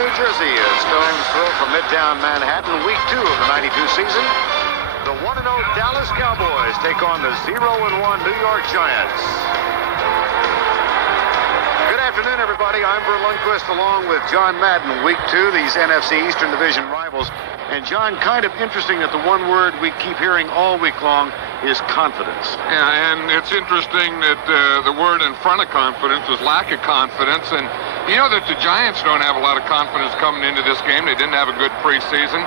New Jersey, a stone's throw from Midtown Manhattan, week 2 of the 92 season. The 1-0 Dallas Cowboys take on the 0-1 New York Giants. Good afternoon, everybody. I'm Vern Lundquist along with John Madden. Week 2, these NFC Eastern Division rivals. And John, kind of interesting that the one word we keep hearing all week long is confidence. Yeah, and it's interesting that the word in front of confidence was lack of confidence. And you know that the Giants don't have a lot of confidence coming into this game. They didn't have a good preseason.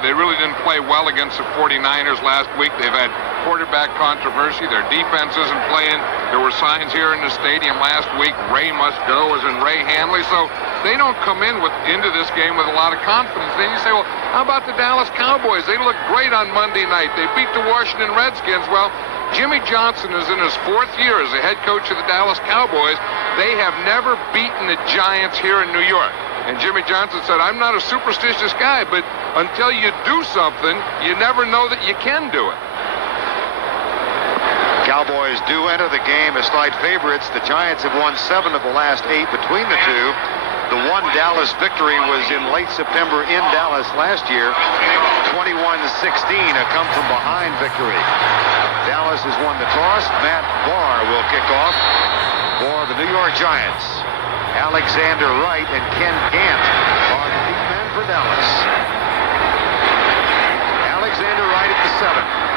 They really didn't play well against the 49ers last week. They've had quarterback controversy. Their defense isn't playing. There were signs here in the stadium last week, Ray must go, as in Ray Hanley. So they don't come into this game with a lot of confidence. Then you say, well, how about the Dallas Cowboys? They looked great on Monday night. They beat the Washington Redskins. Well, Jimmy Johnson is in his 4th year as the head coach of the Dallas Cowboys. They have never beaten the Giants here in New York. And Jimmy Johnson said, I'm not a superstitious guy, but until you do something, you never know that you can do it. Cowboys do enter the game as slight favorites. The Giants have won 7 of the last 8 between the two. The one Dallas victory was in late September in Dallas last year. 21-16, a come-from-behind victory. Dallas has won the toss. Matt Barr will kick off for the New York Giants. Alexander Wright and Ken Gant are the deep men for Dallas. Alexander Wright at the 7.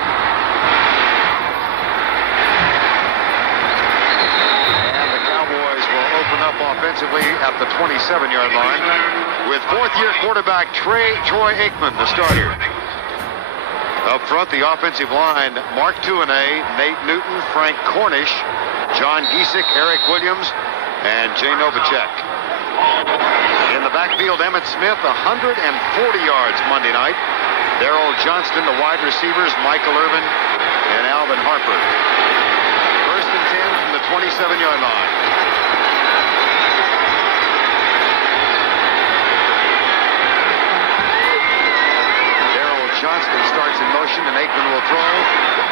Open up offensively at the 27-yard line with 4th-year quarterback Troy Aikman, the starter. Up front, the offensive line, Mark Tuanay, Nate Newton, Frank Cornish, John Giesick, Eric Williams, and Jay Novacek. In the backfield, Emmitt Smith, 140 yards Monday night. Darrell Johnston, the wide receivers, Michael Irvin, and Alvin Harper. 1st and 10 from the 27-yard line. Johnston starts in motion, and Aikman will throw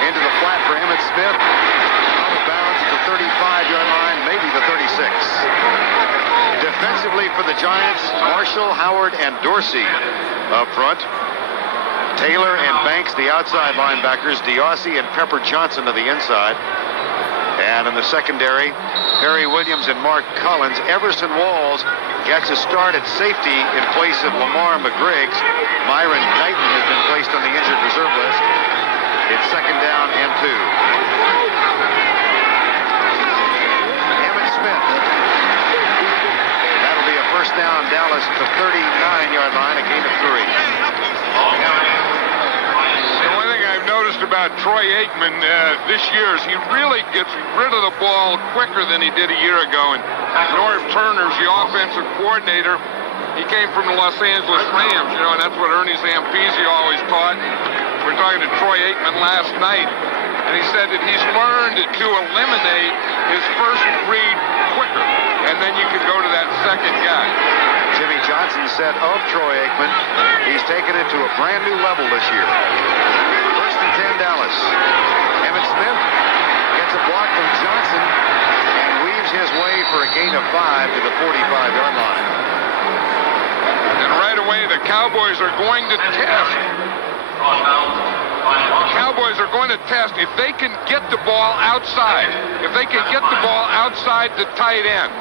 into the flat for Emmitt Smith. Out of bounds at the 35-yard line, maybe the 36. Defensively for the Giants, Marshall, Howard, and Dorsey up front. Taylor and Banks, the outside linebackers. Diossi and Pepper Johnson to the inside. And in the secondary, Perry Williams and Mark Collins. Everson Walls gets a start at safety in place of Lamar McGriggs. Myron Knighton has been placed on the injured reserve list. It's 2nd down and 2. Emmitt Smith. That'll be a 1st down. Dallas at the 39-yard line, a gain of 3. One thing I've noticed about Troy Aikman this year is he really gets rid of the ball quicker than he did a year ago. And Norv Turner's the offensive coordinator. He came from the Los Angeles Rams, and that's what Ernie Zampese always taught. We were talking to Troy Aikman last night, and he said that he's learned to eliminate his first read quicker, and then you can go to that second guy. Jimmy Johnson said of Troy Aikman, he's taken it to a brand new level this year. 1st and 10 Dallas. Emmitt Smith gets a block from Johnson and weaves his way for a gain of 5 to the 45-yard line. And right away, the Cowboys are going to test. The Cowboys are going to test if they can get the ball outside. If they can get the ball outside the tight end.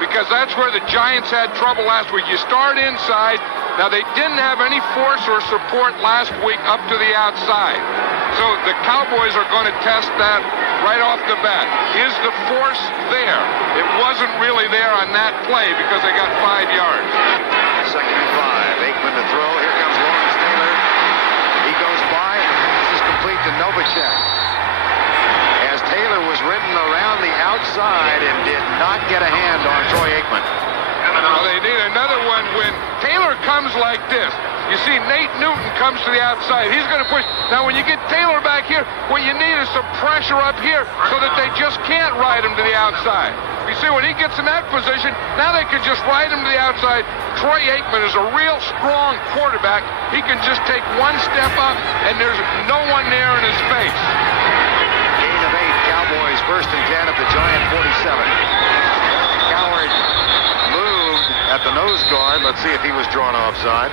Because that's where the Giants had trouble last week. You start inside. Now, they didn't have any force or support last week up to the outside. So the Cowboys are going to test that right off the bat. Is the force there? It wasn't really there on that play because they got 5 yards. 2nd and 5. Aikman to throw. Here comes Lawrence Taylor. He goes by. This is complete to Novacek. As Taylor was ridden around the outside and did not get a hand on Troy Aikman. Well, they need another one when Taylor comes like this. You see Nate Newton comes to the outside. He's going to push. Now, when you get Taylor back here, what you need is some pressure up here so that they just can't ride him to the outside. You see, when he gets in that position, now they can just ride him to the outside. Troy Aikman is a real strong quarterback. He can just take one step up, and there's no one there in his face. Gain of 8, Cowboys 1st and 10 at the Giant 47. Coward moved at the nose guard. Let's see if he was drawn offside.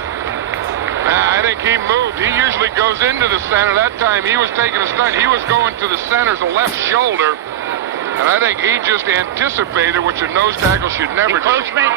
I think he moved. He usually goes into the center. That time he was taking a stunt. He was going to the center's left shoulder. And I think he just anticipated, which a nose tackle should never do. Encroachment,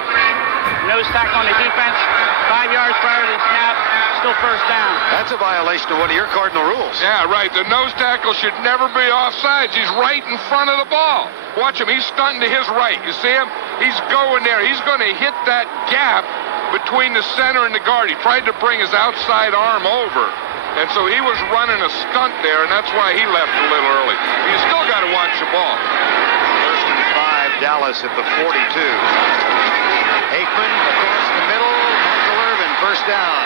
nose tackle on the defense, 5 yards prior to the snap, still first down. That's a violation of one of your cardinal rules. Yeah, right. The nose tackle should never be offsides. He's right in front of the ball. Watch him. He's stunting to his right. You see him? He's going there. He's going to hit that gap between the center and the guard. He tried to bring his outside arm over. And so he was running a stunt there, and that's why he left a little early. You still got to watch the ball. First and 5, Dallas at the 42. Aikman across the middle. Michael Irvin, first down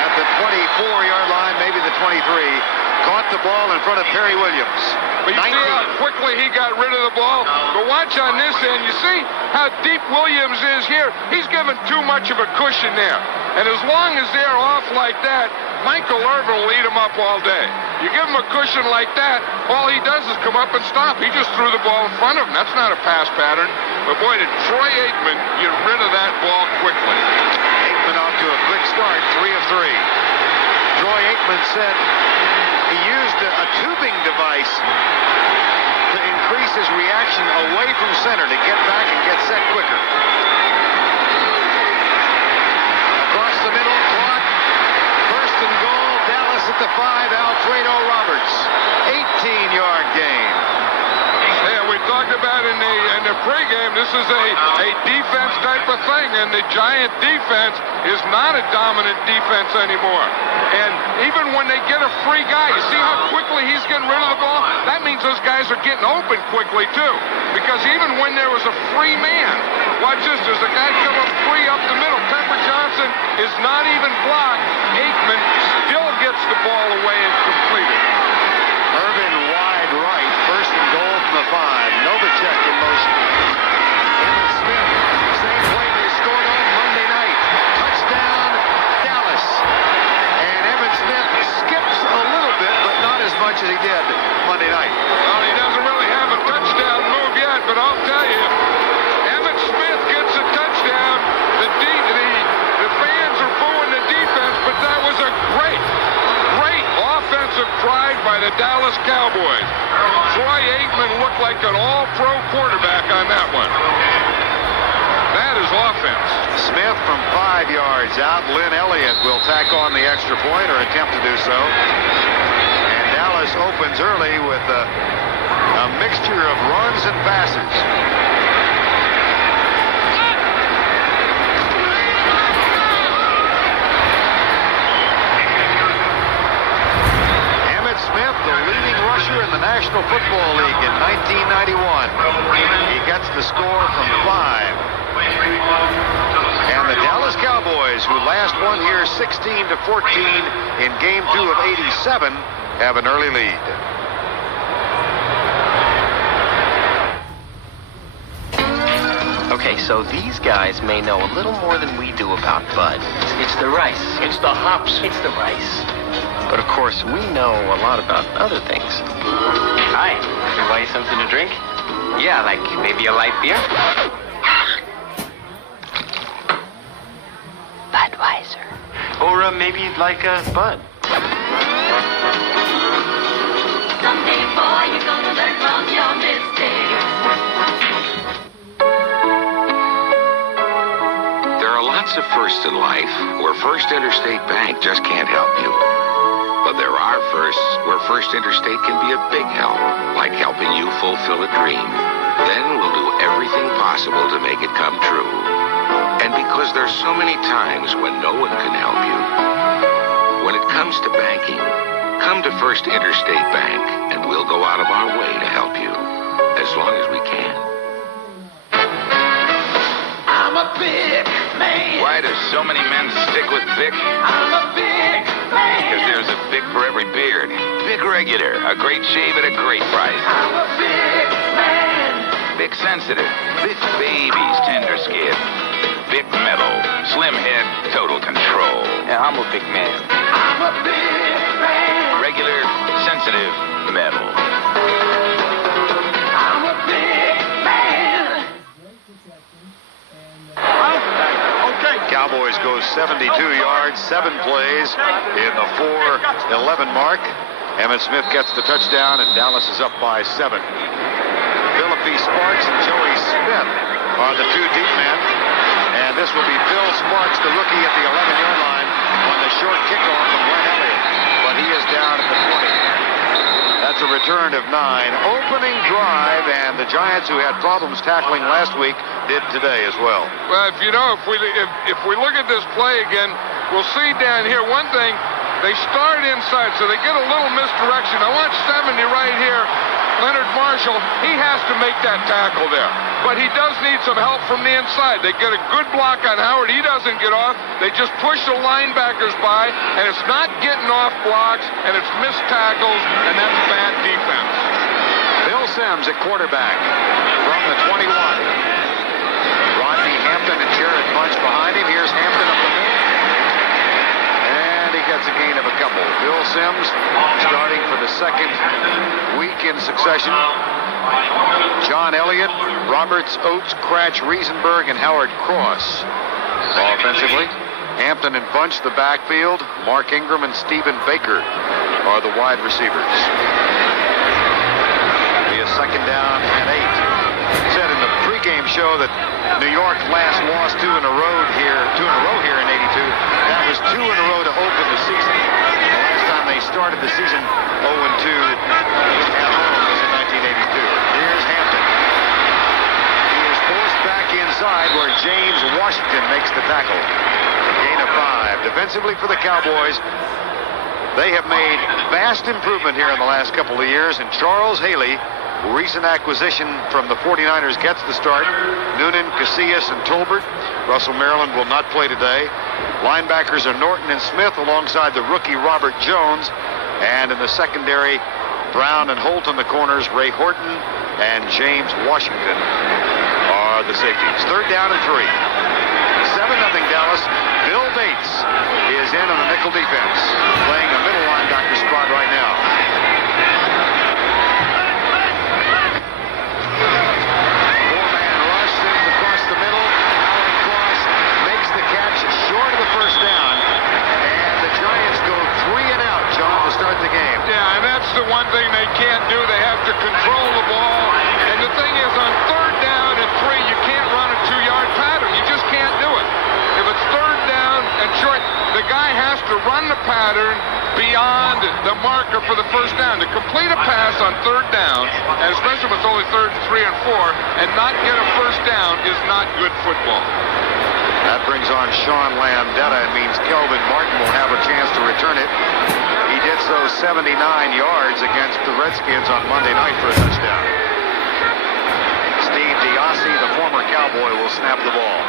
at the 24-yard line, maybe the 23. Caught the ball in front of Perry Williams. But you see how quickly he got rid of the ball? But watch on this end. You see how deep Williams is here? He's given too much of a cushion there. And as long as they're off like that, Michael Irvin will eat him up all day. You give him a cushion like that, all he does is come up and stop. He just threw the ball in front of him. That's not a pass pattern. But boy, did Troy Aikman get rid of that ball quickly. Aikman off to a quick start, 3 of 3. Troy Aikman said he used a tubing device to increase his reaction away from center to get back and get set quicker. Across the middle, clock. First and goal, Dallas at the 5, Alfredo Roberts. 18-yard gain. Yeah, we talked about in the pregame, this is a defense type of thing, and the Giant defense is not a dominant defense anymore. And even when they get a free guy, you see how quickly he's getting rid of the ball? That means those guys are getting open quickly, too. Because even when there was a free man, watch this, there's a guy come up free up the middle. Pepper Johnson is not even blocked. Aikman still gets the ball away and completed. Irvin wide right, first and goal from the 5. Novacek in motion. Emmitt Smith, same play they scored on Monday night. Touchdown, Dallas. And Emmitt Smith skips a little bit, but not as much as he did Monday night. Well, he doesn't really have a touchdown move yet, but I'll tell you, Emmitt Smith gets a touchdown. The fans are booing the defense, but that was a great offensive drive by the Dallas Cowboys. Troy Aikman looked like an all-pro quarterback on that one. That is offense. Smith from 5 yards out. Lynn Elliott will tack on the extra point or attempt to do so. And Dallas opens early with a mixture of runs and passes. Smith, the leading rusher in the National Football League in 1991. He gets the score from 5. And the Dallas Cowboys, who last won here 16-14 in Game 2 of '87, have an early lead. Okay, so these guys may know a little more than we do about Bud. It's the rice. It's the hops. It's the rice. But of course, we know a lot about other things. Hi, can I buy you something to drink? Yeah, like maybe a light beer? Budweiser. Or maybe you'd like a Bud. Someday, boy, you're gonna learn from your mistakes. There are lots of firsts in life where First Interstate Bank just can't help you. But there are firsts where First Interstate can be a big help, like helping you fulfill a dream. Then we'll do everything possible to make it come true. And because there's so many times when no one can help you, when it comes to banking, come to First Interstate Bank and we'll go out of our way to help you, as long as we can. I'm a big man. Why do so many men stick with Bic? I'm a big man. Because there's a Bic for every beard. Bic Regular, a great shave at a great price. I'm a big man. Bic Sensitive, Bic Baby's tender skin. Bic Metal, slim head, total control. Yeah, I'm a big man. I'm a big man. Regular, sensitive, metal. I'm a big man. Cowboys go 72 yards, 7 plays in the 4-11 mark. Emmitt Smith gets the touchdown, and Dallas is up by 7. Philippi Sparks and Joey Smith are the 2 deep men. And this will be Bill Sparks, the rookie, at the 11-yard line on the short kickoff from Glenn Elliott. But he is down at the 20. That's a return of 9. Opening drive, and the Giants, who had problems tackling last week, did today as well. Well, if we look at this play again, we'll see down here one thing. They start inside, so they get a little misdirection. I watch 70 right here. Leonard Marshall, he has to make that tackle there. But he does need some help from the inside. They get a good block on Howard. He doesn't get off. They just push the linebackers by, and it's not getting off blocks, and it's missed tackles, and that's bad defense. Bill Sims at quarterback from the 21. Rodney Hampton and Jared Bunch behind him. Here's Hampton up the middle. And he gets a gain of a couple. Bill Sims starting for the second week in succession. John Elliott, Roberts, Oates, Cratch, Riesenberg, and Howard Cross. Offensively, Hampton and Bunch the backfield. Mark Ingram and Stephen Baker are the wide receivers. Be a second down and 8. Said in the pregame show that New York last lost 2 in a row here in 82. That was 2 in a row to open the season. The last time they started the season 0-2 at home was in 1982. Here's Hampton. He is forced back inside where James Washington makes the tackle. Gain of 5. Defensively for the Cowboys, they have made vast improvement here in the last couple of years, and Charles Haley, recent acquisition from the 49ers, gets the start. Noonan, Casillas, and Tolbert. Russell Maryland will not play today. Linebackers are Norton and Smith alongside the rookie Robert Jones. And in the secondary, Brown and Holt on the corners. Ray Horton and James Washington are the safeties. Third down and 3. 7-0 Dallas. Bill Bates is in on the nickel defense, playing a middle linebacker spot right now. Four-man rush, Sims across the middle. Howard Cross makes the catch short of the first down. And the Giants go 3 and out, John, to start the game. Yeah, and that's the one thing they can't do. They have to control the ball. And the thing is, on third down and 3, you can't run a 2-yard pattern. You just can't do it. If it's third down and short, the guy has to run the pattern beyond the marker for the first down. To complete a pass on third down, and especially if it's only third and 3 and 4, and not get a first down is not good football. That brings on Sean Landetta and means Kelvin Martin will have a chance to return it. He did so 79 yards against the Redskins on Monday night for a touchdown. Steve Diassi, the former Cowboy, will snap the ball.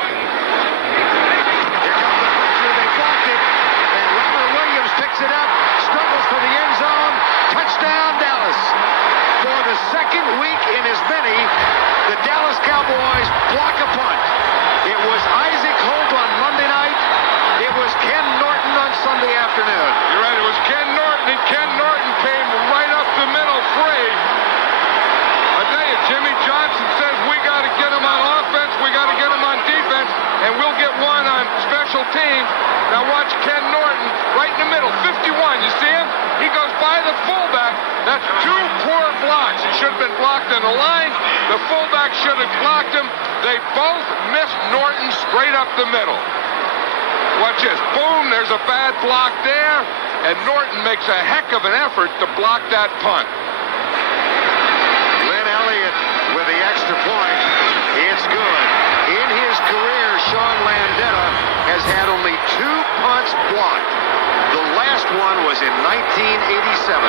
Here comes the pressure. They blocked it. And Robert Williams picks it up, struggles for the end zone. Touchdown, Dallas. For the second week in as many, the Dallas Cowboys block a punt. It was Isaac Holt on Monday night. It was Ken Norton on Sunday afternoon. You're right, it was Ken Norton, and Ken Norton came right up the middle free. I tell you, Jimmy Johnson says we got to get him on offense, we got to get him on defense, and we'll get one on special teams. Now watch Ken Norton right in the middle, 51. You see him? He goes by the fullback. That's 2 poor blocks. He should have been blocked in the line. The fullback should have blocked him. They both missed Norton straight up the middle. Watch this. Boom, there's a bad block there, and Norton makes a heck of an effort to block that punt. Glenn Elliott with the extra point. It's good. In his career, Sean Landetta has had only 2 punts blocked. The last one was in 1987.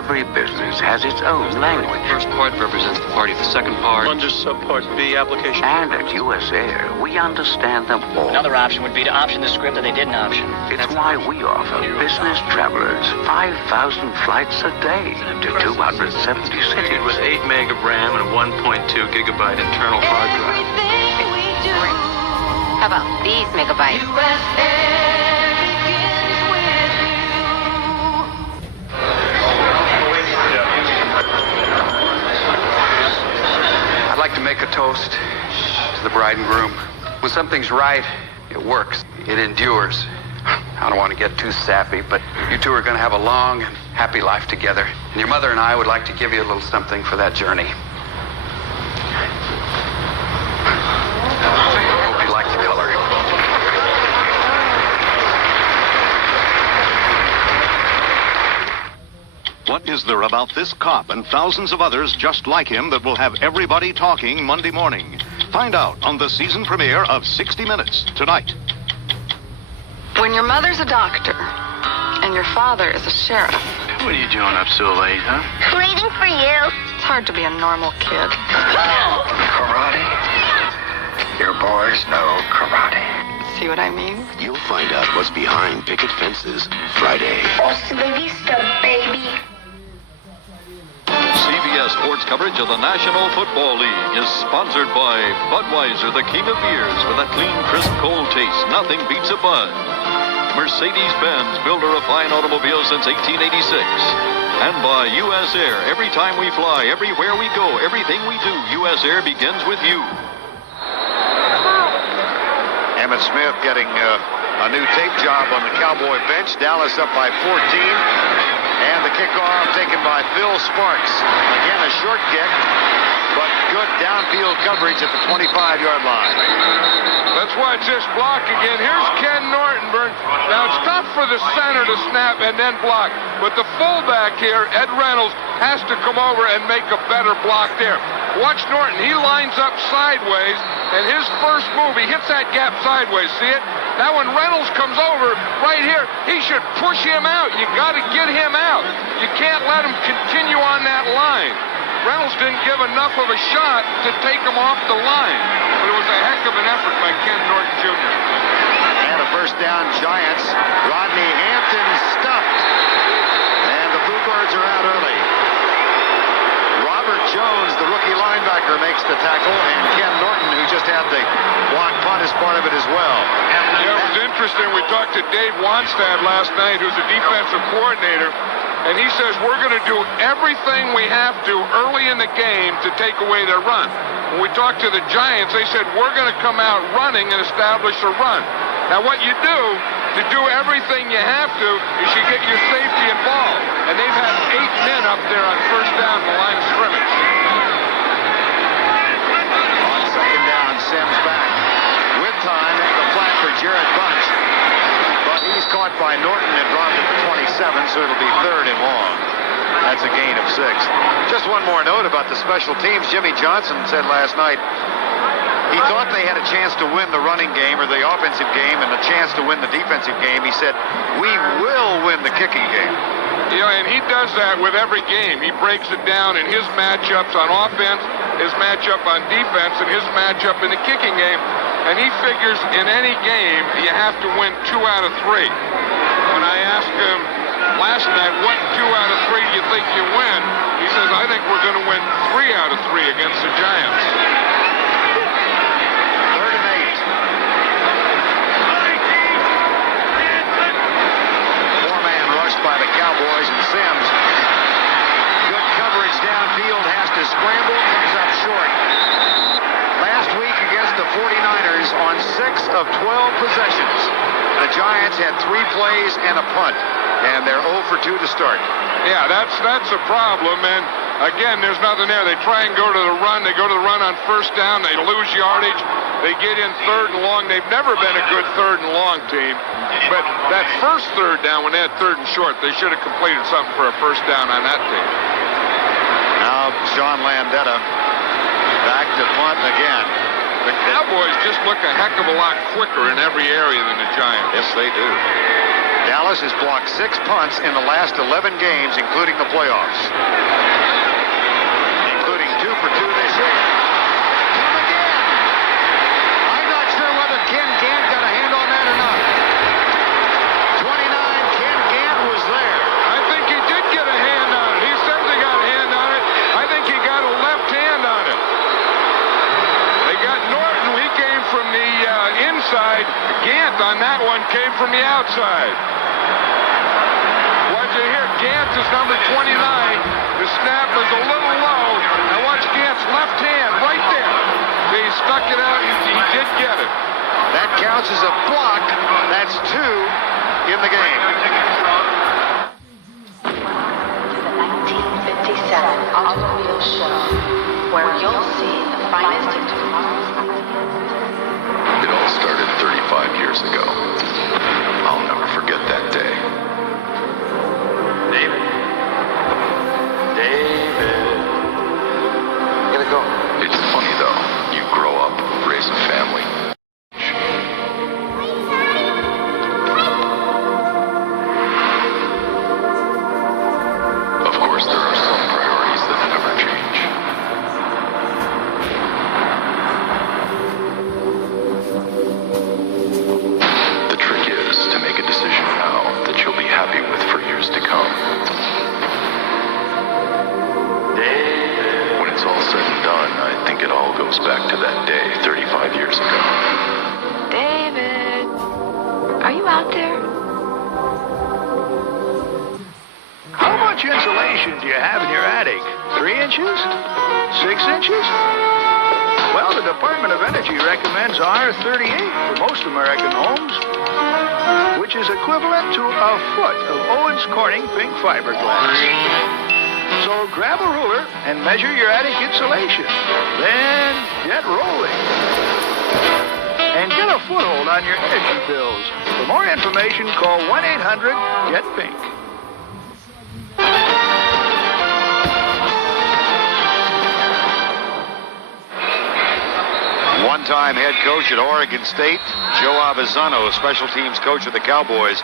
Every business has its own language. First part represents the party. The second part Under Subpart B application. And at US Air, we understand them all. Another option would be to option the script that they didn't option. It's why we offer business travelers 5,000 flights a day to 270 cities. with 8 meg of RAM and a 1.2 gigabyte internal hard drive. Everything we do. How about these megabytes? USA begins with you. How like to make a toast to the bride and groom. When something's right, it works. It endures. I don't want to get too sappy, but you two are going to have a long and happy life together. And your mother and I would like to give you a little something for that journey. Hope you like the color. What is there about this cop and thousands of others just like him that will have everybody talking Monday morning? Find out on the season premiere of 60 Minutes tonight. When your mother's a doctor and your father is a sheriff. What are you doing up so late, huh? Waiting for you. It's hard to be a normal kid. Karate? Your boys know karate. See what I mean? You'll find out what's behind picket fences Friday. Hasta la vista, baby. CBS Sports coverage of the National Football League is sponsored by Budweiser, the king of beers, with a clean, crisp, cold taste. Nothing beats a Bud. Mercedes-Benz, builder of fine automobiles since 1886. And by U.S. Air. Every time we fly, everywhere we go, everything we do, U.S. Air begins with you. Emmitt Smith getting a new tape job on the Cowboy bench. Dallas up by 14. And the kickoff taken by Phil Sparks. Again, a short kick, but good downfield coverage at the 25-yard line. Let's watch this block again. Here's Ken Norton. Now, it's tough for the center to snap and then block, but the fullback here, Ed Reynolds, has to come over and make a better block there. Watch Norton. He lines up sideways, and his first move, he hits that gap sideways. See it? Now, when Reynolds comes over right here, he should push him out. You got to get him out. You can't let him continue on that line. Reynolds didn't give enough of a shot to take him off the line. But it was a heck of an effort by Ken Norton Jr. And a first down, Giants. Rodney Hampton stuffed. And the Bluebirds are out early. Robert Jones, the rookie linebacker, makes the tackle. And Ken Norton, who just had the block punt, is part of it as well. Yeah, it was interesting. We talked to Dave Wanstad last night, who's a defensive coordinator. And he says, we're going to do everything we have to early in the game to take away their run. When we talked to the Giants, they said, we're going to come out running and establish a run. Now, what you do to do everything you have to is you get your safety involved. And they've had 8 men up there on first down the line of scrimmage. On second down, Sims back. With time at the flat for Jared Bunch. But he's caught by Norton and dropped at the 27, so it'll be third and long. That's a gain of 6. Just one more note about the special teams. Jimmy Johnson said last night he thought they had a chance to win the running game or the offensive game and a chance to win the defensive game. He said, we will win the kicking game. Yeah, and he does that with every game. He breaks it down in his matchups on offense, his matchup on defense, and his matchup in the kicking game. And he figures in any game, you have to win 2 out of 3. When I asked him last night, what 2 out of 3 do you think you win? He says, I think we're going to win 3 out of 3 against the Giants. 3rd and 8. 4-man rush by the Cowboys, and Sims. Good coverage downfield, has to scramble, comes up short. Last week against the 49ers on 6 of 12 possessions, the Giants had 3 plays and a punt, and they're 0 for 2 to start. Yeah, that's a problem, and again, there's nothing there. They try and go to the run. They go to the run on first down. They lose yardage. They get in 3rd and long. They've never been a good 3rd and long team, but that first 3rd down, when they had 3rd and short, they should have completed something for a first down on that team. Now, Sean Landetta back to punt again. The Cowboys just look a heck of a lot quicker in every area than the Giants. Yes, they do. Dallas has blocked 6 punts in the last 11 games, including the playoffs. Including 2 for 2 this year. Come again. I'm not sure whether Ken Gant got a hand on that or not. 29, Ken Gant was there. I think he did get a hand on it. He says he got a hand on it. I think he got a left hand on it. They got Norton. He came from the inside. Gant on that one came from the outside. Watch did you hear? Gant is number 29. The snap is a little low. Now watch Gant's left hand right there. He stuck it out. He did get it. That counts as a block. That's 2 in the game. The 1957 automobile show, where you'll see the finest of tomorrow's. It all started 35 years ago. I'll never forget that day. David. Gonna go. It's funny though. You grow up, raise a family. Of course, there are some priorities that never change. The trick is to make a decision now that you'll be happy with for years to come. When it's all said and done, I think it all goes back to that day 35 years ago. David, are you out there? How much insulation do you have in your attic? 3 inches? 6 inches? Well, the Department of Energy recommends R38 for most American homes, which is equivalent to a foot of Owens Corning pink fiberglass. So grab a ruler and measure your attic insulation. Then get rolling. And get a foothold on your energy bills. For more information, call 1-800-GET-PINK. One-time head coach at Oregon State, Joe Avisano, special teams coach of the Cowboys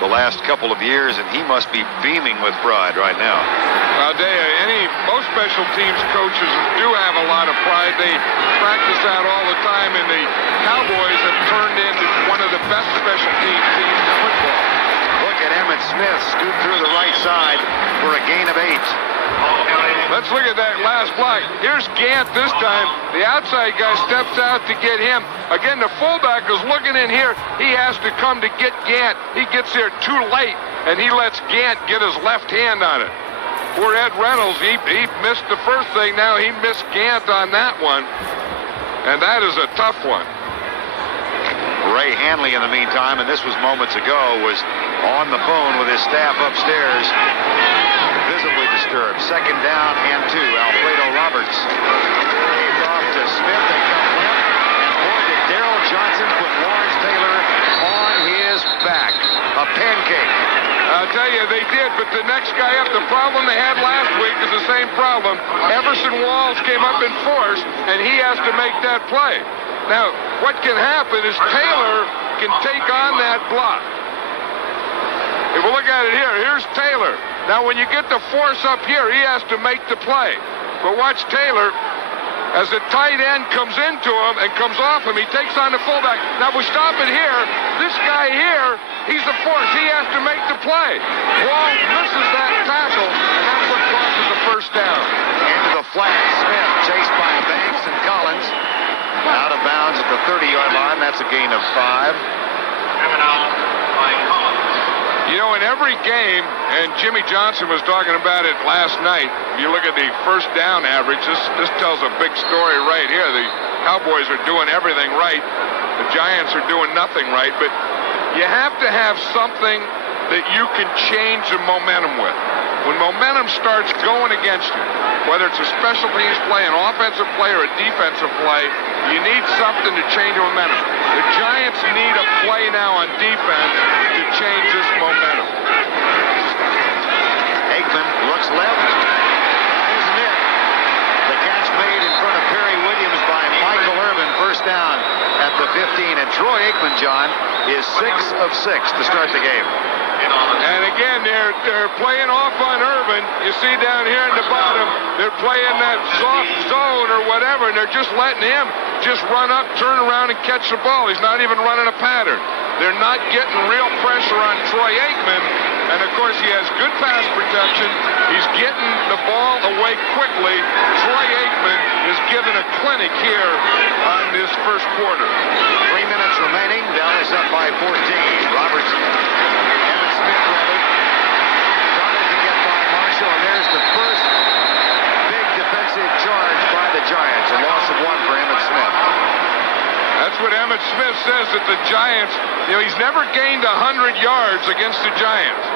the last couple of years, and he must be beaming with pride right now. I'll tell you, most special teams coaches do have a lot of pride. They practice out all the time, and the Cowboys have turned into one of the best special teams in football. Look at Emmitt Smith scoot through the right side for a gain of 8. Let's look at that last block. Here's Gant this time. The outside guy steps out to get him. Again, the fullback is looking in here. He has to come to get Gant. He gets there too late, and he lets Gant get his left hand on it. Poor Ed Reynolds, he missed the first thing. Now he missed Gant on that one, and that is a tough one. Ray Hanley, in the meantime, and this was moments ago, was on the phone with his staff upstairs, visibly disturbed. 2nd down and 2. Alfredo Roberts. Waved off to Smith. They come left. And boy, did Darrell Johnson put Lawrence Taylor on his back. A pancake. I'll tell you, they did, but the next guy up, the problem they had last week is the same problem. Everson Walls came up in force, and he has to make that play. Now, what can happen is Taylor can take on that block. If we look at it here, here's Taylor. Now, when you get the force up here, he has to make the play. But watch Taylor, as the tight end comes into him and comes off him, he takes on the fullback. Now, we stop it here. This guy here, he's the force. He has to make the play. Wall misses that tackle, and that's what causes the first down. Into the flat. Smith chased by Banks and Collins. Out of bounds at the 30-yard line. That's a gain of 5. You know, in every game, and Jimmy Johnson was talking about it last night, if you look at the first down average, this tells a big story right here. The Cowboys are doing everything right. The Giants are doing nothing right, but you have to have something that you can change the momentum with. When momentum starts going against you, whether it's a special teams play, an offensive play, or a defensive play, you need something to change the momentum. The Giants need a play now on defense to change this momentum. Aikman looks left. Isn't it? The catch made in front of Perry Williams by Michael Irvin. First down at the 15. And Troy Aikman, John, is 6 of 6 to start the game. And again, they're playing off on Irvin. You see down here in the bottom, they're playing that soft zone or whatever, and they're just letting him just run up, turn around, and catch the ball. He's not even running a pattern. They're not getting real pressure on Troy Aikman, and of course he has good pass protection. He's getting the ball away quickly. Troy Aikman is giving a clinic here on this first quarter. 3 minutes remaining. Dallas up by 14. Roberts. Emmitt Smith level. a loss of 1 for Emmitt Smith. That's what Emmitt Smith says, that the Giants, he's never gained 100 yards against the Giants.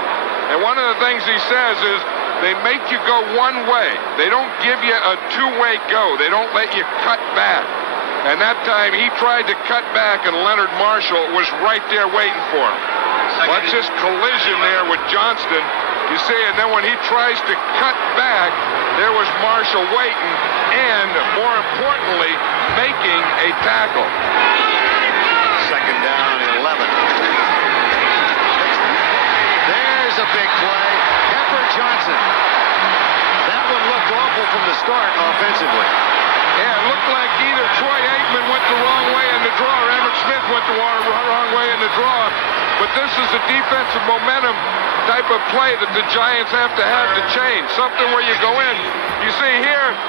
And one of the things he says is they make you go one way. They don't give you a two-way go. They don't let you cut back. And that time he tried to cut back, and Leonard Marshall was right there waiting for him. Watch this collision there with Johnston. You see, and then when he tries to cut back, there was Marshall waiting and, more importantly, making a tackle. Second down, 11. There's a big play. Pepper Johnson. That one looked awful from the start offensively. Yeah, it looked like either Troy Aikman went the wrong way in the draw or Emmitt Smith went the wrong way in the draw. But this is a defensive momentum type of play that the Giants have to change. Something where you go in. You see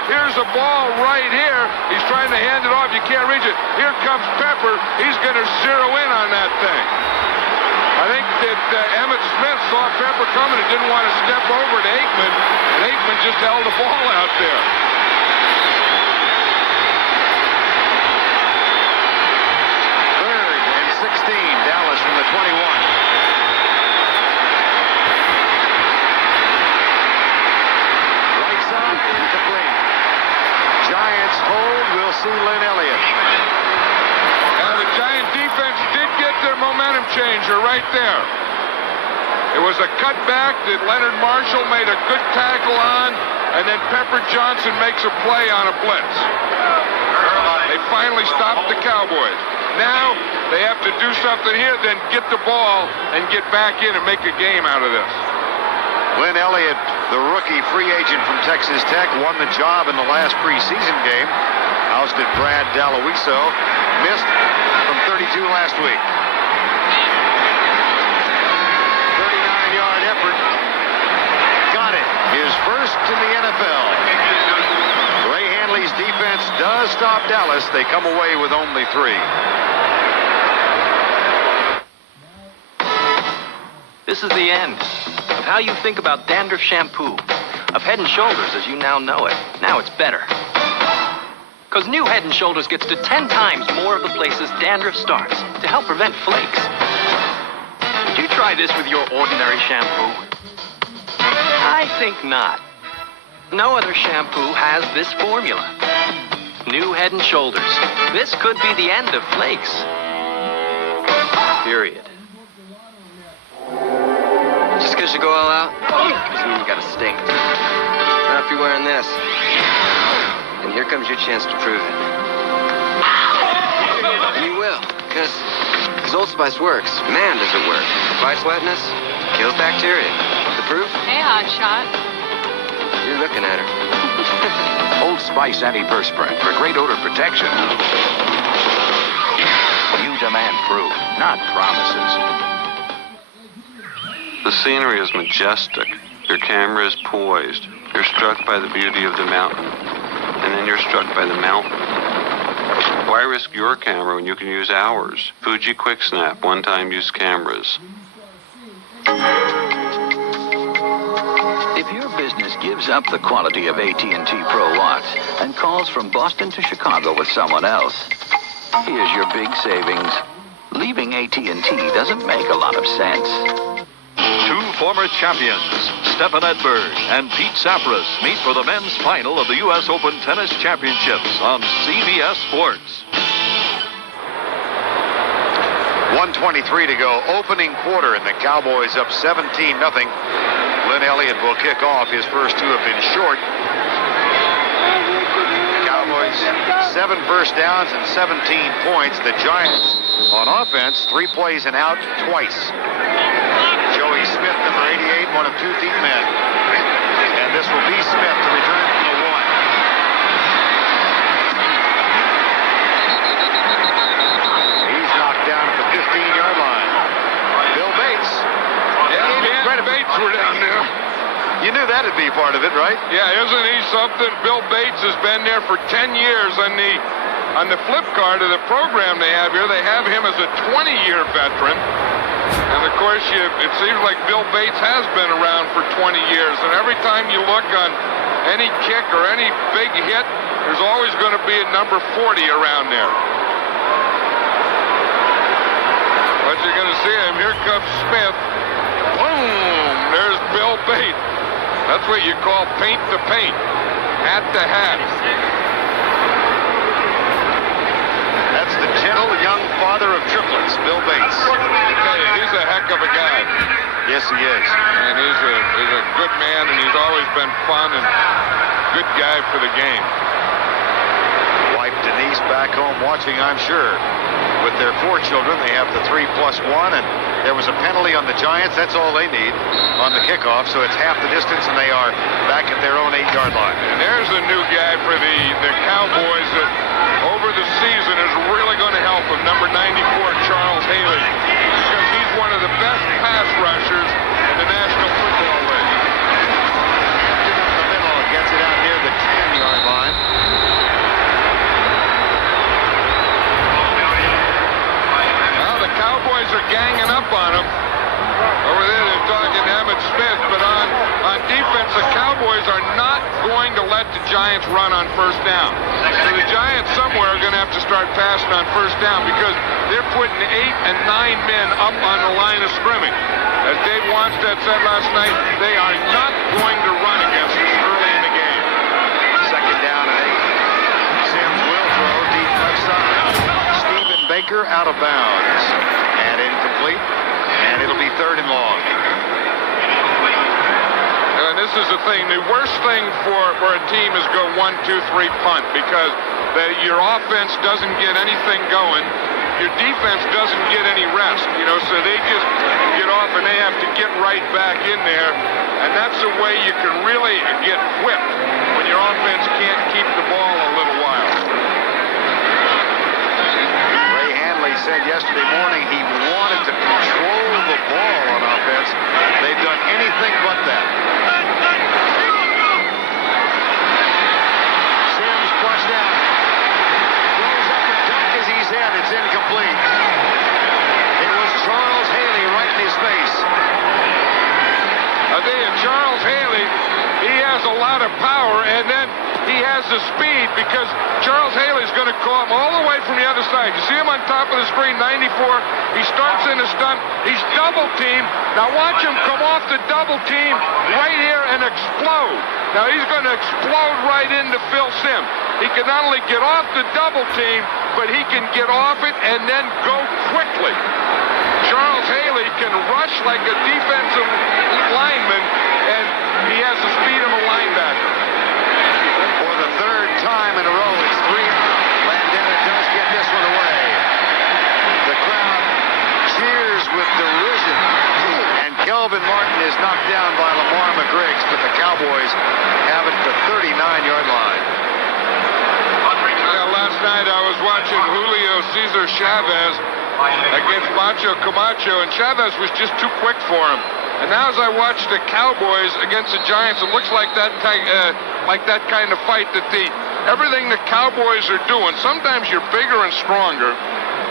here's a ball right here. He's trying to hand it off. You can't reach it. Here comes Pepper. He's going to zero in on that thing. I think that Emmitt Smith saw Pepper coming and didn't want to step over to Aikman. And Aikman just held the ball out there. Dallas from the 21. Right side, incomplete. Giants hold. We'll see Lynn Elliott. The Giant defense did get their momentum changer right there. It was a cutback that Leonard Marshall made a good tackle on, and then Pepper Johnson makes a play on a blitz. They finally stopped the Cowboys. Now they have to do something here, then get the ball and get back in and make a game out of this. Lynn Elliott, the rookie free agent from Texas Tech, won the job in the last preseason game. Ousted Brad Daloiso. Missed from 32 last week. 39-yard effort. Got it. His first in the NFL. Ray Handley's defense does stop Dallas. They come away with only 3. This is the end of how you think about dandruff shampoo, of Head & Shoulders as you now know it. Now it's better. Because new Head & Shoulders gets to 10 times more of the places dandruff starts to help prevent flakes. Would you try this with your ordinary shampoo? I think not. No other shampoo has this formula. New Head & Shoulders. This could be the end of flakes. Period. Just because you go all out, doesn't mean you gotta stink. Not if you're wearing this. And here comes your chance to prove it. And you will, because Old Spice works. Man, does it work. Fights wetness, kills bacteria. The proof? Hey, hotshot. You're looking at her. Old Spice antiperspirant for great odor protection. You demand proof, not promises. The scenery is majestic. Your camera is poised. You're struck by the beauty of the mountain. And then you're struck by the mountain. Why risk your camera when you can use ours? Fuji Quick Snap, one-time use cameras. If your business gives up the quality of AT&T Pro Watch and calls from Boston to Chicago with someone else, here's your big savings. Leaving AT&T doesn't make a lot of sense. 2 former champions, Stefan Edberg and Pete Sampras, meet for the men's final of the U.S. Open Tennis Championships on CBS Sports. 1:23 to go. Opening quarter, and the Cowboys up 17-0. Lynn Elliott will kick off. His first 2 have been short. Cowboys 7 first downs and 17 points. The Giants on offense, 3 plays and out twice. Joey Smith, number 88, one of 2 deep men. And this will be Smith to return from the 1. He's knocked down at the 15-yard line. Bill Bates. Yeah, Bates were down there. You knew that'd be part of it, right? Yeah, isn't he something? Bill Bates has been there for 10 years. On the flip card of the program they have here, they have him as a 20-year veteran. And of course, it seems like Bill Bates has been around for 20 years. And every time you look on any kick or any big hit, there's always going to be a number 40 around there. But you're going to see him. Here comes Smith. Boom! There's Bill Bate. That's what you call paint to paint, hat to hat. That's the gentle young father of triplets, Bill Bates. He's a heck of a guy. Yes, he is. And he's a good man, and he's always been fun and good guy for the game. Wife Denise back home watching, I'm sure. With their 4 children, they have the 3+1, and there was a penalty on the Giants. That's all they need on the kickoff, so it's half the distance, and they are back at their own 8-yard line. And there's a new guy for the Cowboys that over the season is really going to help him, number 94, Charles Haley, because he's one of the best pass rushers in the National Football League. In the middle, gets it out near the 10-yard line. Cowboys are ganging up on him. Over there, they're talking to Emmitt Smith, but on defense, the Cowboys are not going to let the Giants run on first down. So the Giants somewhere are going to have to start passing on first down because they're putting 8 and 9 men up on the line of scrimmage. As Dave Wanstead said last night, they are not going to run against us early in the game. Second down and 8. Sims will throw deep left side. Stephen Baker out of bounds and incomplete, and it'll be 3rd and long. And this is the thing, the worst thing for a team is go 1, 2, 3 punt because your offense doesn't get anything going, your defense doesn't get any rest, so they just get off and they have to get right back in there, and that's the way you can really get whipped when your offense can't keep the ball a little while. Said yesterday morning he wanted to control the ball on offense. They've done anything but that. Sims flushed out. Throws up and duck as he's in. It's incomplete. It was Charles Haley right in his face. I tell you, Charles Haley, he has a lot of power, and then he has the speed because Charles Haley's going to call him all the way from the other side. You see him on top of the screen, 94. He starts in a stunt. He's double teamed. Now watch him come off the double team right here and explode. Now he's going to explode right into Phil Simms. He can not only get off the double team, but he can get off it and then go quickly. Charles Haley can rush like a defensive lineman, and he has the speed of a linebacker. For the 3rd time in a row, it's 3 out. Landeta does get this one away. The crowd cheers with derision, and Kelvin Martin is knocked down by Lamar McGriggs, but the Cowboys have it at the 39-yard line. Last night I was watching Julio Cesar Chavez against Macho Camacho, and Chavez was just too quick for him. And now as I watch the Cowboys against the Giants, it looks like that kind of fight that everything the Cowboys are doing. Sometimes you're bigger and stronger,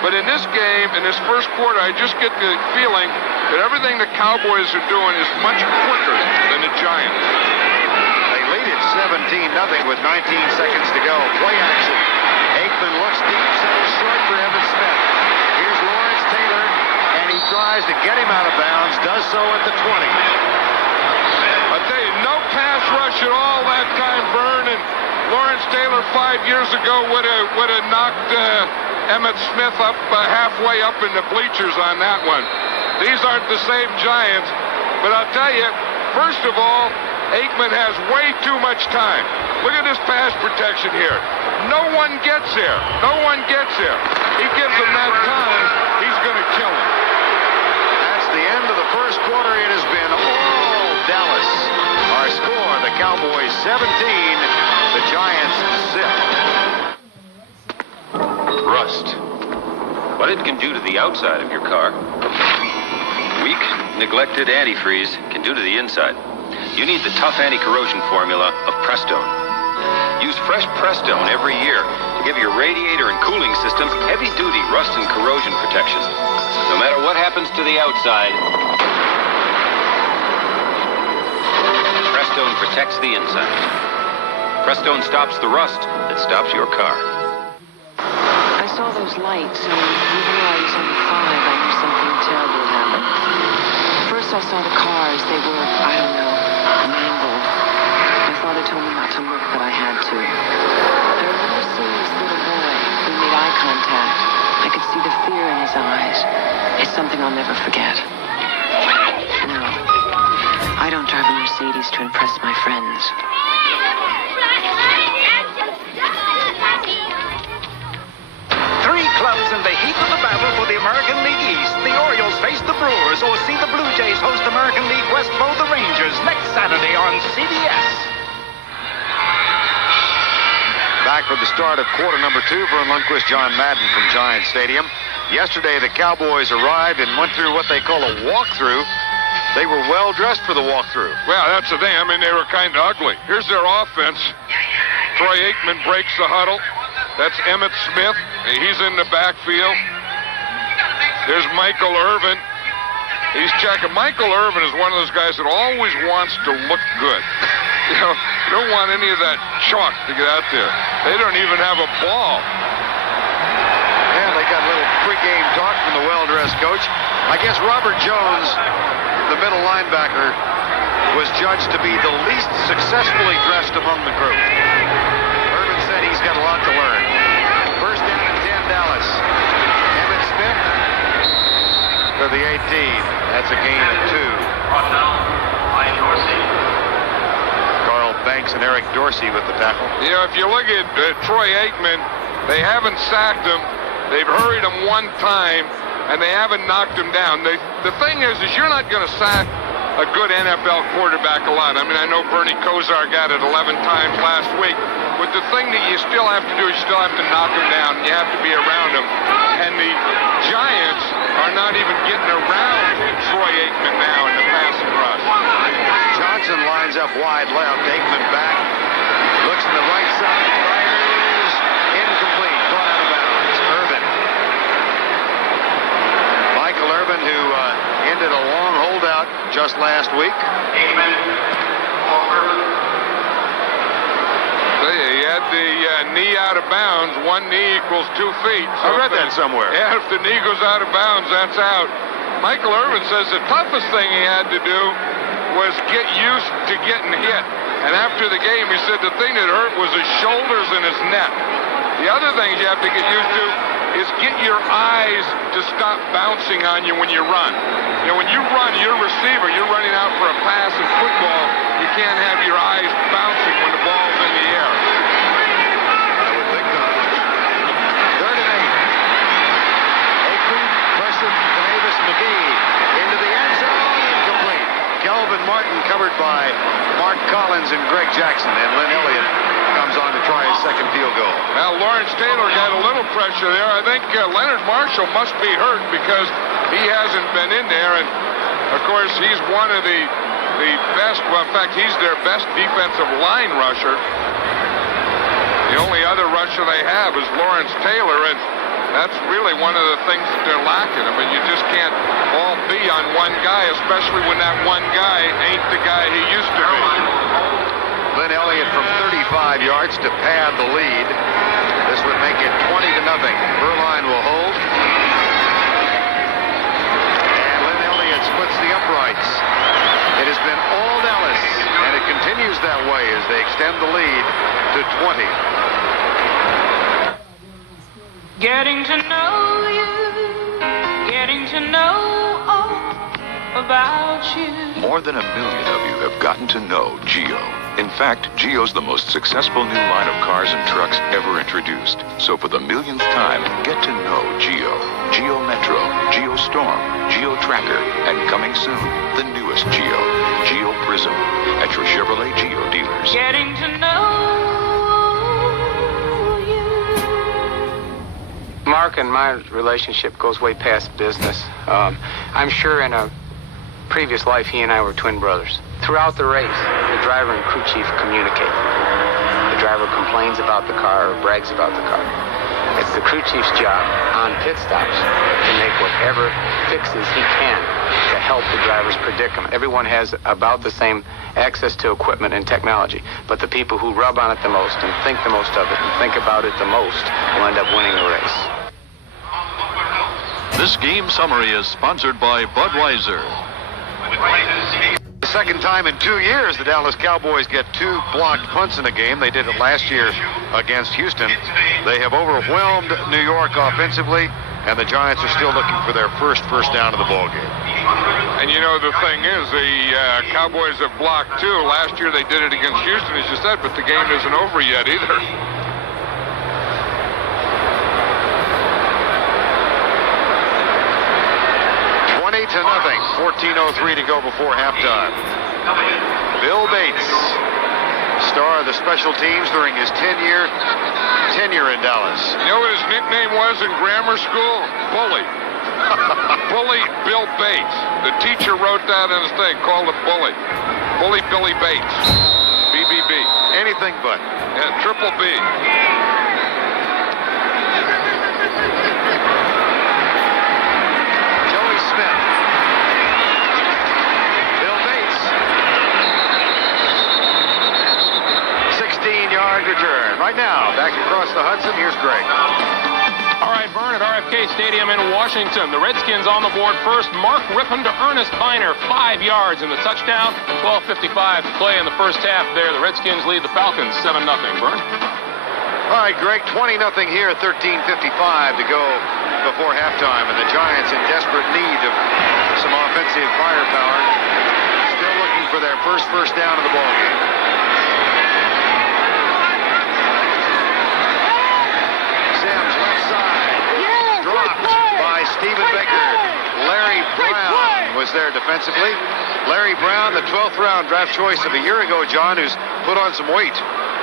but in this game, in this first quarter, I just get the feeling that everything the Cowboys are doing is much quicker than the Giants. They lead it 17-0 with 19 seconds to go. Play action. Aikman looks deep, settles short for Emmitt Smith. Here's Lawrence Taylor, and he tries to get him out of bounds, does so at the 20. I tell you, no pass rush at all that time, Vern, and Lawrence Taylor 5 years ago would have knocked Emmitt Smith up halfway up in the bleachers on that one. These aren't the same Giants, but I'll tell you, first of all, Aikman has way too much time. Look at this pass protection here. No one gets there. No one gets there. He gives him that time, he's going to kill him. That's the end of the first quarter. It has been all Dallas. Our score, the Cowboys 17, the Giants 6. Rust. What it can do to the outside of your car, weak, neglected antifreeze can do to the inside. You need the tough anti-corrosion formula of Prestone. Use fresh Prestone every year to give your radiator and cooling systems heavy-duty rust and corrosion protection. No matter what happens to the outside, Prestone protects the inside. Prestone stops the rust that stops your car. I saw those lights, and even though I was only 5, I knew something terrible had happened. First I saw the cars. They were, I don't know, mangled. My father told me not to look, but I had to. I remember seeing this little boy. We made eye contact. I could see the fear in his eyes. It's something I'll never forget. No, I don't drive a Mercedes to impress my friends. Three clubs in the heat of the battle for the American League East. The Orioles face the Brewers, or see the Blue Jays host American League West bowl the Rangers next Saturday on CBS. Back for the start of quarter number 2, Vern Lundquist, John Madden from Giant Stadium. Yesterday, the Cowboys arrived and went through what they call a walkthrough. They were well dressed for the walkthrough. Well, that's the thing. I mean, they were kind of ugly. Here's their offense. Troy Aikman breaks the huddle. That's Emmitt Smith. He's in the backfield. There's Michael Irvin. He's checking. Michael Irvin is one of those guys that always wants to look good. You know, you don't want any of that chalk to get out there. They don't even have a ball. And they got a little pregame talk from the well-dressed coach. I guess Robert Jones, the middle linebacker, was judged to be the least successfully dressed among the group. Irvin said he's got a lot to learn. First down and 10, Dallas. Emmitt Smith to the 18. That's a gain of 2. Carl Banks and Eric Dorsey with the tackle. You know, if you look at Troy Aikman, they haven't sacked him. They've hurried him one time, and they haven't knocked him down. The thing is you're not going to sack a good NFL quarterback a lot. I mean, I know Bernie Kosar got it 11 times last week, but the thing that you still have to do is you still have to knock him down. You have to be around him. And the Giants are not even getting around Troy Aikman now in the passing rush. Johnson lines up wide left. Aikman back. Looks to the right side. Fires. Incomplete. Caught out of bounds. Irvin. Michael Irvin, who ended a long holdout just last week. Aikman. He had the knee out of bounds. One knee equals 2 feet. So I read that somewhere. Yeah, if the knee goes out of bounds, that's out. Michael Irvin says the toughest thing he had to do was get used to getting hit. And after the game, he said the thing that hurt was his shoulders and his neck. The other things you have to get used to is get your eyes to stop bouncing on you when you run. You know, when you run, you're a receiver. You're running out for a pass in football. You can't have your eyes bouncing when the ball's in the air. I would think not. 3rd and 8. Aikman, Preston, Canavis, McGee into the end zone. Incomplete. Kelvin Martin covered by Mark Collins and Greg Jackson, and Lynn Elliott comes on to try his second field goal. Now, Lawrence Taylor got a little pressure there. I think Leonard Marshall must be hurt because he hasn't been in there. And, of course, he's one of the best, well, in fact, he's their best defensive line rusher. The only other rusher they have is Lawrence Taylor, and that's really one of the things that they're lacking. I mean, you just can't all be on one guy, especially when that one guy ain't the guy he used to be. Lynn Elliott from 35 yards to pad the lead. This would make it 20-0. Berline will hold. And Lynn Elliott splits the uprights. It has been all Dallas, and it continues that way as they extend the lead to 20. Getting to know you, getting to know all about you. More than 1 million of you have gotten to know Geo. In fact, Geo's the most successful new line of cars and trucks ever introduced. So for the millionth time, get to know Geo. Geo Metro, Geo Storm, Geo Tracker, and coming soon, the newest Geo, Geo Prism, at your Chevrolet Geo dealers. Getting to know you. Mark and my relationship goes way past business. I'm sure in a previous life he and I were twin brothers. Throughout the race, the driver and crew chief communicate. The driver complains about the car or brags about the car. It's the crew chief's job on pit stops to make whatever fixes he can to help the driver's predicament. Everyone has about the same access to equipment and technology, but the people who rub on it the most and think the most of it and think about it the most will end up winning the race. This game summary is sponsored by Budweiser. The second time in 2 years the Dallas Cowboys get 2 blocked punts in a game. They did it last year against Houston. They have overwhelmed New York offensively, and the Giants are still looking for their first down of the ball game. And you know, the thing is, the Cowboys have blocked 2. Last year they did it against Houston, as you said, but the game isn't over yet either. To nothing. 14:03 to go before halftime. Bill Bates, star of the special teams during his tenure in Dallas. You know what his nickname was in grammar school? Bully. Bully Bill Bates. The teacher wrote that in his thing, called him Bully. Bully Billy Bates. BBB. Anything but. Yeah, triple B. Joey Smith. 16-yard return. Right now, back across the Hudson, here's Greg. All right, Vern, at RFK Stadium in Washington. The Redskins on the board first. Mark Rippon to Ernest Biner, 5 yards in the touchdown. 12:55 to play in the first half there. The Redskins lead the Falcons 7-0. Vern? All right, Greg, 20-0 here, 13:55 to go before halftime, and the Giants in desperate need of some offensive firepower. Still looking for their first down of the ball game. Stephen Baker. Larry Brown was there defensively. Larry Brown, the 12th round draft choice of a year ago, John, who's put on some weight.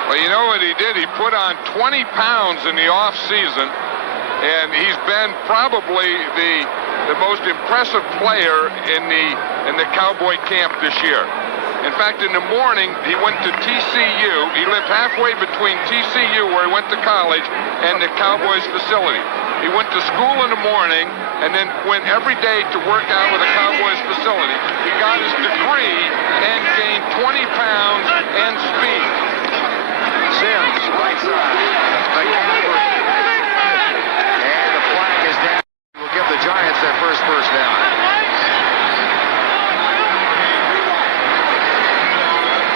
Well, you know what he did? He put on 20 pounds in the off season, and he's been probably the most impressive player in the Cowboy camp this year. In fact, in the morning, he went to TCU. He lived halfway between TCU, where he went to college, and the Cowboys facility. He went to school in the morning and then went every day to work out with the Cowboys facility. He got his degree and gained 20 pounds and speed. Sims, right side. And the flag is down. Will give the Giants their first down.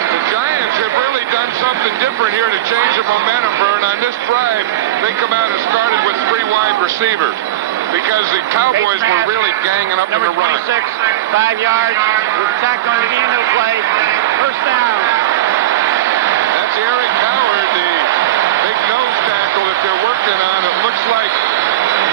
The Giants have really done something different here to change the momentum, Vern. On this drive, they come out and started with 3 wide receivers because the Cowboys were really ganging up in the run. Number 26, 5 yards. We're tacked on the end of the play. First down. That's Eric Howard, the big nose tackle that they're working on. It looks like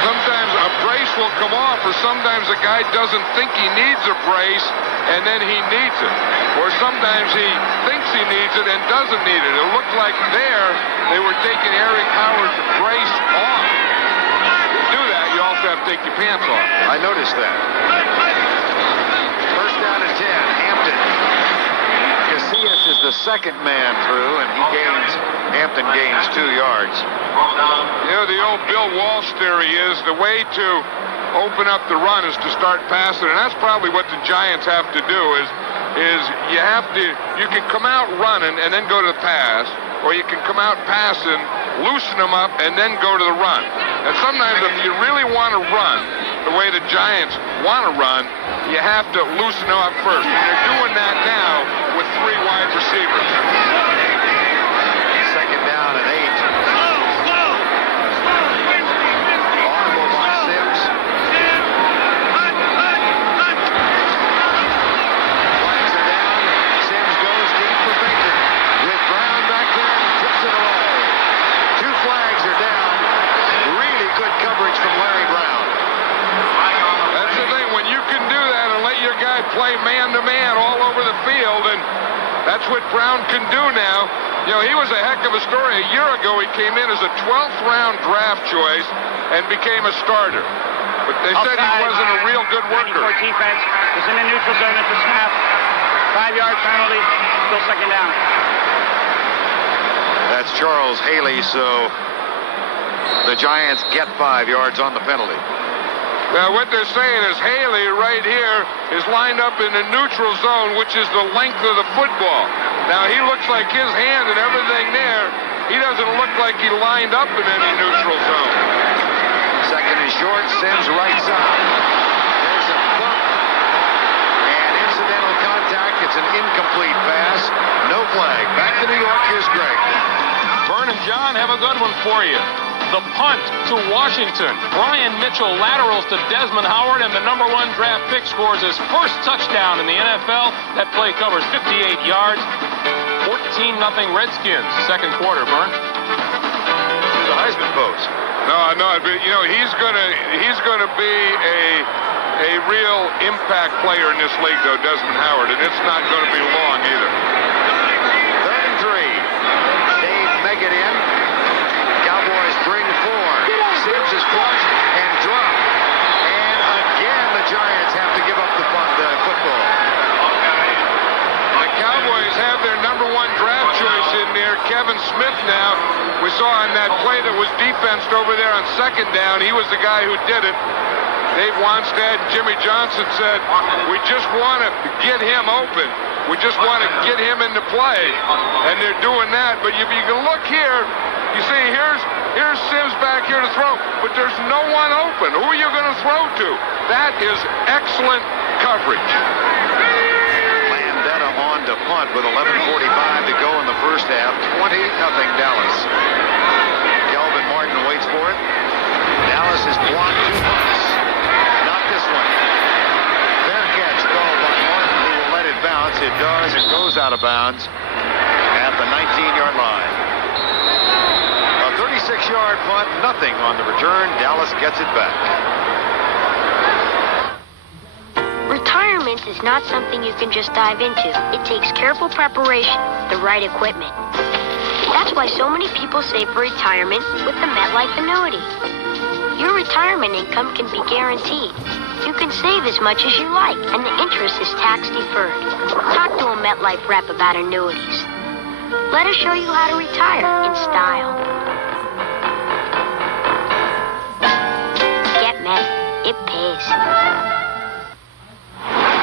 sometimes a brace will come off, or sometimes a guy doesn't think he needs a brace, and then he needs it. Or sometimes he thinks he needs it and doesn't need it. It looked like there they were taking Eric Howard's brace off. To do that, you also have to take your pants off. I noticed that. First down and 10, Hampton. Casillas is the second man through, and Hampton gains 2 yards. You know, the old Bill Walsh theory is the way to open up the run is to start passing, and that's probably what the Giants have to do is you can come out running and then go to the pass, or you can come out passing, loosen them up, and then go to the run. And sometimes if you really want to run the way the Giants want to run, you have to loosen them up first. And they're doing that now with 3 wide receivers. Second down and 8. Audible by Sims. Flags are down. Sims goes deep for Baker. With Brown back there, he tips it away. 2 flags are down. Really good coverage from Larry Brown. That's the thing. When you can do that and let your guy play man-to-man all over the field, and that's what Brown can do now. You know, he was a heck of a story. A year ago, he came in as a 12th round draft choice and became a starter. But they said he wasn't a real good worker. Defense is in the neutral zone at the snap. 5-yard penalty, still second down. That's Charles Haley, so The Giants get 5 yards on the penalty. Now, what they're saying is Haley right here is lined up in the neutral zone, which is the length of the football. Now, he looks like his hand and everything there. He doesn't look like he lined up in any neutral zone. Second and short, Sims right side. There's a bump and incidental contact. It's an incomplete pass. No flag. Back to New York. Here's Greg. Vern and John have a good one for you. The punt to Washington. Brian Mitchell laterals to Desmond Howard, and the #1 draft pick scores his first touchdown in the NFL. That play covers 58 yards. 14-0 Redskins. Second quarter, Vern. The Heisman pose. No, he's gonna be a real impact player in this league, though, Desmond Howard, and it's not going to be long either. 3rd and 3. Dave Meggett in. Cowboys bring 4. Sims is flushed and dropped. And again, the Giants have to give up the football. The Cowboys have their #1 draft choice in there, Kevin Smith now. We saw on that play that was defensed over there on 2nd down, he was the guy who did it. Dave Wanstead and Jimmy Johnson said, we just want to get him open. We just want to get him into play. And they're doing that. But if you can look here, you see here's Sims back here to throw, but there's no one open. Who are you going to throw to? That is excellent coverage. Landetta on to punt with 11:45 to go in the first half. 20-0 Dallas. Kelvin Martin waits for it. Dallas has blocked 2 punts. Not this one. Fair catch called by Norton, who will let it bounce. It does. It goes out of bounds at the 19-yard line. A 36-yard punt, nothing on the return. Dallas gets it back. Retirement is not something you can just dive into. It takes careful preparation, the right equipment. That's why so many people save for retirement with the MetLife annuity. Your retirement income can be guaranteed. You can save as much as you like, and the interest is tax deferred. Talk to a MetLife rep about annuities. Let us show you how to retire in style. Get Met. It pays.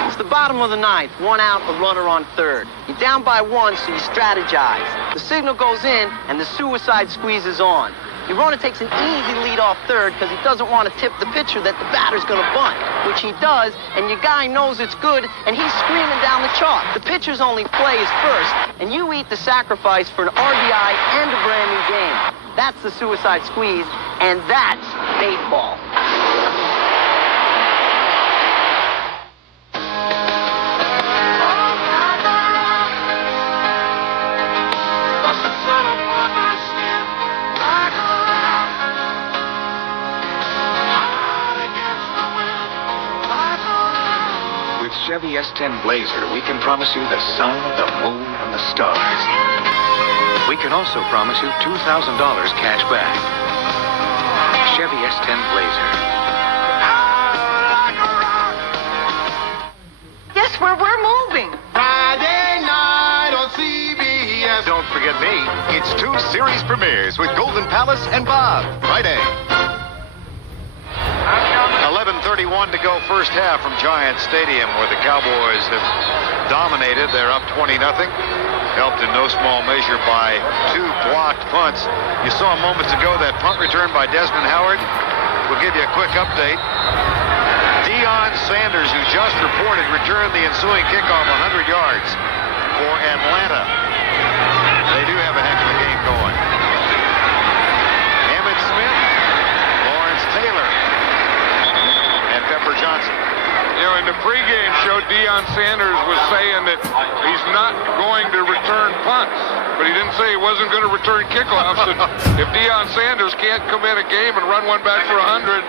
It's the bottom of the 9th. 1 out, a runner on 3rd. You're down by 1, so you strategize. The signal goes in, and the suicide squeeze is on. Your runner takes an easy lead off 3rd because he doesn't want to tip the pitcher that the batter's going to bunt, which he does, and your guy knows it's good, and he's screaming down the chalk. The pitcher's only play is 1st, and you eat the sacrifice for an RBI and a brand new game. That's the suicide squeeze, and that's baseball. Chevy S10 Blazer, we can promise you the sun, the moon, and the stars. We can also promise you $2,000 cash back. Chevy S10 Blazer. Guess where we're moving? Friday night on CBS. Don't forget me. It's 2 series premieres with Golden Palace and Bob. Friday. 11:31 to go first half from Giants Stadium, where the Cowboys have dominated. They're up 20-0. Helped in no small measure by 2 blocked punts. You saw moments ago that punt return by Desmond Howard. We'll give you a quick update. Deion Sanders, who just reported, returned the ensuing kickoff 100 yards for Atlanta. They do have a heck of a game going. Emmitt Smith, Lawrence Taylor, and Pepper Johnson. You know, in the pregame show, Deion Sanders was saying that he's not going to return punts, but he didn't say he wasn't going to return kickoffs. And if Deion Sanders can't come in a game and run one back for 100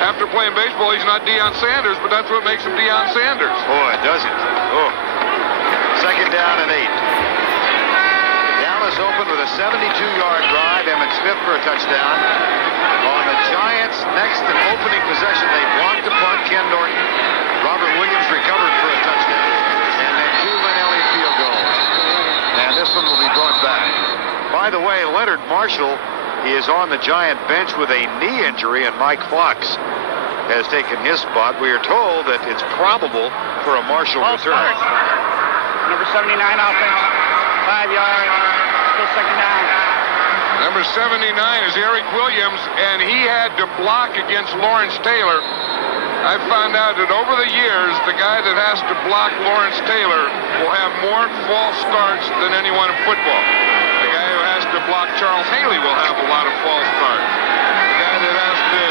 after playing baseball, he's not Deion Sanders, but that's what makes him Deion Sanders. Boy, does it. Oh. 2nd down and 8. Dallas opened with a 72-yard drive. Emmitt Smith for a touchdown. On the Giants' next and opening possession, they blocked the punt. Ken Norton. Robert Williams recovered for a touchdown. And then 2 Lynn Elliott field goals. And this one will be brought back. By the way, Leonard Marshall He is on the Giant bench with a knee injury, and Mike Fox has taken his spot. We are told that it's probable for a Marshall return. Number 79 offense, 5 yards, still second down. Number 79 is Eric Williams, and he had to block against Lawrence Taylor. I found out that over the years, the guy that has to block Lawrence Taylor will have more false starts than anyone in football. The guy who has to block Charles Haley will have a lot of false starts. The guy that has to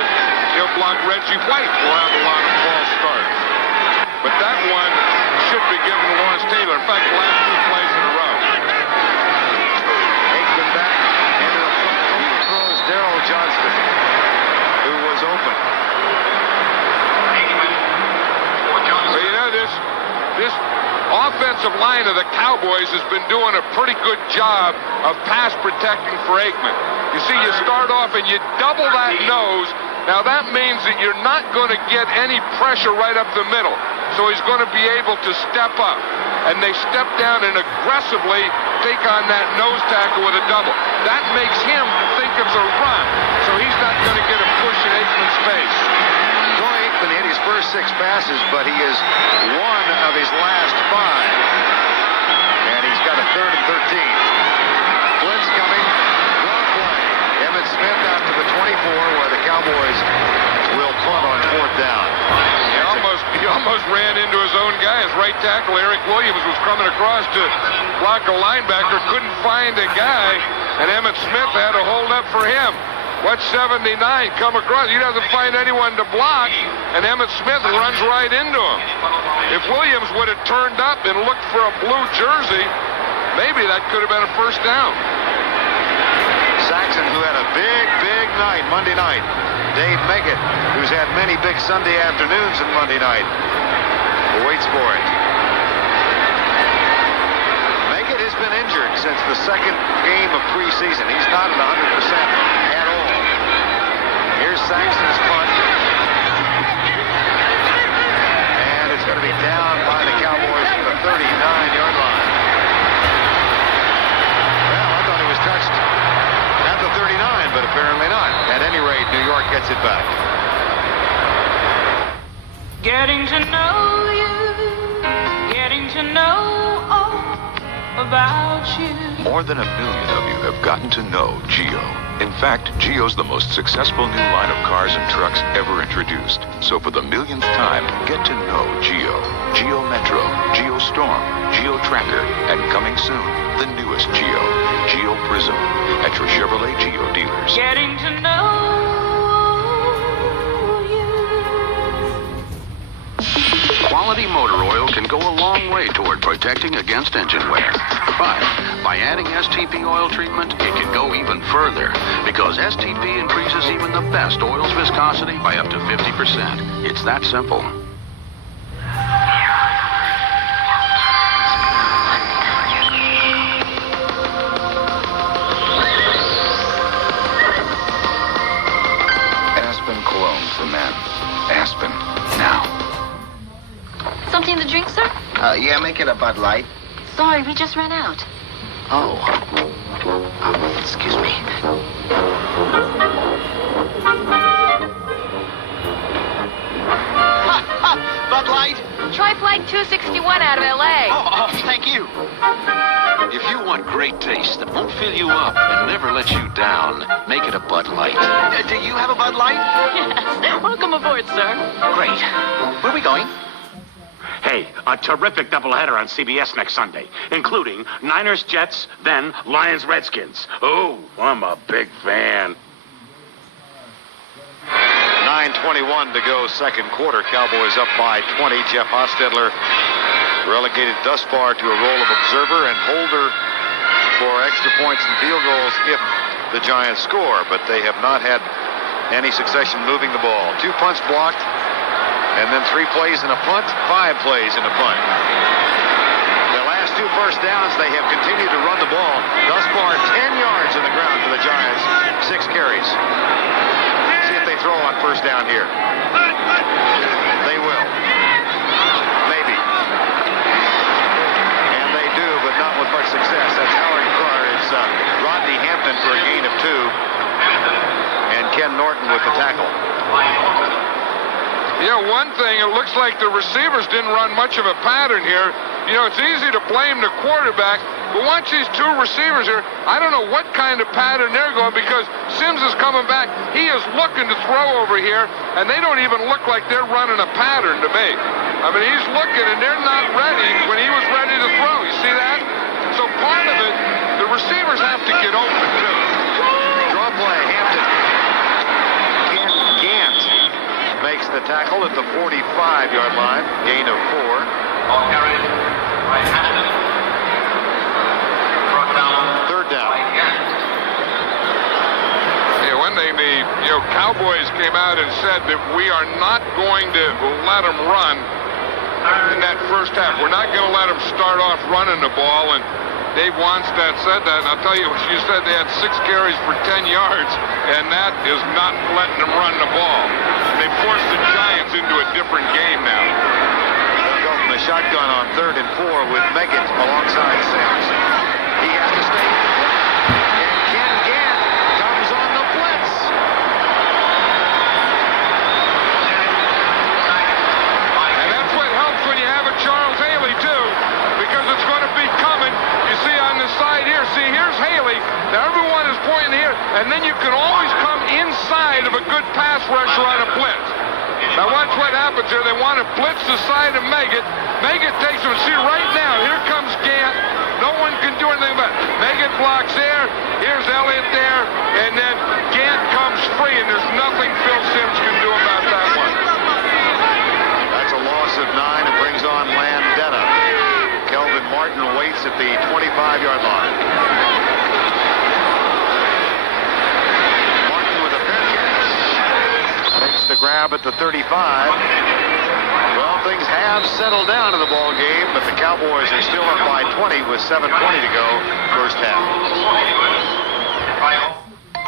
block Reggie White will have a lot of false starts. But that one should be given to Lawrence Taylor. In fact, the last 2 plays in a row. Aikman back into the front. Overthrows Darrell Johnston, who was open. But you know, this offensive line of the Cowboys has been doing a pretty good job of pass protecting for Aikman. You see, you start off and you double that nose. Now that means that you're not going to get any pressure right up the middle. So he's going to be able to step up. And they step down and aggressively take on that nose tackle with a double. That makes him think it's a run. So he's not going to get a push in Aikman's face. Troy Aikman hit his first 6 passes, but he is 1 of his last 5. And he's got a 3rd and 13. Blitz coming. Draw play. Emmitt Smith out to the 24, where the Cowboys will punt on 4th down. He almost ran into his own guy. His right tackle, Eric Williams, was coming across to block a linebacker, couldn't find a guy, and Emmitt Smith had to hold up for him. Watch 79 come across. He doesn't find anyone to block, and Emmitt Smith runs right into him. If Williams would have turned up and looked for a blue jersey, maybe that could have been a 1st down. Saxon, who had a big night Monday night. Dave Meggett, who's had many big Sunday afternoons and Monday night, waits for it. Meggett has been injured since the 2nd game of preseason. He's not at 100% at all. Here's Saxon's punt. And it's going to be down by the Cowboys from the 39-yard line. Well, I thought he was touched at the 39, but apparently not. At any rate, New York gets it back. Getting to know you, getting to know all about you. More than 1 million of you have gotten to know Geo. In fact, Geo's the most successful new line of cars and trucks ever introduced. So for the millionth time, get to know Geo. Geo Metro, Geo Storm, Geo Tracker, and coming soon, the newest Geo, Geo Prism, at your Chevrolet Geo dealers. Getting to know Quality motor oil can go a long way toward protecting against engine wear. But by adding STP oil treatment, it can go even further, because STP increases even the best oil's viscosity by up to 50%. It's that simple. Aspen cologne for men. Aspen, now. Something to drink, sir? Yeah, make it a Bud Light. Sorry, we just ran out. Oh, excuse me. Bud Light? Try Flight 261 out of L.A. Oh, thank you. If you want great taste that won't fill you up and never let you down, make it a Bud Light. Do you have a Bud Light? Yes. Welcome aboard, sir. Great. Where are we going? Hey, a terrific doubleheader on CBS next Sunday, including Niners-Jets, then Lions-Redskins. Oh, I'm a big fan. 9:21 to go, 2nd quarter. Cowboys up by 20. Jeff Hostetler relegated thus far to a role of observer and holder for extra points and field goals if the Giants score, but they have not had any succession moving the ball. 2 punts blocked, and then 3 plays in a punt, 5 plays in a punt. The last 2 first downs, they have continued to run the ball. Thus far, 10 yards on the ground for the Giants, 6 carries. See if they throw on first down here. They will. Maybe. And they do, but not with much success. That's Howard Carr. It's Rodney Hampton for a gain of 2. And Ken Norton with the tackle. One thing, it looks like the receivers didn't run much of a pattern here. It's easy to blame the quarterback, but watch these two receivers here. I don't know what kind of pattern they're going, because Sims is coming back. He is looking to throw over here, and they don't even look like they're running a pattern to me. I mean, he's looking, and they're not ready when he was ready to throw. You see that? So part of it, the receivers have to get open, too. Draw play, Hampton. Gant makes the tackle at the 45-yard line. Gain of 4. Ball carried by Hampton. Third down. One thing, the Cowboys came out and said that we are not going to let them run in that first half. We're not going to let them start off running the ball, and Dave Wanstead said that, and I'll tell you, she said they had 6 carries for 10 yards, and that is not letting them run the ball. They forced the Giants into a different game now. They'll go from the shotgun on 3rd and 4 with Meggett alongside Sims. He has to stay in. And Ken Gant comes on the blitz. And that's what helps when you have a Charles Haley, too, because it's going to be coming. You see on the side here, here's Haley. Now everyone is pointing here, and then you can always come inside of a good pass rusher on a blitz. Now watch what happens here. They want to blitz the side of Meggett. Meggett takes him. See right now, here comes Gant. No one can do anything about it. Meggett blocks there. Here's Elliott there. And then Gant comes free, and there's nothing Phil Sims can do about that one. That's a loss of 9 and brings on Landetta. Kelvin Martin waits at the 25-yard line. Martin with a fair catch. Takes the grab at the 35. Well, things have settled down in the ball game, but the Cowboys are still up by 20 with 7:20 to go first half.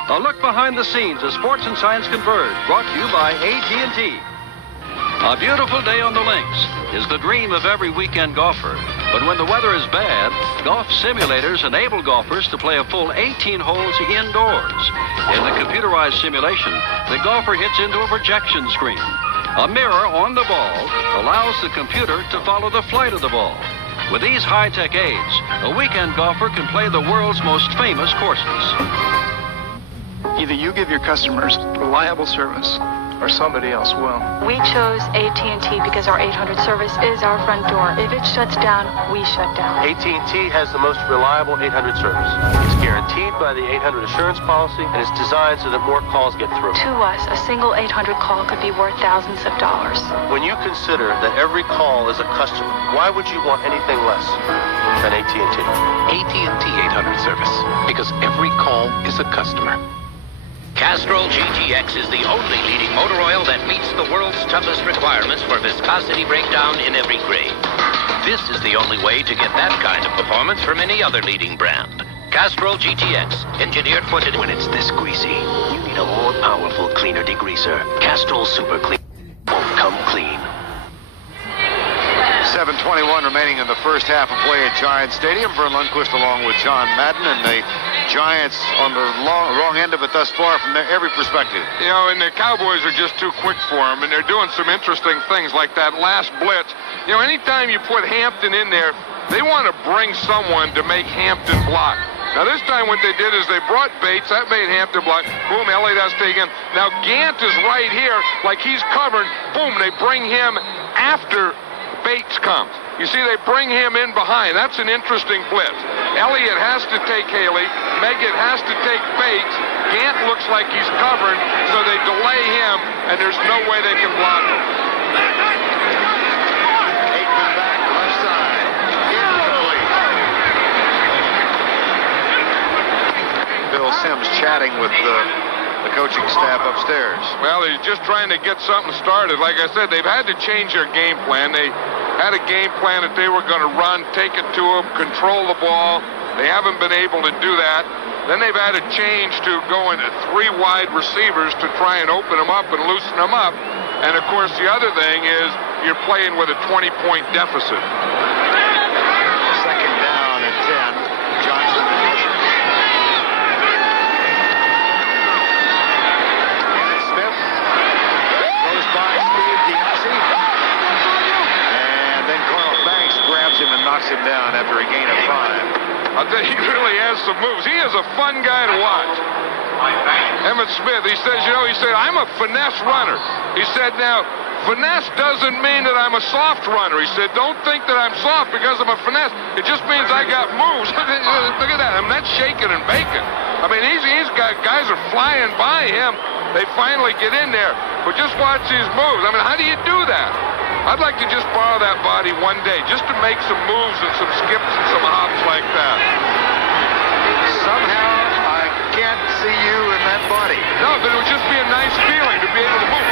A look behind the scenes as sports and science converge, brought to you by AT&T. A beautiful day on the links is the dream of every weekend golfer. But when the weather is bad, golf simulators enable golfers to play a full 18 holes indoors. In the computerized simulation, the golfer hits into a projection screen. A mirror on the ball allows the computer to follow the flight of the ball. With these high-tech aids, a weekend golfer can play the world's most famous courses. Either you give your customers reliable service, or somebody else will. We chose AT&T because our 800 service is our front door. If it shuts down, we shut down. AT&T has the most reliable 800 service. It's guaranteed by the 800 assurance policy, and it's designed so that more calls get through. To us, a single 800 call could be worth thousands of dollars. When you consider that every call is a customer, why would you want anything less than AT&T? AT&T 800 service, because every call is a customer. Castrol GTX is the only leading motor oil that meets the world's toughest requirements for viscosity breakdown in every grade. This is the only way to get that kind of performance from any other leading brand. Castrol GTX, engineered for today. When it's this greasy, you need a more powerful cleaner degreaser. Castrol Super Clean won't come clean. 7:21 remaining in the first half of play at Giants Stadium. Vern Lundquist along with John Madden, and the Giants on the wrong end of it thus far from every perspective. And the Cowboys are just too quick for them, and they're doing some interesting things like that last blitz. Anytime you put Hampton in there, they want to bring someone to make Hampton block. Now, this time what they did is they brought Bates. That made Hampton block. Boom, Elliott has to take him. Now, Gant is right here like he's covered. Boom, they bring him after Bates comes. You see, they bring him in behind. That's an interesting blitz. Elliott has to take Haley. Meggett has to take Bates. Gant looks like he's covered, so they delay him, and there's no way they can block him. Aikman back, left side. Incomplete. Bill Sims chatting with the coaching staff upstairs. Well, he's just trying to get something started. Like I said, they've had to change their game plan. They had a game plan that they were going to run, take it to them, control the ball. They haven't been able to do that. Then they've had to change to going to 3 wide receivers to try and open them up and loosen them up. And, of course, the other thing is you're playing with a 20-point deficit. Second down and 10. Johnson. I'll tell you, he really has some moves. He is a fun guy to watch. Emmitt Smith, he says, I'm a finesse runner. He said, now, finesse doesn't mean that I'm a soft runner. He said, don't think that I'm soft because I'm a finesse. It just means I got moves. Look at that. I mean, that's shaking and baking. I mean, he's got guys are flying by him. They finally get in there. But just watch these moves. I mean, how do you do that? I'd like to just borrow that body one day just to make some moves and some skips and some hops like that. Somehow, I can't see you in that body. No, but it would just be a nice feeling to be able to move.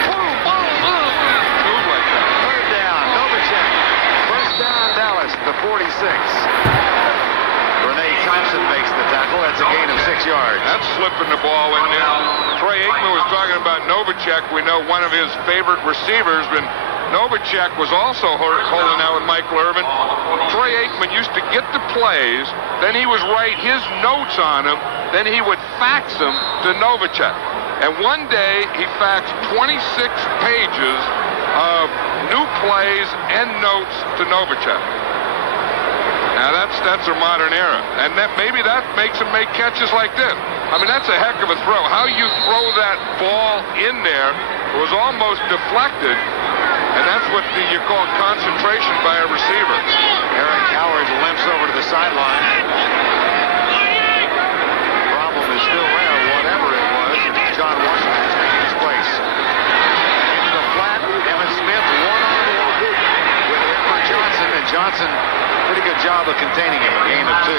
Move like that. Third down, Novacek. First down, Dallas, the 46. Renee Thompson makes the tackle. That's a gain of 6 yards. That's slipping the ball in there. Troy Aikman was talking about Novacek. We know one of his favorite receivers, but Novacek was also holding out with Michael Irvin. Troy Aikman used to get the plays, then he would write his notes on them, then he would fax them to Novacek. And one day, he faxed 26 pages of new plays and notes to Novacek. Now, that's a modern era. And maybe that makes him make catches like this. I mean, that's a heck of a throw. How you throw that ball in there was almost deflected. And that's what you call concentration by a receiver. Eric Howard limps over to the sideline. The problem is still there, whatever it was. John Washington is taking his place. Into the flat, Emmitt Smith one-on-one with Pepper Johnson. And Johnson, pretty good job of containing him, a gain of 2.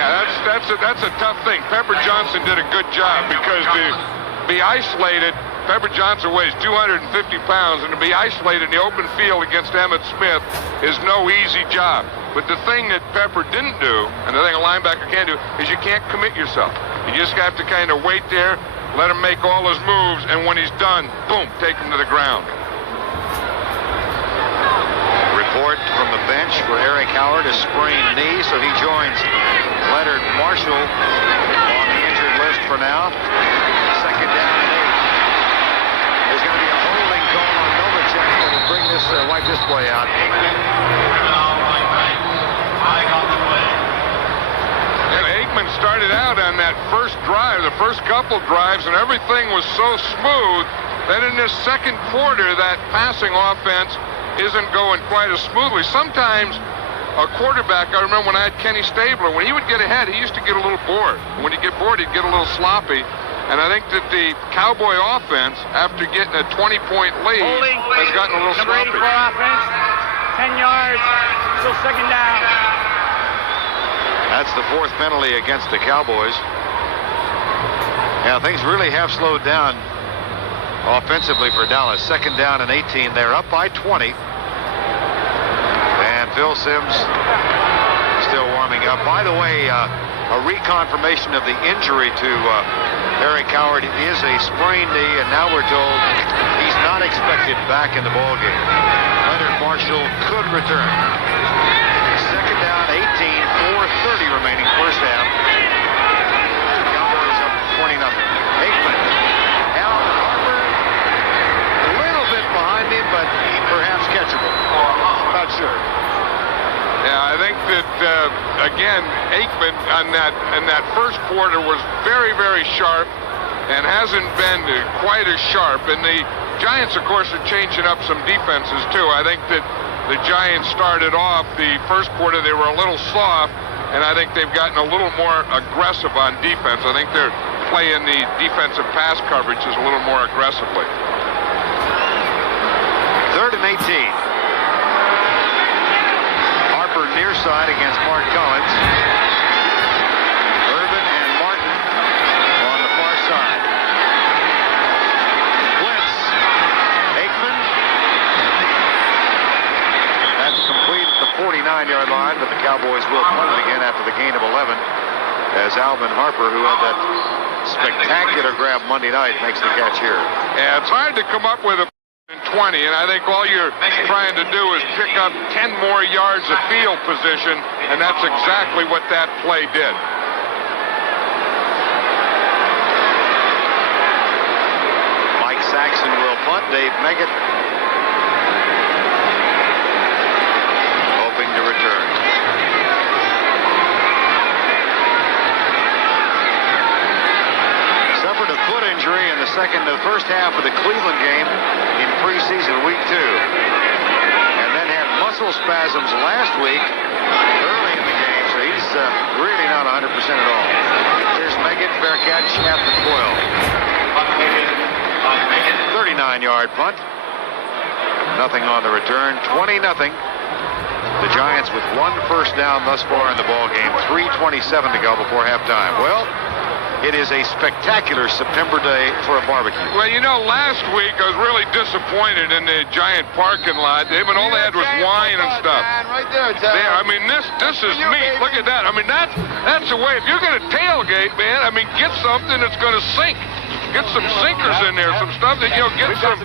Yeah, that's a tough thing. Pepper Johnson did a good job because to be isolated, Pepper Johnson weighs 250 pounds, and to be isolated in the open field against Emmitt Smith is no easy job. But the thing that Pepper didn't do, and the thing a linebacker can't do, is you can't commit yourself. You just have to kind of wait there, let him make all his moves, and when he's done, boom, take him to the ground. Report from the bench for Eric Howard, a sprained knee, so he joins Leonard Marshall on the injured list for now. Second down and 8. There's going to be a holding call on Novacek that will bring this, wipe this play out. Aikman started out on that first drive, the first couple drives, and everything was so smooth that in this second quarter, that passing offense isn't going quite as smoothly. Sometimes a quarterback, I remember when I had Kenny Stabler, when he would get ahead, he used to get a little bored. When he'd get bored, he'd get a little sloppy. And I think that the Cowboy offense, after getting a 20-point lead, has gotten a little sloppy. Offense, 10 yards, still second down. That's the 4th penalty against the Cowboys. Now, things really have slowed down offensively for Dallas. Second down and 18. They're up by 20. And Phil Simms still warming up. By the way, a reconfirmation of the injury to Eric Howard is a sprained knee, and now we're told he's not expected back in the ballgame. Leonard Marshall could return. Second down, 18, 4:30 remaining first half. Cowboys up 20-0. Aikman. Allen Harper, a little bit behind him, but perhaps catchable. Not sure. Yeah, I think that, again, Aikman in that first quarter was very, very sharp and hasn't been quite as sharp. And the Giants, of course, are changing up some defenses, too. I think that the Giants started off the first quarter, they were a little soft, and I think they've gotten a little more aggressive on defense. I think they're playing the defensive pass coverages a little more aggressively. 3rd and 18. Harper near side against Mark Collins. Irvin and Martin on the far side. Blitz. Aikman. That's complete at the 49-yard line, but the Cowboys will punt it again after the gain of 11. As Alvin Harper, who had that spectacular grab Monday night, makes the catch here. Yeah, it's hard to come up with a 20, and I think all you're trying to do is pick up 10 more yards of field position, and that's exactly what that play did. Mike Saxon will punt. Dave Meggett hoping to return. second to the first half of the Cleveland game in preseason week 2. And then had muscle spasms last week early in the game, so he's really not 100% at all. Here's Meggett, fair catch at the 12. 39-yard punt. Nothing on the return. 20-0. The Giants with 1 first down thus far in the ball game. 3:27 to go before halftime. Well, it is a spectacular September day for a barbecue. Well, you know, last week I was really disappointed in the Giant parking lot. All they had was wine and stuff. Right there, There, I mean, this is meat. Look at that. I mean, that's the way. If you're going to tailgate, man, I mean, get something that's going to sink. Get some sinkers in there, some stuff that, you know, get some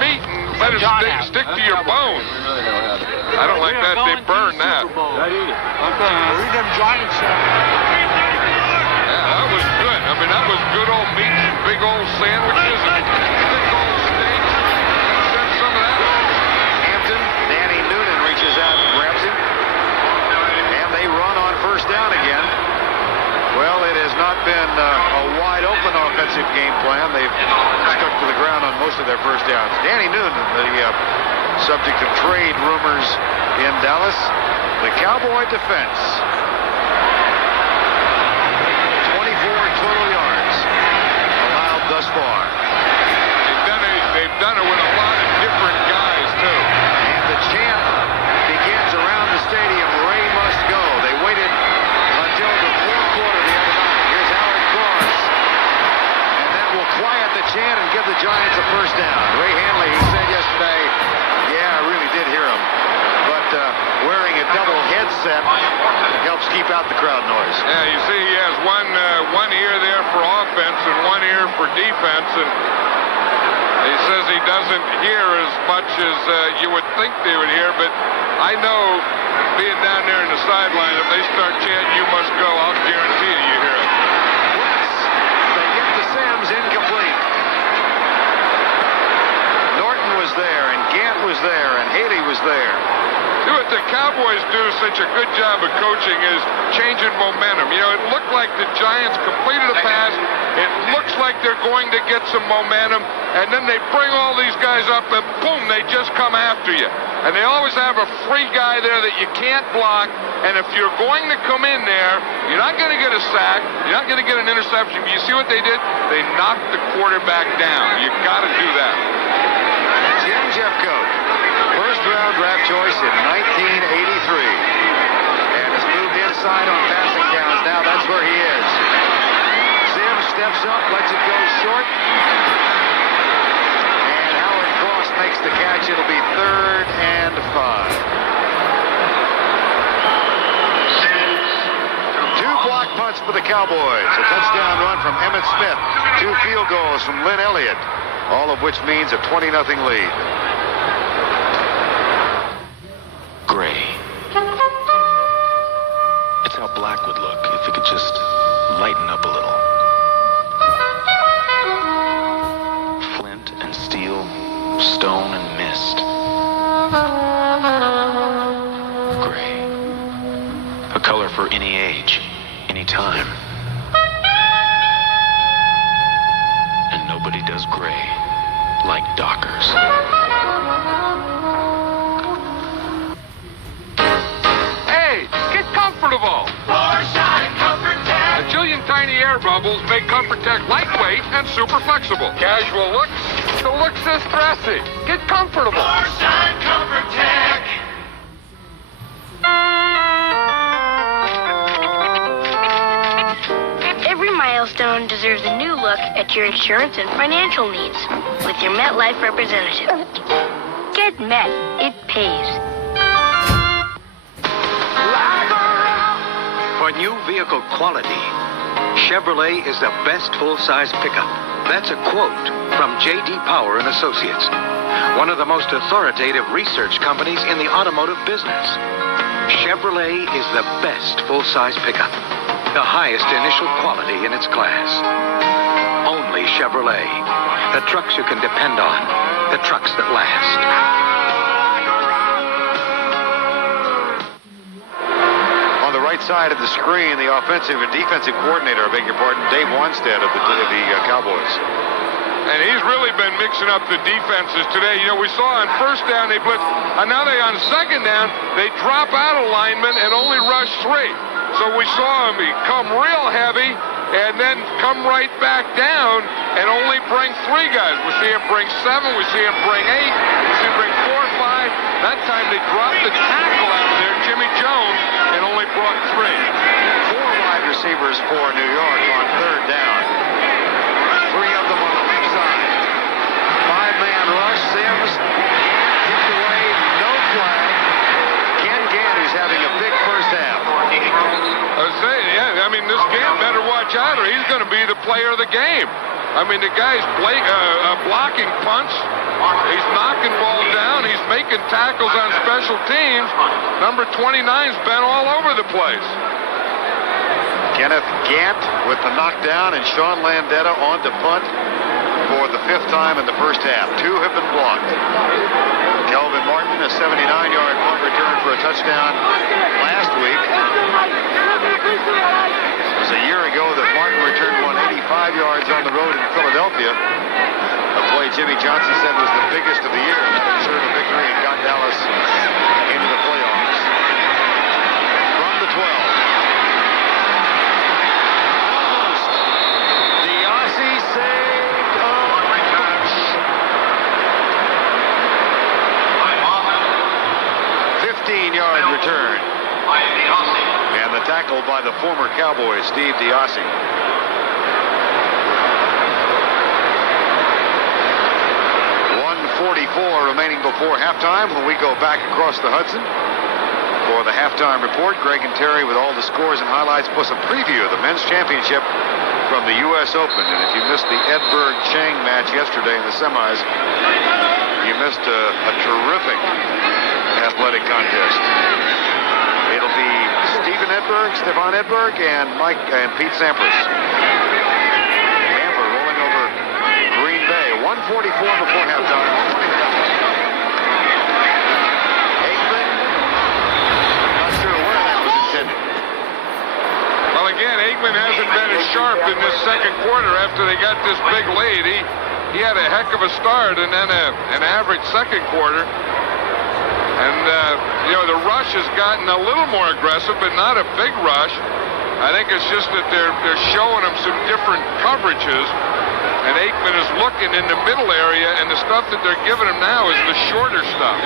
meat and let it stick to your bones. I don't like that. They burn that. Read them Giants. Yeah, that was good. I mean, that was good old meat, big old sandwiches, and big old steaks. Send some of that over. Hampton, Danny Noonan reaches out and grabs him. And they run on first down again. Well, it has not been a wide-open offensive game plan. They've stuck to the ground on most of their first downs. Danny Noonan, the subject of trade rumors in Dallas. The Cowboy defense. 24 total yards allowed thus far. They've done it with a lot of different guys, too. And the chant begins around the stadium. Ray must go. They waited until the fourth quarter the other night. Here's Howard Cross. And that will quiet the chant and give the Giants a first down. Ray Hanley, he said yesterday, yeah, I really did hear him. But wearing a double headset helps keep out the crowd noise. Yeah, you see, he has one ear there for offense and one ear for defense, and he says he doesn't hear as much as you would think they would hear, but I know, being down there in the sideline, if they start chanting, "You must go," I'll guarantee you hear it. Blitz. They get to Sims, incomplete. Norton was there, and Gant was there, and Haley was there. See, what the Cowboys do such a good job of coaching is changing momentum. You know, it looked like the Giants completed a pass. It looks like they're going to get some momentum, and then they bring all these guys up, and boom, they just come after you. And they always have a free guy there that you can't block, and if you're going to come in there, you're not going to get a sack, you're not going to get an interception. But you see what they did? They knocked the quarterback down. You got to do that. Jim Jeffcoat, first-round draft choice in 1983. And has moved inside on passing downs. Now that's where he is. Sims steps up, lets it go short. And Howard Cross makes the catch. It'll be 3rd and 5. 2 block punts for the Cowboys. A touchdown run from Emmitt Smith. 2 field goals from Lynn Elliott. All of which means a 20-0 lead. Gray. It's how black would look if it could just lighten up a little. Flint and steel, stone and mist. Gray. A color for any age, any time. And nobody does gray like Dockers. Hey, get comfortable. Floorshine Comfort Tech. A jillion tiny air bubbles make Comfort Tech lightweight and super flexible. Casual looks, the looks is dressy. Get comfortable. Floorshine Comfort Tech. Every milestone deserves a new look at your insurance and financial needs with your MetLife representative. Get Met. It pays. For new vehicle quality, Chevrolet is the best full-size pickup. That's a quote from J.D. Power and Associates, one of the most authoritative research companies in the automotive business. Chevrolet is the best full-size pickup, the highest initial quality in its class. Only Chevrolet, the trucks you can depend on, the trucks that last. On the right side of the screen, the offensive and defensive coordinator, I beg your pardon, Dave Wanstead of the Cowboys. And he's really been mixing up the defenses today. You know, we saw on first down they blitz, and now on second down, they drop out of alignment and only rush 3. So we saw him come real heavy and then come right back down and only bring 3 guys. We see him bring 7, we see him bring 8, we see him bring 4 or 5. That time they dropped the tackle out of there, Jimmy Jones, and only brought 3. 4 wide receivers for New York on third down. 3 of them on the left side. 5-man rush. Sims kicked away, no flag. Gant, who's having a big first half. I was saying, yeah, I mean, this Gant better watch out or he's going to be the player of the game. I mean, the guy's blocking punts. He's knocking balls down. He's making tackles on special teams. Number 29's been all over the place. Kenneth Gant with the knockdown, and Sean Landeta on to punt for the 5th time in the first half. 2 have been blocked. Kelvin Martin, a 79-yard punt return for a touchdown last week. It was a year ago that Martin returned 185 yards on the road in Philadelphia. A play Jimmy Johnson said was the biggest of the year. That ensured a victory and got Dallas into the playoffs. From the 12. Saved on punch. 15-yard return. And the tackle by the former Cowboy, Steve Diossi. 1:44 remaining before halftime when we go back across the Hudson for the halftime report. Greg and Terry with all the scores and highlights, plus a preview of the men's championship from the U.S. Open. And if you missed the Edberg-Chang match yesterday in the semis, you missed a terrific athletic contest. It'll be Stefan Edberg, and Pete Sampras. Amber rolling over Green Bay. 1:44 before halftime. Aikman, not sure where that was intended. Well, again, Aikman hasn't been as sharp in this second quarter after they got this big lead. He had a heck of a start and then an average second quarter. And, you know, the rush has gotten a little more aggressive, but not a big rush. I think it's just that they're showing him some different coverages. And Aikman is looking in the middle area, and the stuff that they're giving him now is the shorter stuff.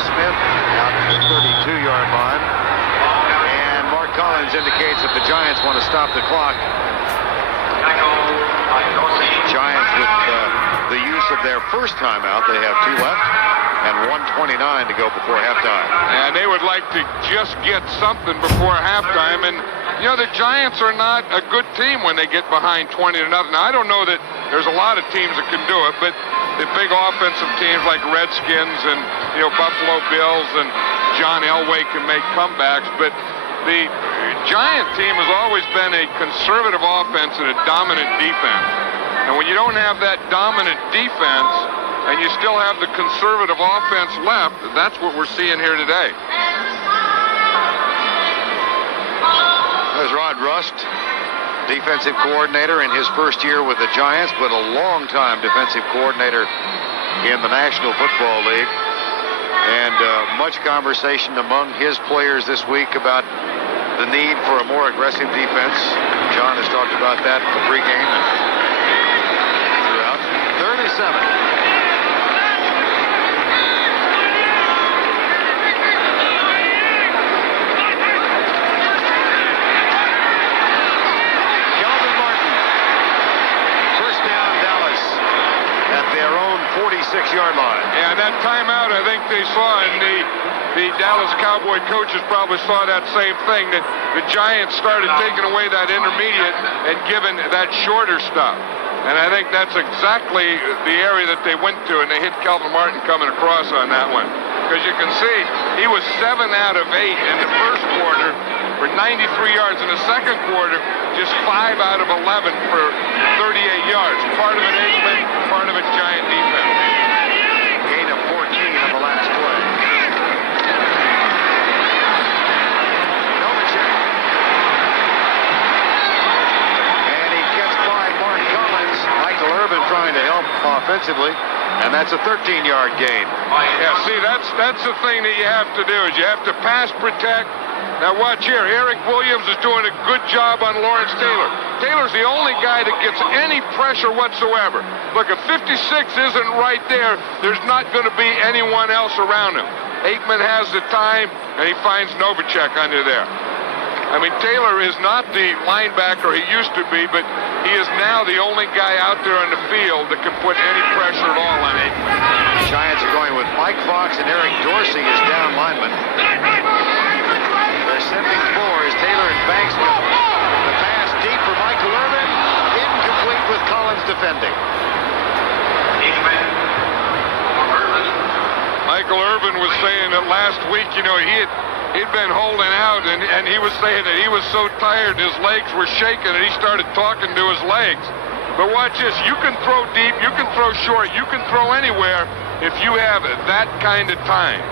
Smith out to the 32-yard line. And Mark Collins indicates that the Giants want to stop the clock. Giants with the use of their first timeout. They have 2 left and 1:29 to go before halftime. And they would like to just get something before halftime. And, you know, the Giants are not a good team when they get behind 20-0. Now, I don't know that there's a lot of teams that can do it, but the big offensive teams like Redskins and, you know, Buffalo Bills and John Elway can make comebacks. But the Giant team has always been a conservative offense and a dominant defense. And when you don't have that dominant defense and you still have the conservative offense left, that's what we're seeing here today. There's Rod Rust, defensive coordinator in his first year with the Giants, but a long-time defensive coordinator in the National Football League. And much conversation among his players this week about the need for a more aggressive defense. John has talked about that in the pregame and throughout. 37. Their own 46-yard line. Yeah, that timeout, I think they saw, and the Dallas Cowboy coaches probably saw that same thing, that the Giants started taking away that intermediate and giving that shorter stuff. And I think that's exactly the area that they went to, and they hit Kelvin Martin coming across on that one. Because you can see, he was 7 out of 8 in the first quarter for 93 yards. In the second quarter, just 5 out of 11 for 38 yards. Part of it Aikman, part of it Giant defense. Gain of 14 on the last play. offensively, and that's a 13-yard gain. Yeah, see, that's the thing that you have to do, is you have to pass protect. Now watch here, Eric Williams is doing a good job on Lawrence Taylor. Taylor's the only guy that gets any pressure whatsoever. Look, if 56 isn't right there, there's not going to be anyone else around him. Aikman has the time, and he finds Novacek under there. I mean, Taylor is not the linebacker he used to be, but he is now the only guy out there on the field that can put any pressure at all on Aikman. The Giants are going with Mike Fox and Eric Dorsey as down linemen. They're sending four as Taylor and Banks go. The pass deep for Michael Irvin. Incomplete with Collins defending. Michael Irvin was saying that last week, you know, he'd been holding out, and he was saying that he was so tired his legs were shaking, and he started talking to his legs. But watch this. You can throw deep, you can throw short, you can throw anywhere if you have that kind of time.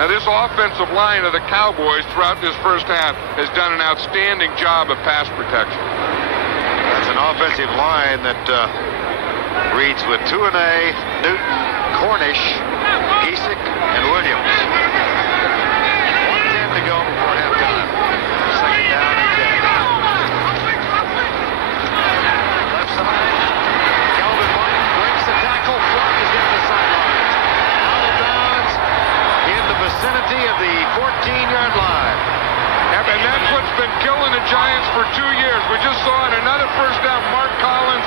Now, this offensive line of the Cowboys throughout this first half has done an outstanding job of pass protection. That's an offensive line that reads with Tuanay, Newton, Cornish, Giesick, and Williams. 1:10 to go before halftime. Second down and 10. Left side, Calvin Martin breaks the tackle, flies down the sidelines. Out of bounds in the vicinity of the 14-yard line. And that's what's been killing the Giants for 2 years. We just saw it, another first down. Mark Collins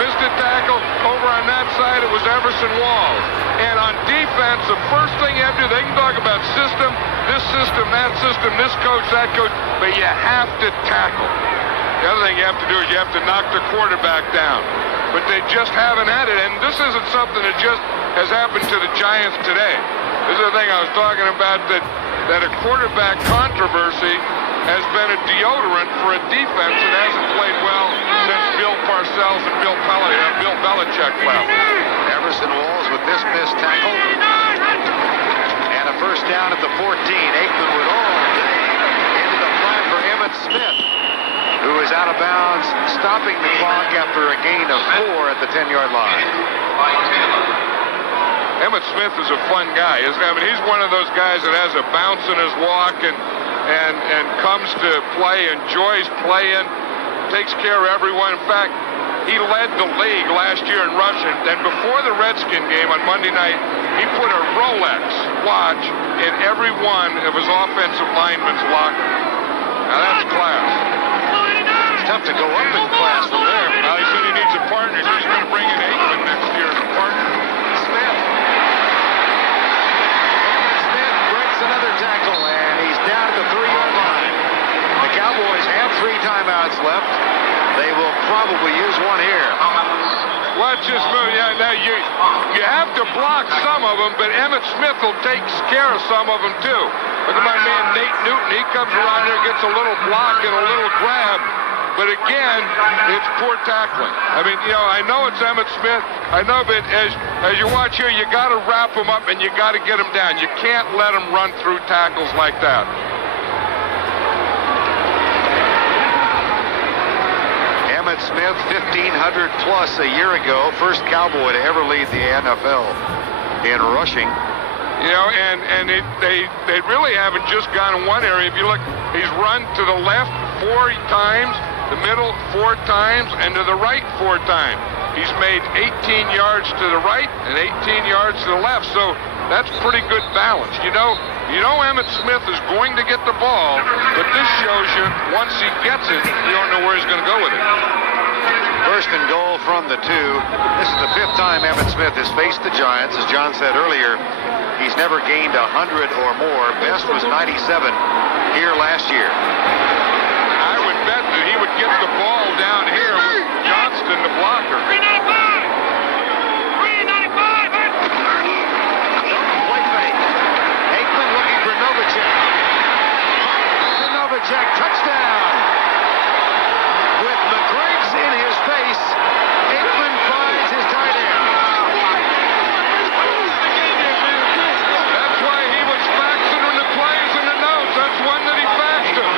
missed a tackle. Over on that side, it was Everson Walls. And on defense, the first thing you have to do, they can talk about system, this coach, that coach, but you have to tackle. The other thing you have to do is you have to knock the quarterback down. But they just haven't had it, and this isn't something that just has happened to the Giants today. This is the thing I was talking about, that a quarterback controversy has been a deodorant for a defense that hasn't played well since Bill Parcells and Bill Belichick left. Everson Walls with this missed tackle. And a first down at the 14. Aikman with all day into the flat for Emmitt Smith, who is out of bounds, stopping the clock after a gain of 4 at the 10-yard line. Emmitt Smith is a fun guy. I mean, he's one of those guys that has a bounce in his walk and comes to play, enjoys playing, takes care of everyone. In fact, he led the league last year in rushing. And before the Redskin game on Monday night, he put a Rolex watch in every one of his offensive linemen's locker. Now that's class. It's tough to go up in class from there. He said he needs a partner. He's going to bring in Aikman next year as a partner. Another tackle, and he's down at the 3-yard line. The Cowboys have 3 timeouts left. They will probably use one here. Watch this move. Yeah, now you have to block some of them, but Emmitt Smith will take care of some of them too. Look at my man Nate Newton. He comes around there, gets a little block and a little grab. But again, it's poor tackling. I mean, you know, I know it's Emmitt Smith. I know, but as you watch here, you got to wrap him up and you got to get him down. You can't let him run through tackles like that. Emmitt Smith, 1,500 plus a year ago. First Cowboy to ever lead the NFL in rushing. You know, and they really haven't just gone in one area. If you look, he's run to the left 4 times, the middle 4 times, and to the right 4 times. He's made 18 yards to the right and 18 yards to the left, so that's pretty good balance. You know Emmitt Smith is going to get the ball, but this shows you once he gets it, you don't know where he's going to go with it. First and goal from the 2. This is the 5th time Emmitt Smith has faced the Giants. As John said earlier, he's never gained 100 or more. Best was 97 here last year. I would bet that he would get the ball down here with Johnston, the blocker. 395! Play fake. Aikman looking for Novacek. Novacek, touchdown! With McGriggs in his face, Aikman finds his tight end. That's why he was faxing him the plays and the notes. That's one that he faxed him.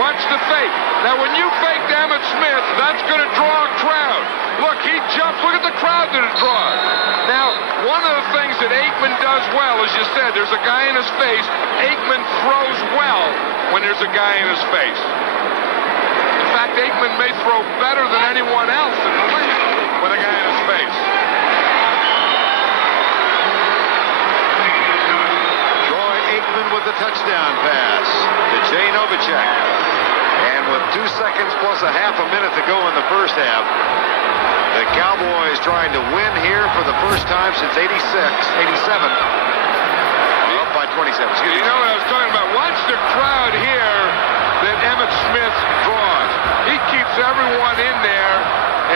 Watch the fake. Now, when you fake Emmitt Smith, that's going to draw a crowd. Look, he jumps. Look at the crowd that it draws. Now, one of the things that Aikman does well, as you said, there's a guy in his face. Aikman throws well when there's a guy in his face. In fact, Aikman may throw better than anyone else in the league with a guy in his face. With the touchdown pass to Jay Novacek. And with 2 seconds plus a half a minute to go in the first half, the Cowboys trying to win here for the first time since 87. Up by 27. Excuse me. You know what I was talking about? Watch the crowd here that Emmitt Smith draws. He keeps everyone in there,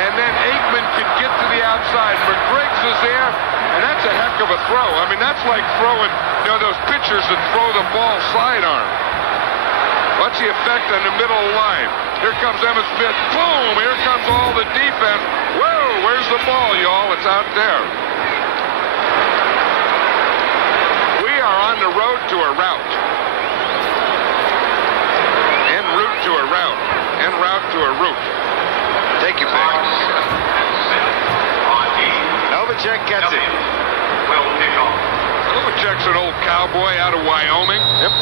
and then Aikman can get to the outside. McGriggs is there, and that's a heck of a throw. I mean, that's like throwing, those pitchers that throw the ball sidearm. What's the effect on the middle of the line? Here comes Emmitt Smith. Boom! Here comes all the defense. Whoa! Where's the ball, y'all? It's out there. We are on the road to a rout. En route to a rout. En route to a route. Take your pick. Novacek gets it. Novacek's an old cowboy out of Wyoming. Yep.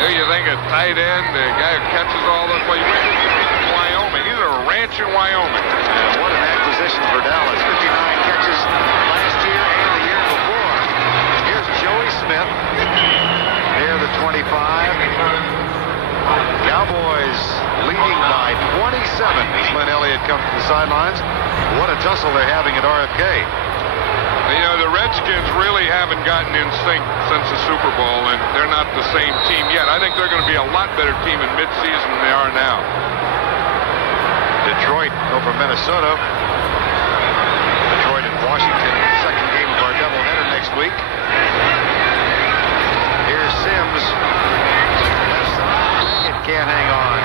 Here you think a tight end, the guy who catches all those plays. Wyoming. He's at a ranch in Wyoming. And what an acquisition for Dallas. 59 catches last year and the year before. Here's Joey Smith. Near the 25. Cowboys leading by 27 as Lynn Elliott comes to the sidelines. What a tussle they're having at RFK. The Redskins really haven't gotten in sync since the Super Bowl, and they're not the same team yet. I think they're going to be a lot better team in midseason than they are now. Detroit over Minnesota. Detroit and Washington, second game of our doubleheader next week. Here's Sims. Left side. It can't hang on.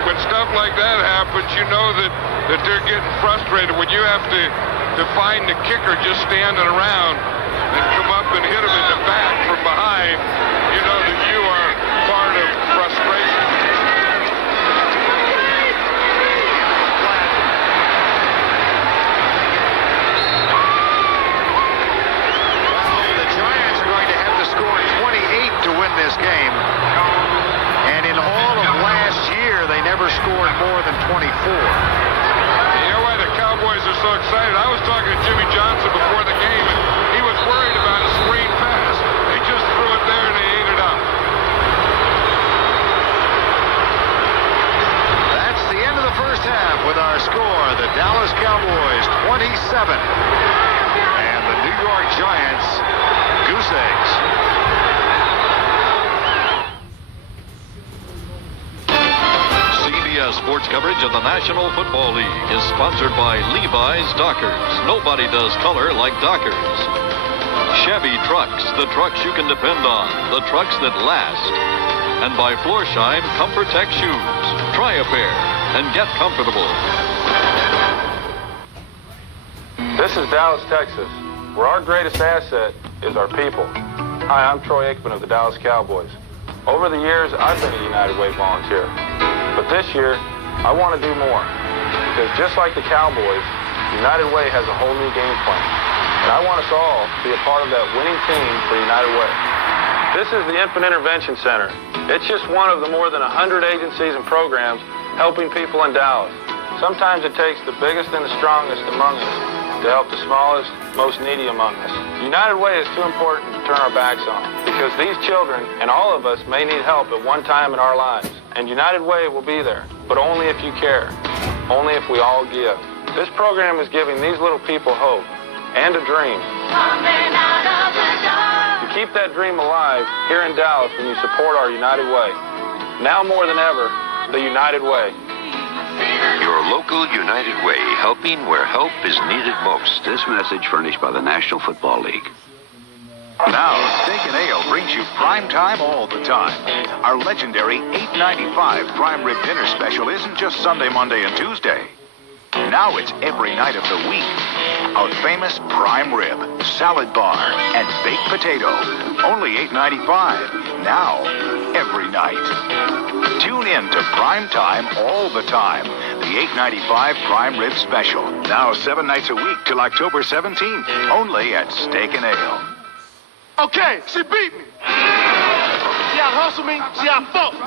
When stuff like that happens, you know that they're getting frustrated. When you have to find the kicker just standing around and come up and hit him in the back from behind, you know that you are part of frustration. Well, the Giants are going to have to score 28 to win this game. And in all of last year, they never scored more than 24. You know why the Cowboys are so excited? I was talking to Jimmy Johnson before the game, and he was worried about a screen pass. They just threw it there, and they ate it up. That's the end of the first half with our score. The Dallas Cowboys 27. And the New York Giants goose eggs. Sports coverage of the National Football League is sponsored by Levi's Dockers. Nobody does color like Dockers. Chevy Trucks, the trucks you can depend on, the trucks that last. And by Floorshine ComfortTech shoes. Try a pair and get comfortable. This is Dallas, Texas, where our greatest asset is our people. Hi, I'm Troy Aikman of the Dallas Cowboys. Over the years, I've been a United Way volunteer. But this year, I want to do more. Because just like the Cowboys, United Way has a whole new game plan. And I want us all to be a part of that winning team for United Way. This is the Infant Intervention Center. It's just one of the more than 100 agencies and programs helping people in Dallas. Sometimes it takes the biggest and the strongest among us to help the smallest, most needy among us. United Way is too important to turn our backs on because these children and all of us may need help at one time in our lives. And United Way will be there, but only if you care, only if we all give. This program is giving these little people hope and a dream. You keep that dream alive here in Dallas when you support our United Way. Now more than ever, the United Way. Your local United Way, helping where help is needed most. This message furnished by the National Football League. Now, Steak and Ale brings you prime time all the time. Our legendary $8.95 prime rib dinner special isn't just Sunday, Monday, and Tuesday. Now it's every night of the week. Our famous prime rib, salad bar, and baked potato. Only $8.95. Now, every night. Tune in to Prime Time all the time. The $8.95 prime rib special. Now 7 nights a week till October 17th. Only at Steak and Ale. Okay, she beat me. She out-hustled me, she out-fought me.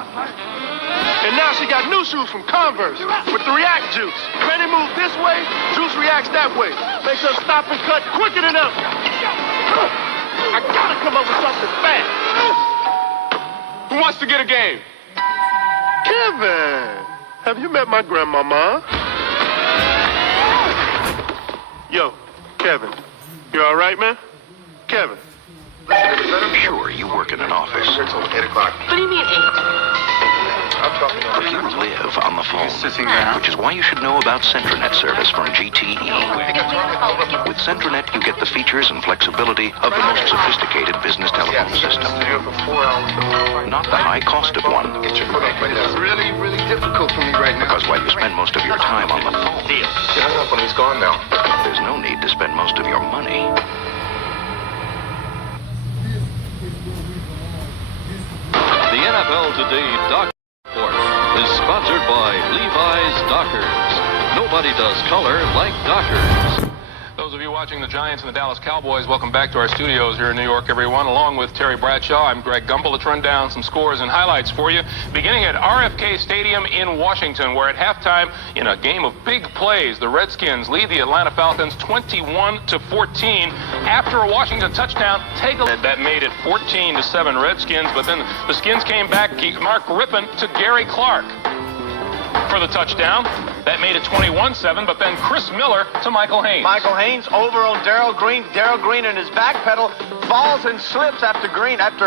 And now she got new shoes from Converse with the React Juice. Ready move this way, Juice reacts that way. Makes her stop and cut quicker than ever. I gotta come up with something fast. Who wants to get a game? Kevin, have you met my grandmama? Yo, Kevin, you all right, man? Kevin. I'm sure you work in an office. Here till 8 o'clock. What do you mean 8? But you live on the phone, which is why you should know about Centranet service from GTE. With Centranet, you get the features and flexibility of the most sophisticated business telephone system. Not the high cost of one. It's really, really difficult for me right now. Because while you spend most of your time on the phone, Get hung up when he's gone now. there's no need to spend most of your money. The NFL Today Doc Report is sponsored by Levi's Dockers. Nobody does color like Dockers. Those of you watching the Giants and the Dallas Cowboys, welcome back to our studios here in New York, everyone. Along with Terry Bradshaw, I'm Greg Gumbel. Let's run down some scores and highlights for you. Beginning at RFK Stadium in Washington, where at halftime, in a game of big plays, the Redskins lead the Atlanta Falcons 21-14. After a Washington touchdown, take a that made it 14-7 Redskins, but then the Skins came back. Mark Rippon to Gary Clark for the touchdown. That made it 21-7, but then Chris Miller to Michael Haynes. Michael Haynes over on Darryl Green. Darryl Green in his back pedal falls and slips after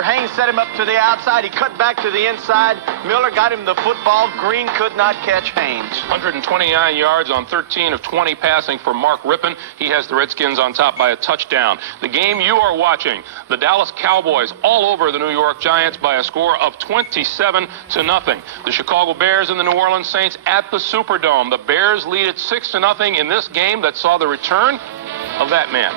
Haynes set him up to the outside. He cut back to the inside. Miller got him the football. Green could not catch Haynes. 129 yards on 13 of 20 passing for Mark Rippon. He has the Redskins on top by a touchdown. The game you are watching, the Dallas Cowboys all over the New York Giants by a score of 27-0. The Chicago Bears and the New Orleans Saints at the Superdome. The Bears lead it 6-0 in this game that saw the return of that man.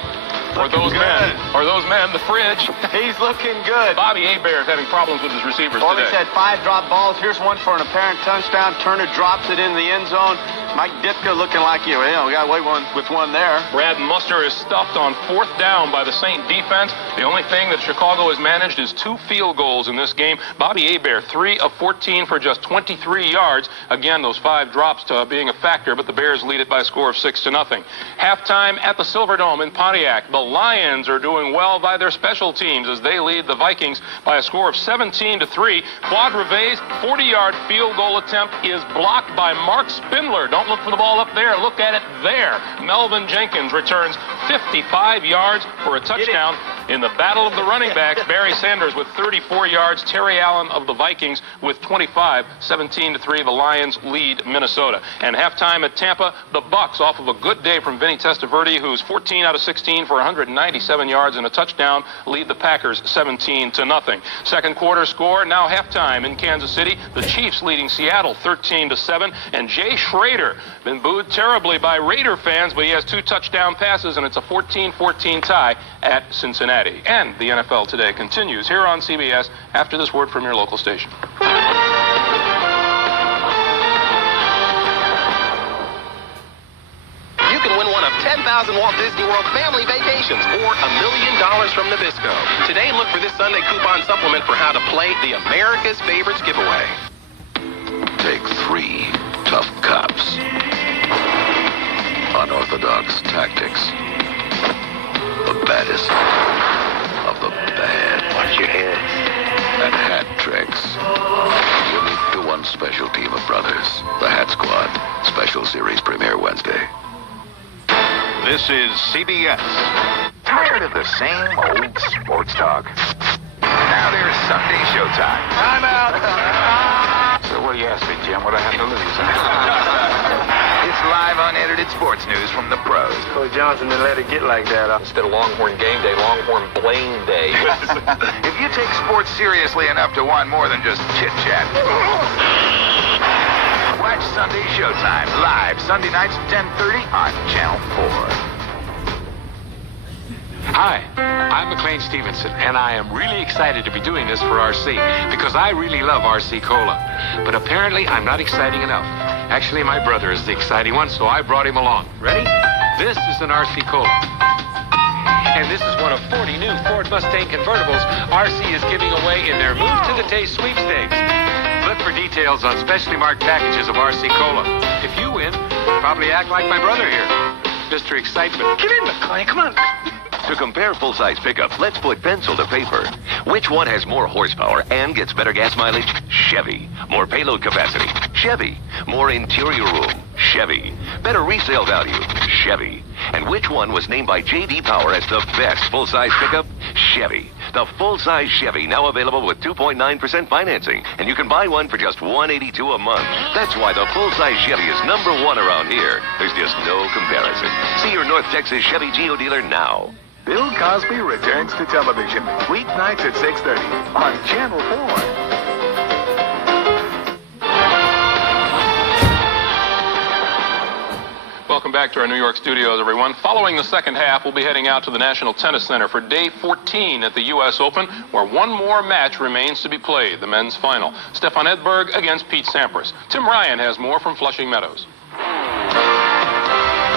Or those men, the fridge. He's looking good. Bobby Hebert having problems with his receivers Well, today. he's had 5 drop balls. Here's one for an apparent touchdown. Turner drops it in the end zone. Mike Ditka looking like we got away with one there. Brad Muster is stuffed on 4th down by the Saint defense. The only thing that Chicago has managed is 2 field goals in this game. Bobby Hebert, 3 of 14 for just 23 yards. Again, those 5 drops being a factor, but the Bears lead it by a score of 6-0. Halftime at the Silverdome in Pontiac. The Lions are doing well by their special teams as they lead the Vikings by a score of 17-3. Claude Rivet's 40-yard field goal attempt is blocked by Mark Spindler. Don't look for the ball up there. Look at it there. Melvin Jenkins returns 55 yards for a touchdown. In the battle of the running backs, Barry Sanders with 34 yards. Terry Allen of the Vikings with 25. 17-3, the Lions lead Minnesota. And halftime at Tampa, the Bucs, off of a good day from Vinny Testaverde, who's 14 out of 16 for 197 yards and a touchdown, lead the Packers 17-0. Second quarter score, now halftime in Kansas City. The Chiefs leading Seattle 13-7. And Jay Schrader, been booed terribly by Raider fans, but he has 2 touchdown passes, and it's a 14-14 tie at Cincinnati. And the NFL Today continues here on CBS after this word from your local station. You can win one of 10,000 Walt Disney World family vacations or $1 million from Nabisco. Today, look for this Sunday coupon supplement for how to play the America's Favorites giveaway. Take 3 tough cops. Unorthodox tactics. The baddest of the bad. Watch your head. And hat tricks. Unique to one special team of brothers. The Hat Squad. Special series premiere Wednesday. This is CBS. Tired of the same old sports talk? Now there's Sunday Showtime. I'm out. So what do you ask me, Jim? What I have to lose? It's live, unedited sports news from the pros. Coach Johnson didn't let it get like that. Instead of Longhorn Game Day, Longhorn Blaine Day. If you take sports seriously enough to want more than just chit-chat, Watch Sunday Showtime live Sunday nights at 10:30 on Channel 4. Hi, I'm McLean Stevenson, and I am really excited to be doing this for RC because I really love RC Cola. But apparently, I'm not exciting enough. Actually, my brother is the exciting one, so I brought him along. Ready? This is an RC Cola. And this is one of 40 new Ford Mustang convertibles RC is giving away in their Move to the Taste sweepstakes. Look for details on specially marked packages of RC Cola. If you win, probably act like my brother here. Mr. Excitement. Get in, McLean. Come on. To compare full-size pickup, let's put pencil to paper. Which one has more horsepower and gets better gas mileage? Chevy. More payload capacity? Chevy. More interior room? Chevy. Better resale value? Chevy. And which one was named by J.D. Power as the best full-size pickup? Chevy. The full-size Chevy, now available with 2.9% financing. And you can buy one for just $182 a month. That's why the full-size Chevy is #1 around here. There's just no comparison. See your North Texas Chevy Geo dealer now. Bill Cosby returns to television weeknights at 6:30 on Channel 4. Welcome back to our New York studios, everyone. Following the second half, we'll be heading out to the National Tennis Center for day 14 at the U.S. Open, where one more match remains to be played, the men's final. Stefan Edberg against Pete Sampras. Tim Ryan has more from Flushing Meadows.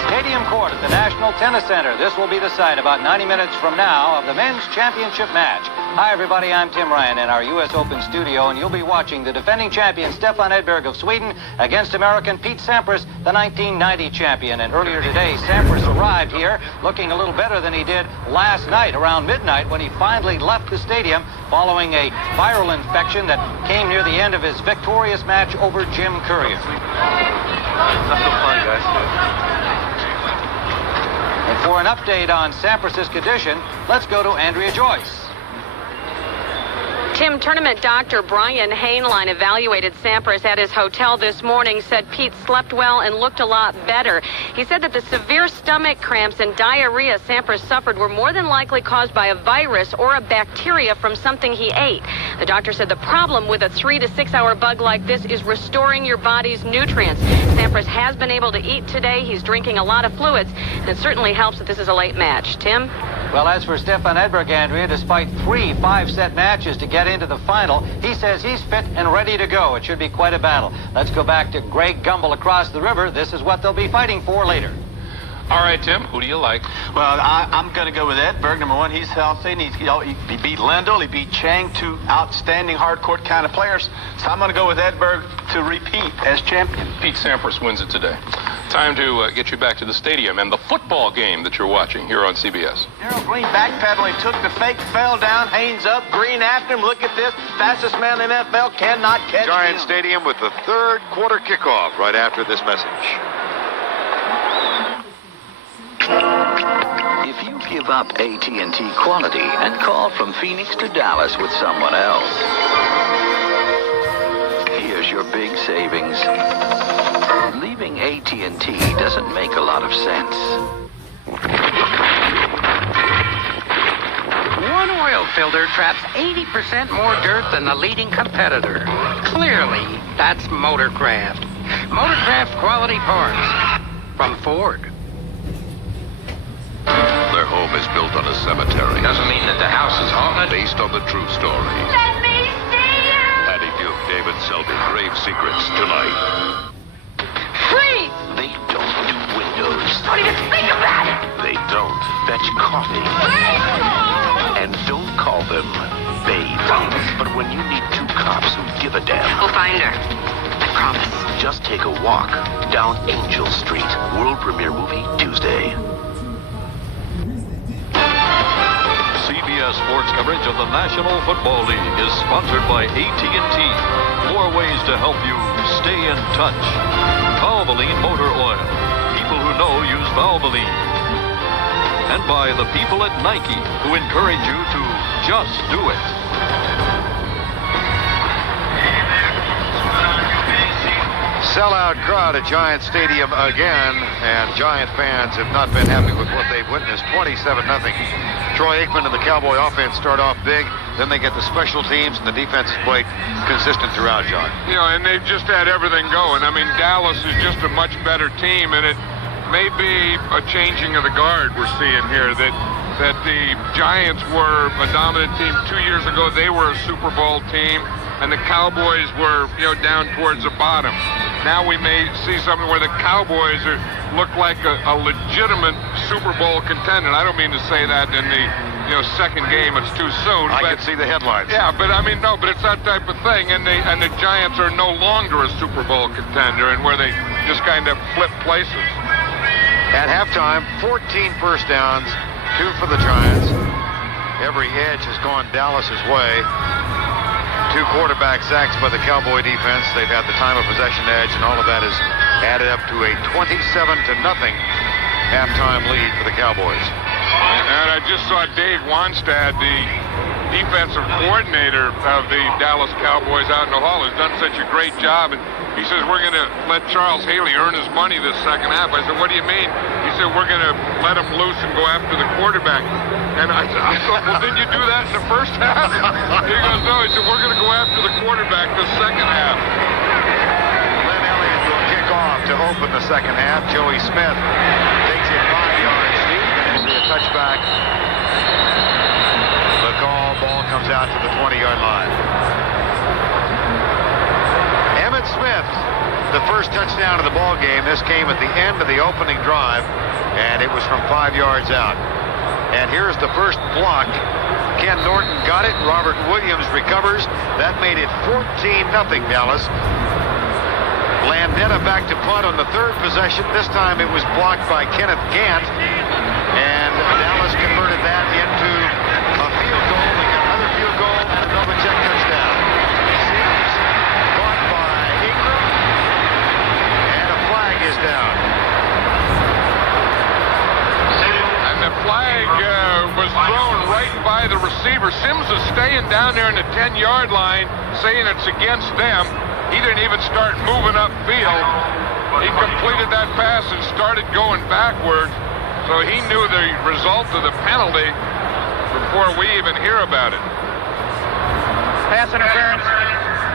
Stadium Court at the National Tennis Center. This will be the site about 90 minutes from now of the men's championship match. Hi, everybody. I'm Tim Ryan in our U.S. Open studio, and you'll be watching the defending champion Stefan Edberg of Sweden against American Pete Sampras, the 1990 champion. And earlier today, Sampras arrived here looking a little better than he did last night around midnight when he finally left the stadium following a viral infection that came near the end of his victorious match over Jim Courier. And for an update on Sampras' condition, let's go to Andrea Joyce. Tim, tournament doctor Brian Hainline evaluated Sampras at his hotel this morning, said Pete slept well and looked a lot better. He said that the severe stomach cramps and diarrhea Sampras suffered were more than likely caused by a virus or a bacteria from something he ate. The doctor said the problem with a 3 to 6 hour bug like this is restoring your body's nutrients. Sampras has been able to eat today. He's drinking a lot of fluids, and it certainly helps that this is a late match. Tim? Well, as for Stefan Edberg, Andrea, despite 3 5-set matches to get into the final, he says he's fit and ready to go. It should be quite a battle. Let's go back to Greg Gumbel across the river. This is what they'll be fighting for later. All right, Tim, who do you like? Well, I'm going to go with Edberg. Number one, he's healthy, and he beat Lendl, he beat Chang, 2 outstanding hard-court kind of players. So I'm going to go with Edberg to repeat as champion. Pete Sampras wins it today. Time to get you back to the stadium and the football game that you're watching here on CBS. Darryl Green backpedaling, took the fake, fell down, Haynes up, Green after him. Look at this. Fastest man in the NFL cannot catch Giant him. Stadium with the third quarter kickoff right after this message. If you give up AT&T quality and call from Phoenix to Dallas with someone else, here's your big savings. Leaving AT&T doesn't make a lot of sense. One oil filter traps 80% more dirt than the leading competitor. Clearly, that's Motorcraft. Motorcraft quality parts from Ford. Their home is built on a cemetery. Doesn't mean that the house is haunted. Based on the true story. Let me see you! Patty Duke, David Selby, Grave Secrets, tonight. Freeze! They don't do windows. Don't even think about it! They don't fetch coffee. And don't call them babes. But when you need 2 cops who give a damn, We'll find her. I promise. just take a walk down Angel Street. World premiere movie Tuesday. CBS Sports coverage of the National Football League is sponsored by AT&T. More ways to help you stay in touch. Valvoline Motor Oil. People who know use Valvoline. And by the people at Nike who encourage you to just do it. Sellout crowd at Giant Stadium again, and Giant fans have not been happy with what they've witnessed. 27-0. Troy Aikman and the Cowboy offense start off big. Then they get the special teams, and the defense is played consistent throughout, John. You know, and they've just had everything going. I mean, Dallas is just a much better team, and it may be a changing of the guard we're seeing here, that the Giants were a dominant team 2 years ago. They were a Super Bowl team, and the Cowboys were, down towards the bottom. Now we may see something where the Cowboys look like a legitimate Super Bowl contender. I don't mean to say that in the second game. It's too soon. I can see the headlines. Yeah, but I mean, no, but it's that type of thing. And the Giants are no longer a Super Bowl contender, and where they just kind of flip places. At halftime, 14 first downs, 2 for the Giants. Every edge has gone Dallas's way. 2 quarterback sacks by the Cowboy defense. They've had the time of possession edge, and all of that is added up to a 27-0 halftime lead for the Cowboys. And I just saw Dave Wanstad, the defensive coordinator of the Dallas Cowboys out in the hall, has done such a great job. And he says, we're going to let Charles Haley earn his money this second half. I said, what do you mean? He said, we're going to let him loose and go after the quarterback. And I thought, well, didn't you do that in the first half? He goes, no. He said, we're going to go after the quarterback the second half. Lynn Elliott will kick off to open the second half. Joey Smith takes it 5 yards deep, and it'll be a touchback. The ball comes out to the 20-yard line. Emmitt Smith, the first touchdown of the ball game. This came at the end of the opening drive, and it was from 5 yards out. And here's the first block. Ken Norton got it. Robert Williams recovers. That made it 14-0 Dallas. Landetta back to punt on the third possession. This time it was blocked by Kenneth Gant. And Dallas converted that into a field goal. They got another field goal and a Novacek touchdown. Sims caught by Ingram. And a flag is down. And the flag was thrown right by the receiver. Sims is staying down there in the 10-yard line, saying it's against them. He didn't even start moving upfield. He completed that pass and started going backward. So he knew the result of the penalty before we even hear about it. Pass interference,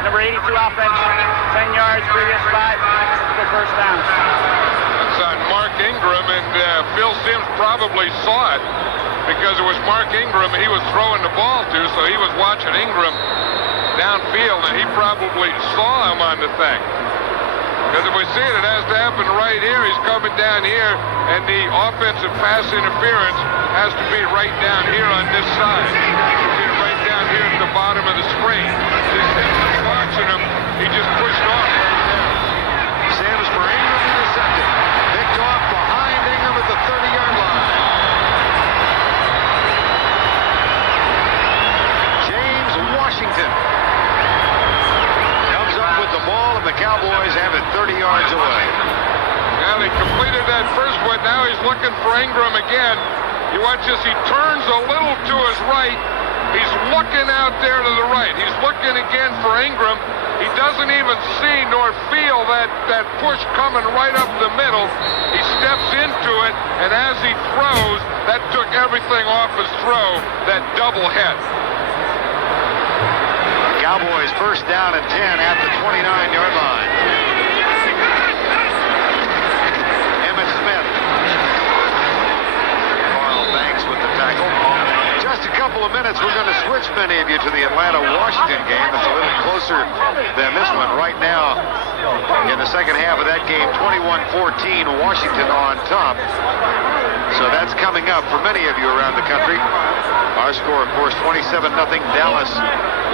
number 82 offense, 10 yards, previous 5, for first down. It's on Mark Ingram, and Phil Sims probably saw it because it was Mark Ingram he was throwing the ball to, so he was watching Ingram downfield, and he probably saw him on the thing. Because if we see it, it has to happen right here. He's coming down here, and the offensive pass interference has to be right down here on this side. Right down here at the bottom of the screen. He's watching him. He just pushed off right there. Sims for Ingram intercepted. Picked off behind Ingram at the 30-yard line. James Washington comes up with the ball, and the Cowboys have it 30 yards away. Well, he completed that first one. Now he's looking for Ingram again. You watch this. He turns a little to his right. He's looking out there to the right. He's looking again for Ingram. He doesn't even see nor feel that push coming right up the middle. He steps into it, and as he throws, that took everything off his throw, that double head. Cowboys first down and 10 at the 29-yard line. Emmitt Smith. Carl Banks with the tackle. Just a couple of minutes, we're going to switch many of you to the Atlanta-Washington game. It's a little closer than this one right now. In the second half of that game, 21-14, Washington on top. So that's coming up for many of you around the country. Our score, of course, 27-0, Dallas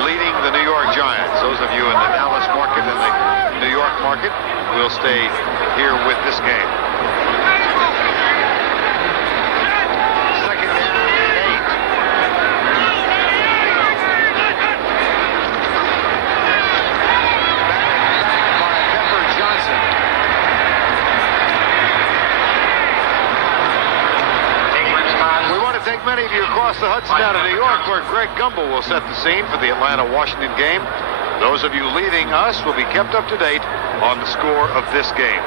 leading the New York Giants. Those of you in the Dallas market and the New York market will stay here with this game. Second down and 8. Back by Pepper Johnson. We want to take many of you across the Hudson down to New York, where Greg Gumbel will set the scene for the Atlanta-Washington game. Those of you leaving us will be kept up to date on the score of this game.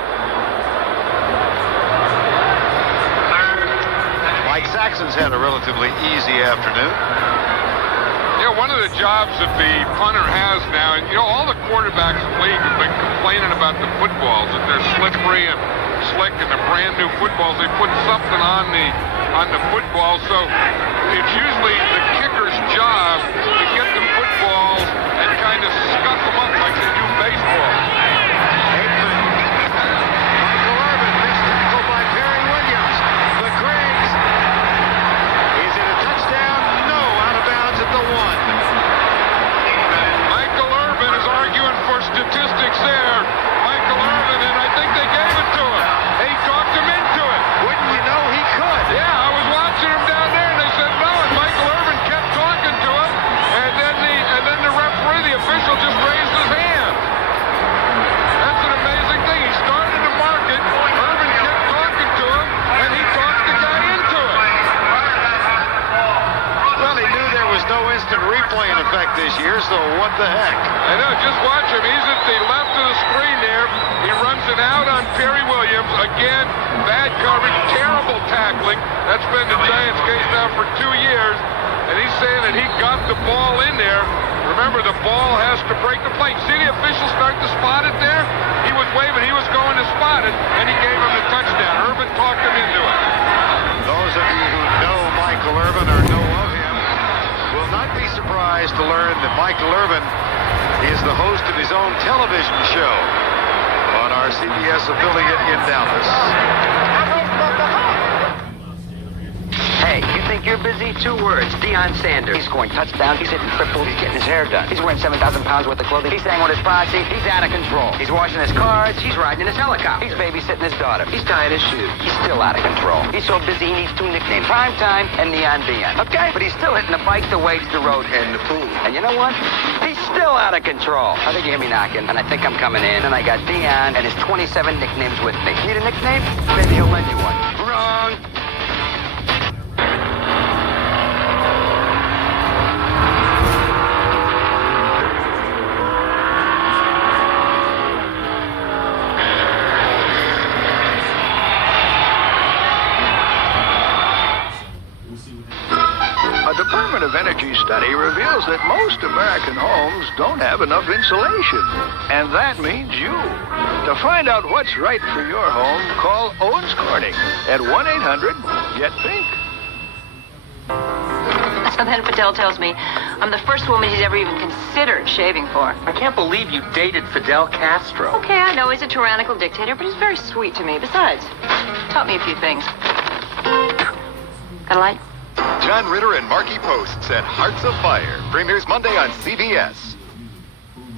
Mike Saxon's had a relatively easy afternoon. Yeah, one of the jobs that the punter has now, and all the quarterbacks in the league have been complaining about the footballs, that they're slippery and slick, and the brand new footballs, they put something on the football, so it's usually the kicker's job to get the footballs and kind of scuff them up like they do baseball. Aikman. Michael Irvin, missed tackle by Perry Williams. The Griggs. Is it a touchdown? No, out of bounds at the 1. Michael Irvin is arguing for statistics there. Michael Irvin, and I think they gave it to him. He talked him into it. Wouldn't you know he could? Yeah, I was watching him down there, and they said no, and Michael Irvin kept talking to him, and then the referee, the official, just raised his hand. That's an amazing thing. He started to mark it. Irvin kept talking to him, and he talked the guy into it. Well, he knew there was no instant replay in effect this year, so what the heck? I know, just watch him. He's at the left of the screen there. He runs it out on Perry Williams. Again, bad coverage, terrible tackling. That's been the Giants' case now for 2 years. And he's saying that he got the ball in there. Remember, the ball has to break the plane. See the official start to spot it there? He was waving. He was going to spot it, and he gave him the touchdown. Irvin talked him into it. Those of you who know Michael Irvin or know of him will not be surprised to learn that Michael Irvin is the host of his own television show on our CBS affiliate in Dallas. Hey, you think you're busy? 2 words. Deion Sanders. He's scoring touchdowns. He's hitting triples. He's getting his hair done. He's wearing 7,000 pounds worth of clothing. He's staying with his posse. He's out of control. He's washing his cars. He's riding in his helicopter. He's babysitting his daughter. He's tying his shoes. He's still out of control. He's so busy he needs 2 nicknames. Prime Time and Neon Deion. Okay? But he's still hitting the bike, the weights, the road, and the pool. And you know what? He's still out of control. I think you hear me knocking, and I think I'm coming in, and I got Deion and his 27 nicknames with me. Need a nickname? Maybe he'll lend you one. Wrong. Department of Energy study reveals that most American homes don't have enough insulation. And that means you. To find out what's right for your home, call Owens Corning at 1-800-GET-PINK. So then Fidel tells me I'm the first woman he's ever even considered shaving for. I can't believe you dated Fidel Castro. Okay, I know he's a tyrannical dictator, but he's very sweet to me. Besides, taught me a few things. Got a light? John Ritter and Marky Posts at Hearts of Fire premieres Monday on CBS.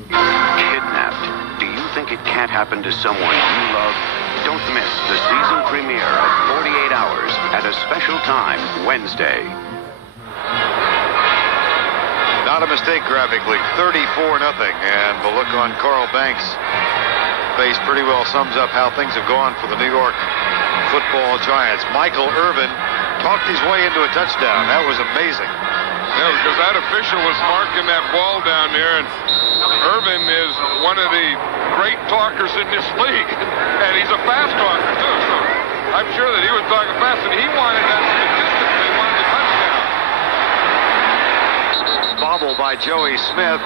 Kidnapped. Do you think it can't happen to someone you love? Don't miss the season premiere at 48 hours at a special time Wednesday. Not a mistake graphically, 34-0, and the look on Carl Banks' face pretty well sums up how things have gone for the New York Football Giants. Michael Irvin talked his way into a touchdown. That was amazing. Yeah, because that official was marking that ball down there, and Irvin is one of the great talkers in this league, and he's a fast talker too, so I'm sure that he was talking fast, and he wanted that statistic. They wanted the touchdown. Bobble by Joey Smith,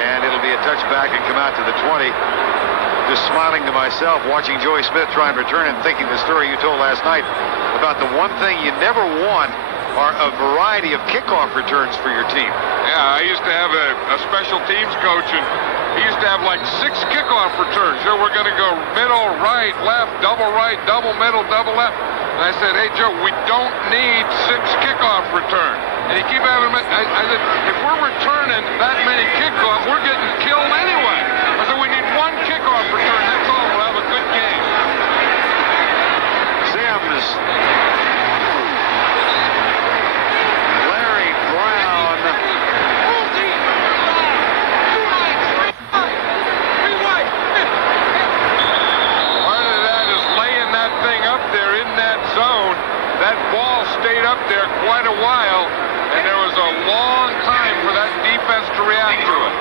and it'll be a touchback and come out to the 20. Just smiling to myself, watching Joey Smith try and return and thinking the story you told last night about the one thing you never want are a variety of kickoff returns for your team. Yeah, I used to have a special teams coach, and he used to have like 6 kickoff returns. You know, we're going to go middle, right, double middle, double left. And I said, hey, Joe, we don't need 6 kickoff returns. And he keep having them. I said, if we're returning that many kickoffs, we're getting killed anyway. I said, we need 1 kickoff return. That's all. We'll have a good game. Sims. Larry Brown. Part of that is laying that thing up there in that zone. That ball stayed up there quite a while, and there was a long time for that defense to react to it.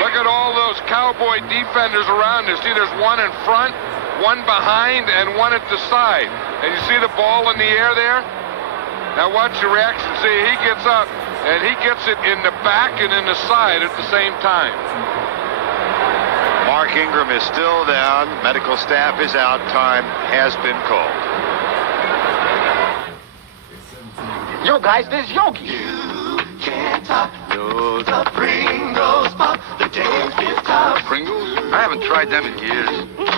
Look at all those Cowboy defenders around there. See, there's one in front, one behind, and one at the side. And you see the ball in the air there? Now watch the reaction. See, he gets up, and he gets it in the back and in the side at the same time. Mark Ingram is still down. Medical staff is out. Time has been called. Yo, guys, this is Yogi. Can't top the Pringles pop. The taste is tough. Pringles? I haven't tried them in years.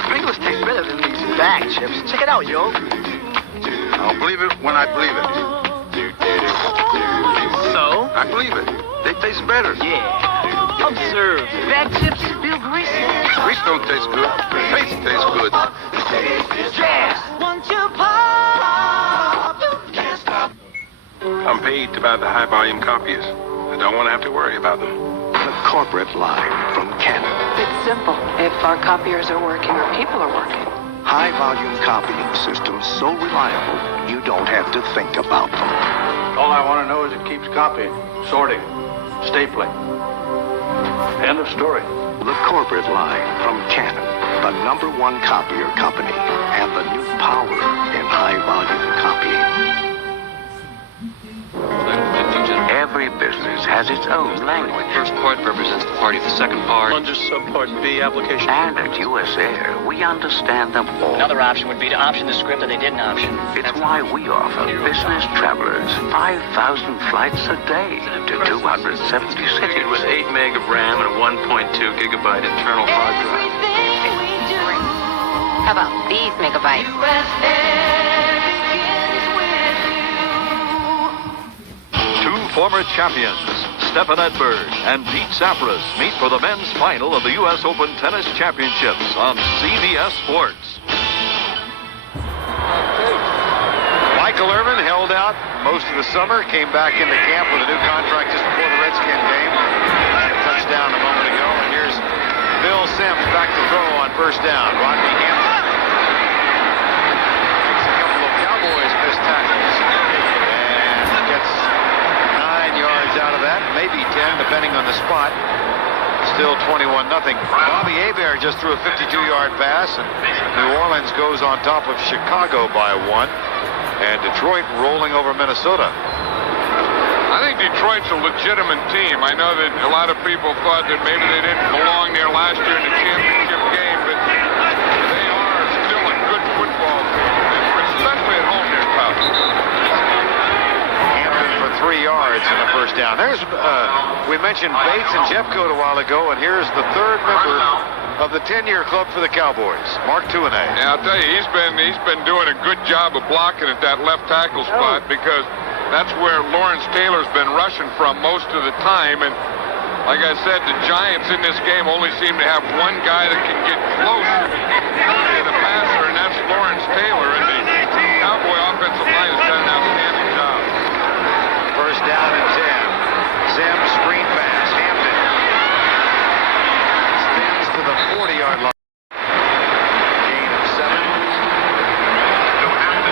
Pringles taste better than these bag chips. Check it out, yo. I'll believe it when I believe it. So? I believe it. They taste better. Yeah. Observe. Bag chips feel greasy. Grease don't taste good. Taste tastes good. Yeah. Once you pop, you can't stop. I'm paid to buy the high-volume copies. I don't want to have to worry about them. The corporate line from Kenneth. It's simple. If our copiers are working, our people are working. High-volume copying systems so reliable, you don't have to think about them. All I want to know is it keeps copying, sorting, stapling. End of story. The corporate line from Canon, the #1 copier company, and the new power in high-volume copying. Every business has its own language. First part represents the party, the second part Under subpart B application. And at US Air, we understand them all. Another option would be to option the script that they didn't option. It's why we offer business travelers 5,000 flights a day to 270 cities. with 8 meg of RAM and a 1.2 gigabyte internal hard drive. How about these megabytes? Two former champions, Stefan Edberg and Pete Sampras, meet for the men's final of the U.S. Open Tennis Championships on CBS Sports. Michael Irvin held out most of the summer, came back into camp with a new contract just before the Redskin game. Had a touchdown a moment ago, and here's Bill Sims back to throw on first down. Rodney Hampton makes a couple of Cowboys missed tackles and gets 9 yards out of that, maybe 10, depending on the spot. Still 21-0. Bobby Hebert just threw a 52-yard pass, and New Orleans goes on top of Chicago by 1. And Detroit rolling over Minnesota. I think Detroit's a legitimate team. I know that a lot of people thought that maybe they didn't belong there last year in the championship game, but they are still a good football team, especially at home they're tough. Hampton for 3 yards and a first down. There's we mentioned Bates and Jeffcoat a while ago, and here's the third member of the 10-year club for the Cowboys, Mark Tuanay. Yeah, I'll tell you, he's been doing a good job of blocking at that left tackle spot because that's where Lawrence Taylor's been rushing from most of the time. And like I said, the Giants in this game only seem to have one guy that can get close to the passer, and that's Lawrence Taylor. And the Cowboy offensive line has done an outstanding job. First down and 10. Sims screen pass. Hampton spins to the 40-yard line. Gain of 7.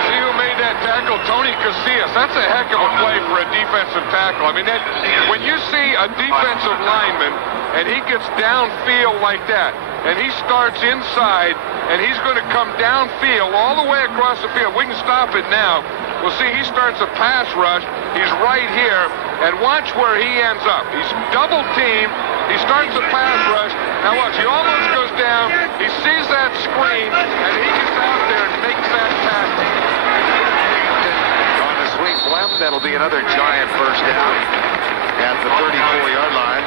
See who made that tackle? Tony Casillas. That's a heck of a play for a defensive tackle. I mean, when you see a defensive lineman and he gets downfield like that, and he starts inside, and he's going to come downfield all the way across the field. We can stop it now. Well, see, he starts a pass rush. He's right here, and watch where he ends up. He's double teamed. He starts a pass rush. Now watch, he almost goes down. He sees that screen, and he gets out there and makes that tackle. On the sweep left, that'll be another Giant first down at the 34-yard line.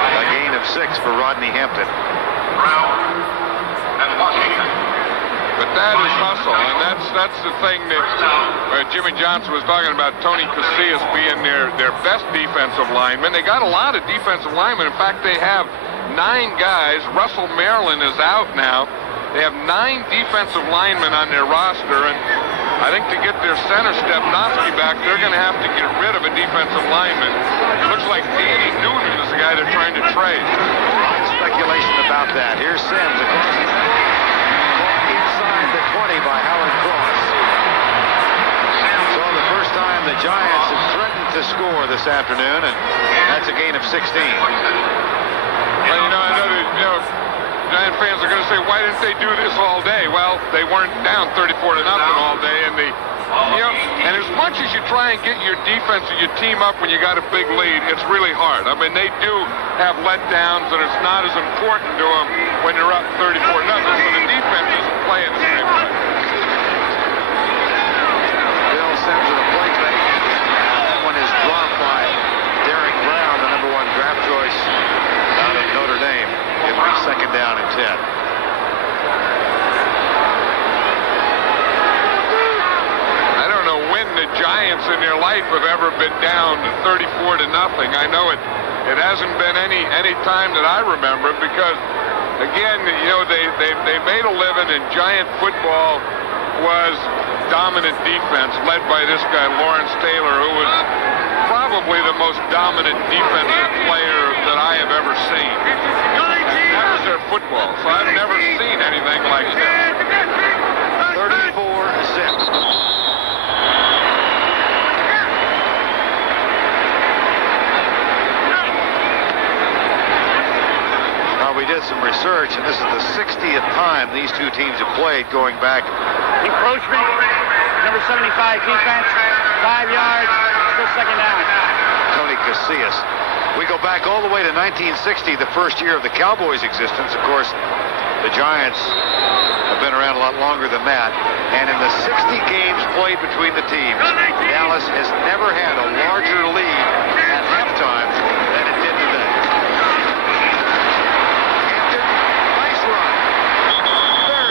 A gain of 6 for Rodney Hampton. But that is hustle, and that's the thing that Jimmy Johnson was talking about, Tony Casillas being their best defensive lineman. They got a lot of defensive linemen. In fact, they have 9 guys. Russell Maryland is out now. They have 9 defensive linemen on their roster, and I think to get their center Stepnoski back, they're going to have to get rid of a defensive lineman. It looks like Danny Newton is the guy they're trying to trade. A lot of speculation about that. Here's Sims across the inside the 20 by Howard Cross. So the first time the Giants have threatened to score this afternoon, and that's a gain of 16. Well, I know that, Giant fans are going to say, why didn't they do this all day? Well, they weren't down 34-0 all day, and the You know, and as much as you try and get your defense and your team up when you got a big lead, it's really hard. I mean, they do have letdowns, and it's not as important to them when you're up 34-0. So the defense isn't playing the same way. Bill Sims with a play fake. That one is dropped by Derek Brown, the number 1 draft choice out of Notre Dame. It'll be 2nd down and 10. I don't know when the Giants in their life have ever been down 34-0. I know it hasn't been any time that I remember, because again, you know, they made a living, and Giant football was dominant defense led by this guy Lawrence Taylor, who was probably the most dominant defensive player that I have ever seen. And that was their football, so I've never seen anything like this. 34-0. We did some research, and this is the 60th time these two teams have played, going back. Encroachment, number 75 defense, 5 yards, still 2nd down. Tony Casillas. We go back all the way to 1960, the first year of the Cowboys' existence. Of course, the Giants have been around a lot longer than that. And in the 60 games played between the teams, Dallas has never had a larger lead at halftime than it did today.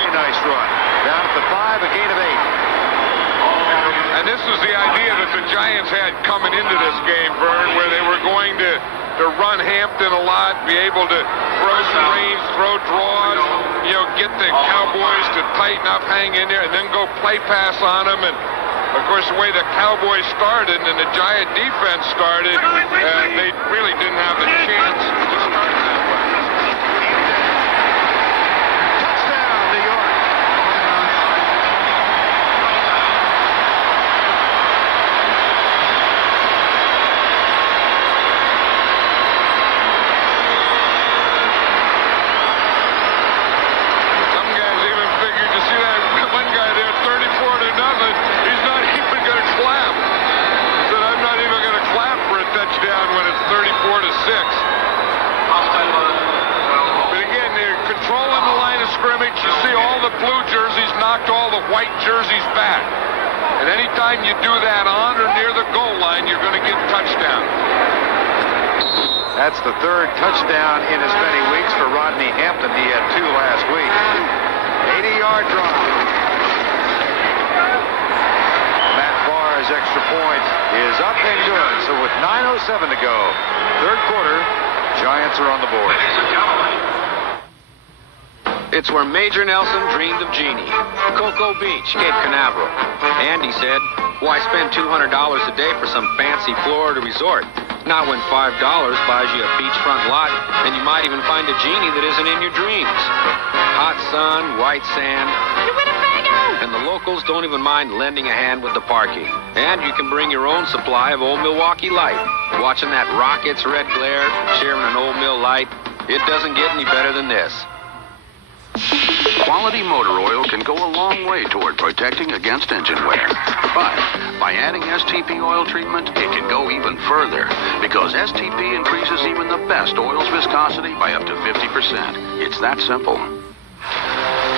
Nice run. Down at the 5, a gain of 8. And this was the idea that the Giants had coming into this game, Vern, where they were going to run Hampton a lot, be able to throw screens, throw draws, you know, get the Cowboys to tighten up, hang in there, and then go play pass on them. And of course, the way the Cowboys started and the Giant defense started, they really didn't have the chance to start that way. You see all the blue jerseys knocked all the white jerseys back. And anytime you do that on or near the goal line, you're going to get touchdown. That's the 3rd touchdown in as many weeks for Rodney Hampton. He had 2 last week. 80-yard drop. Matt Barr's extra point is up and good. So with 9:07 to go, 3rd quarter, Giants are on the board. It's where Major Nelson dreamed of Jeannie. Cocoa Beach, Cape Canaveral. Andy said, why spend $200 a day for some fancy Florida resort? Not when $5 buys you a beachfront lot, and you might even find a Jeannie that isn't in your dreams. Hot sun, white sand. You Winnebago! And the locals don't even mind lending a hand with the parking. And you can bring your own supply of Old Milwaukee Light. Watching that rocket's red glare, sharing an Old Mill Light, it doesn't get any better than this. Quality motor oil can go a long way toward protecting against engine wear. But by adding STP oil treatment, it can go even further, because STP increases even the best oil's viscosity by up to 50%. It's that simple.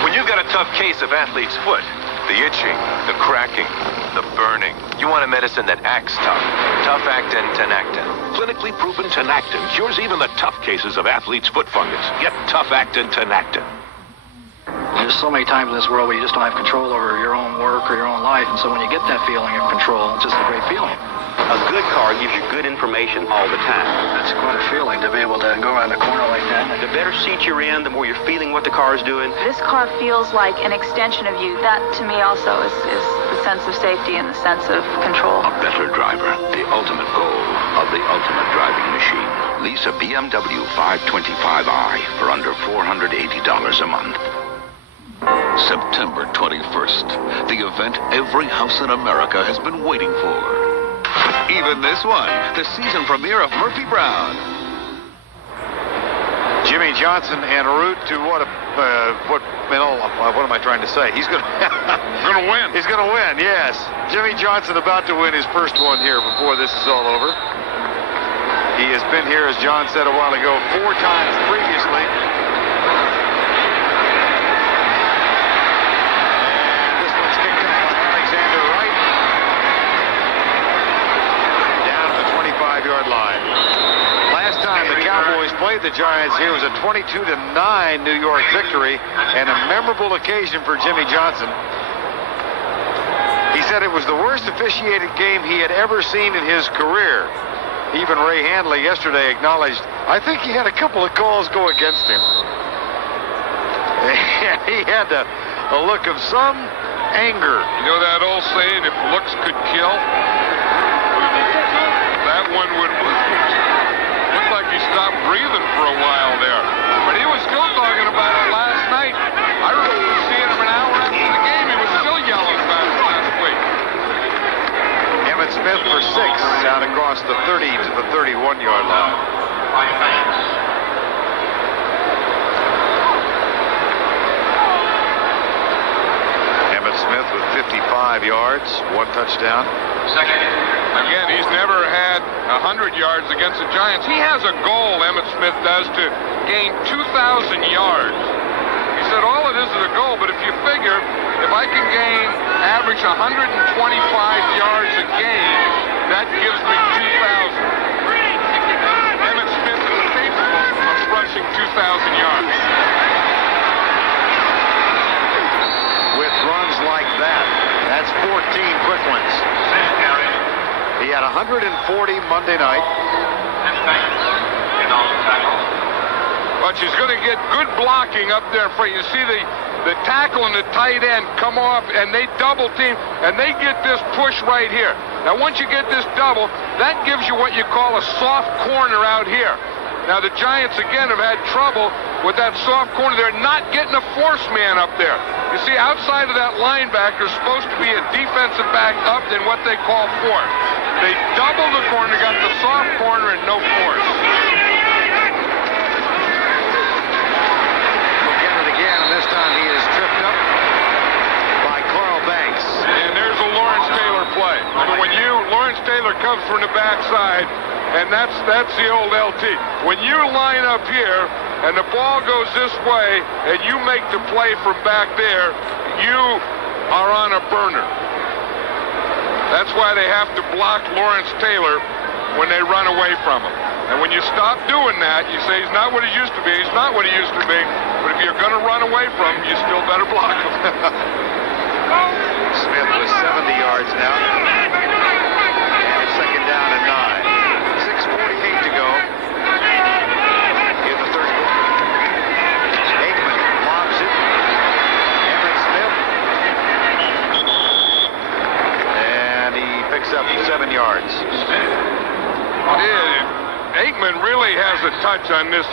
When you've got a tough case of athlete's foot, the itching, the cracking, the burning, you want a medicine that acts tough. Tough Actin Tenactin. Clinically proven Tenactin cures even the tough cases of athlete's foot fungus. Get Tough Actin Tenactin. There's so many times in this world where you just don't have control over your own work or your own life, and so when you get that feeling of control, it's just a great feeling. A good car gives you good information all the time. That's quite a feeling to be able to go around a corner like that. The better seat you're in, the more you're feeling what the car is doing. This car feels like an extension of you. That, to me, also is the sense of safety and the sense of control. A better driver, the ultimate goal of the ultimate driving machine. Lease a BMW 525i for under $480 a month. September 21st, the event every house in America has been waiting for. Even this one, the season premiere of Murphy Brown. Jimmy Johnson en route to what am I trying to say? He's going to win. He's going to win, yes. Jimmy Johnson about to win his first one here before this is all over. He has been here, as John said a while ago, 4 times previously. And this one's kicked off by Alexander Wright. Down to the 25-yard line. Last time the Cowboys played the Giants here was a 22-9 New York victory and a memorable occasion for Jimmy Johnson. He said it was the worst officiated game he had ever seen in his career. Even Ray Handley yesterday acknowledged, I think he had a couple of calls go against him. He had a look of some anger. You know that old saying, if looks could kill? That one would look like he stopped breathing for a while there. But he was still talking about it last night. I remember seeing him an hour after the game. He was still yelling about it last week. Emmitt Smith for 6 out across the 30 to the 31-yard line. Emmitt Smith with 55 yards, 1 touchdown. Again, he's never had 100 yards against the Giants. He has a goal, Emmitt Smith does, to gain 2,000 yards. He said all it is a goal, but if you figure, if I can average 125 yards a game, that gives me 2,000. Emmitt Smith is capable of rushing 2,000 yards. With runs like that, that's 14 quick ones. He had 140 Monday night. But she's going to get good blocking up there for you. See the tackle and the tight end come off, and they double team, and they get this push right here. Now, once you get this double, that gives you what you call a soft corner out here. Now, the Giants, again, have had trouble with that soft corner. They're not getting a force man up there. You see, outside of that linebacker is supposed to be a defensive back up in what they call force. They double the corner, got the soft corner, and no force. Again, and this time he is tripped up by Carl Banks. And there's a Lawrence Taylor play. I mean, when Lawrence Taylor comes from the backside, and that's the old LT. When you line up here, and the ball goes this way, and you make the play from back there, you are on a burner. That's why they have to block Lawrence Taylor when they run away from him. And when you stop doing that, you say he's not what he used to be. He's not what he used to be. But if you're going to run away from him, you still better block him. Smith with 70 yards now. And second down and 9. 6:48 to go in the third quarter. Aikman lobs it. Emmitt Smith. And he picks up 7 yards. Aikman really has a touch on this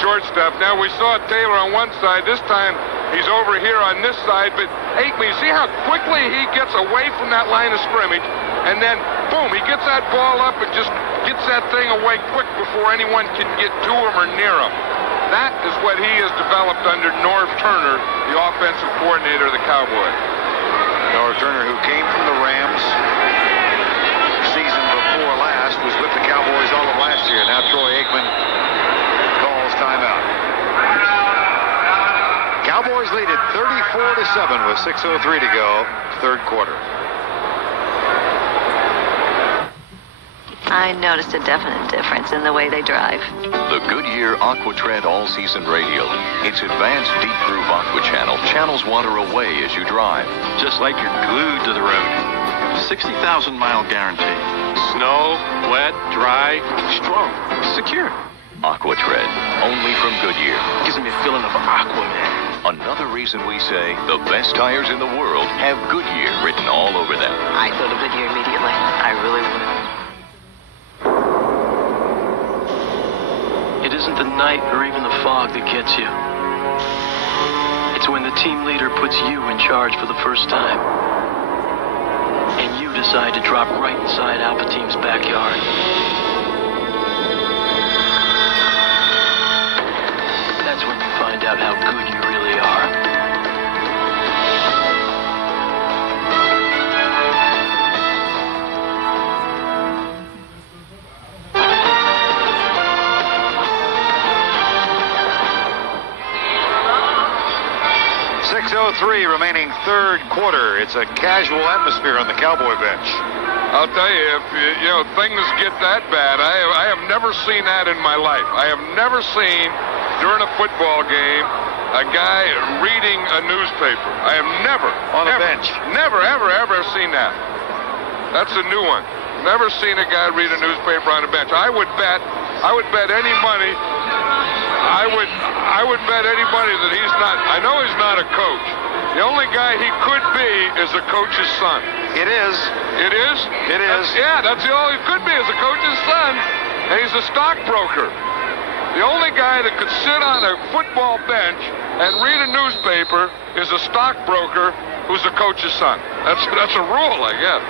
short stuff. Now, we saw Taylor on one side. This time, he's over here on this side. But Aikman, you see how quickly he gets away from that line of scrimmage, and then, boom, he gets that ball up and just gets that thing away quick before anyone can get to him or near him. That is what he has developed under Norv Turner, the offensive coordinator of the Cowboys. Norv Turner, who came from the Rams season before last, was with the Cowboys all of last year. Now Troy Aikman calls timeout. Cowboys lead it 34-7 with 6:03 to go, third quarter. I noticed a definite difference in the way they drive. The Goodyear AquaTread all-season radial. Its advanced deep groove aqua channel channels water away as you drive. Just like you're glued to the road. 60,000 mile guarantee. Snow, wet, dry, strong, secure. AquaTread, only from Goodyear. Gives me a feeling of Aquaman. Another reason we say the best tires in the world have Goodyear written all over them. I'd go to Goodyear immediately. I really would. It isn't the night or even the fog that gets you. It's when the team leader puts you in charge for the first time. And you decide to drop right inside Alpha Team's backyard. 6:03 remaining third quarter. It's a casual atmosphere on the Cowboy bench. I'll tell you, if things get that bad, I have never seen that in my life. I have never seen during a football game a guy reading a newspaper. I have never on a bench. Never, ever seen that. That's a new one. Never seen a guy read a newspaper on a bench. I would bet any money. I would bet anybody that he's not. I know he's not a coach. The only guy he could be is a coach's son. It is. It is? It is. That's the only he could be is a coach's son, and he's a stockbroker. The only guy that could sit on a football bench and read a newspaper is a stockbroker who's a coach's son. That's a rule, I guess.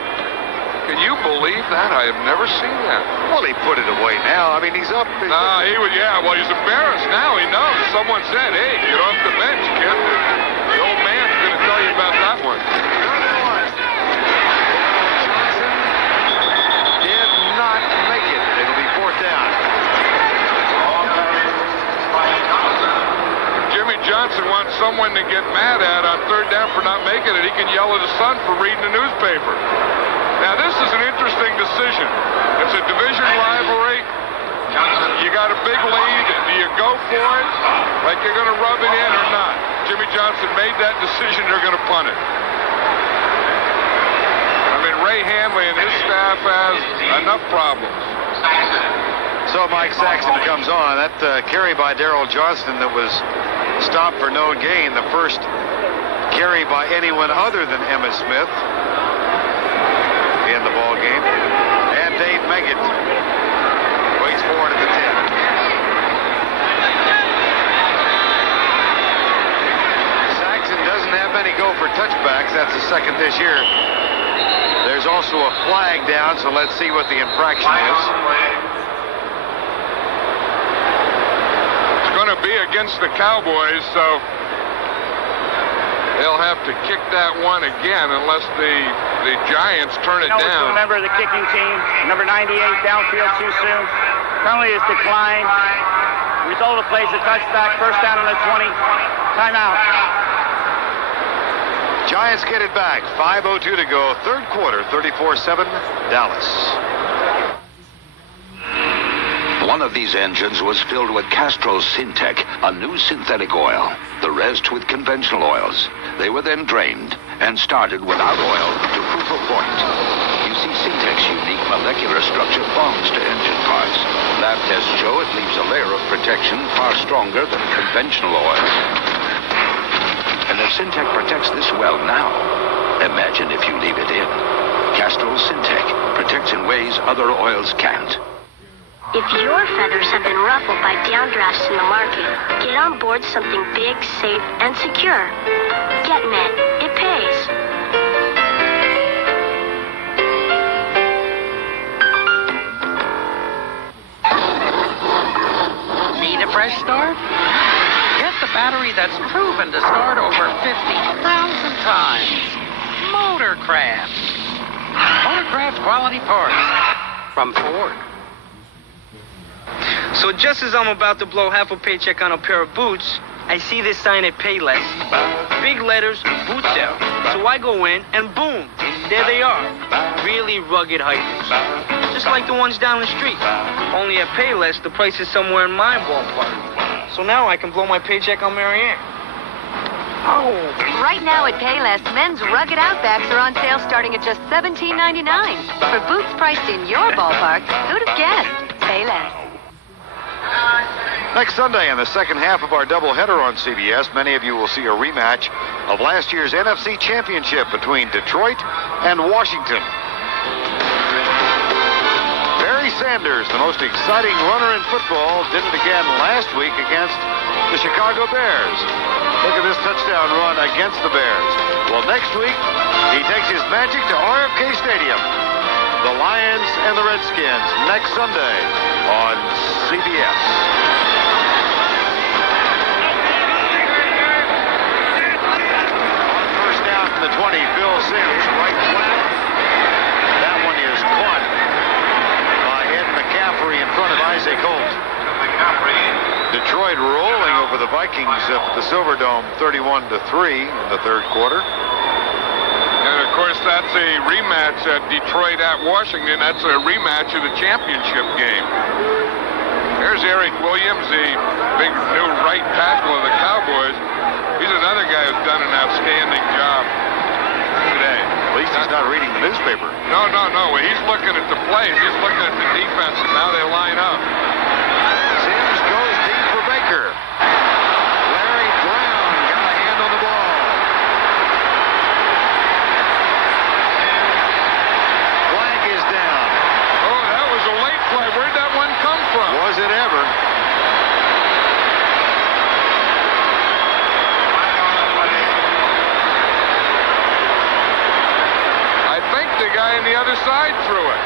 Can you believe that? I have never seen that. Well, he put it away now. I mean, he's up. He would. Yeah. Well, he's embarrassed now. He knows. Someone said, "Hey, get off the bench, kid." The old man's going to tell you about that one. Did not make it. It'll be fourth down. Jimmy Johnson wants someone to get mad at on third down for not making it. He can yell at his son for reading the newspaper. Now, this is an interesting decision. It's a division rivalry. You got a big lead. Do you go for it like you're going to rub it in or not? Jimmy Johnson made that decision. They're going to punt it. I mean, Ray Hanley and his staff has enough problems. So Mike Saxon comes on. That carry by Darrell Johnston that was stopped for no gain. The first carry by anyone other than Emmitt Smith in the ball game. And Dave Meggett waits for it at the 10. Saxon doesn't have many go for touchbacks. That's the second this year. There's also a flag down, so let's see what the infraction is. It's going to be against the Cowboys, so they'll have to kick that one again unless the Giants turn it down. A member of the kicking team, number 98, downfield too soon. Penalty is declined. Result of play is a touchback. First down on the 20. Timeout. Giants get it back. 5:02 to go. Third quarter, 34-7, Dallas. One of these engines was filled with Castrol Syntec, a new synthetic oil. The rest with conventional oils. They were then drained and started without oil to prove a point. You see, Syntec's unique molecular structure bonds to engine parts. Lab tests show it leaves a layer of protection far stronger than conventional oil. And if Syntec protects this well now, imagine if you leave it in. Castrol Syntec protects in ways other oils can't. If your feathers have been ruffled by downdrafts in the market, get on board something big, safe, and secure. Get Net. It pays. Need a fresh start? Get the battery that's proven to start over 50,000 times. Motorcraft. Motorcraft quality parts from Ford. So just as I'm about to blow half a paycheck on a pair of boots, I see this sign at Payless. Big letters, boot sale. So I go in and boom, there they are. Really rugged hikers. Just like the ones down the street. Only at Payless, the price is somewhere in my ballpark. So now I can blow my paycheck on Marianne. Oh. Right now at Payless, men's rugged outbacks are on sale starting at just $17.99. For boots priced in your ballpark, who'd have guessed? Payless. Next Sunday in the second half of our doubleheader on CBS, many of you will see a rematch of last year's NFC Championship between Detroit and Washington. Barry Sanders, the most exciting runner in football, did it again last week against the Chicago Bears. Look at this touchdown run against the Bears. Well, next week, he takes his magic to RFK Stadium. The Lions and the Redskins next Sunday on CBS. First down from the 20, Phil Simms, right flat. That one is caught by Ed McCaffrey in front of Isaac Holt. Detroit rolling over the Vikings at the Silverdome 31-3 in the third quarter. And of course, that's a rematch at Detroit at Washington. That's a rematch of the championship game. There's Eric Williams, the big new right tackle of the Cowboys. He's another guy who's done an outstanding job today. At least he's not reading the newspaper. No. He's looking at the plays. He's looking at the defense and how they line up. Sims goes deep for Baker. Larry Brown got a hand on the ball. Flag is down. Oh, that was a late play. Where'd that one come from? Was it ever? I think the guy on the other side threw it.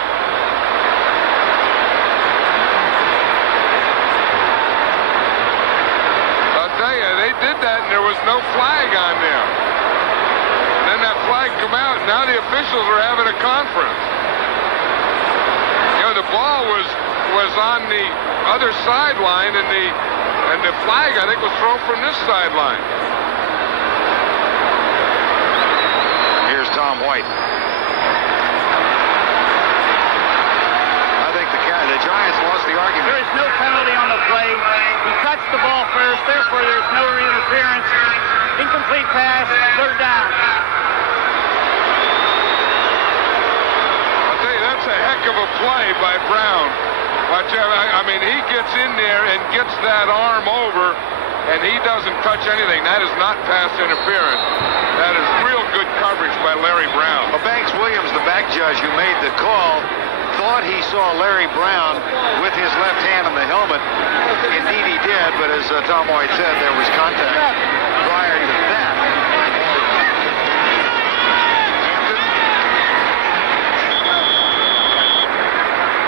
I'll tell you, they did that and there was no flag on there. And then that flag come out, and now the officials are having a conference. You know, the ball was on the other sideline, and the flag, I think, was thrown from this sideline. Here's Tom White. I think the Giants lost the argument. There is no penalty on the play. He touched the ball first, therefore there's no interference. Incomplete pass, third down. I'll tell you, that's a heck of a play by Brown. Watch out. I mean, he gets in there and gets that arm over, and he doesn't touch anything. That is not pass interference. That is real good coverage by Larry Brown. Well, Banks Williams, the back judge who made the call, thought he saw Larry Brown with his left hand on the helmet. Indeed he did, but as Tom White said, there was contact prior to that.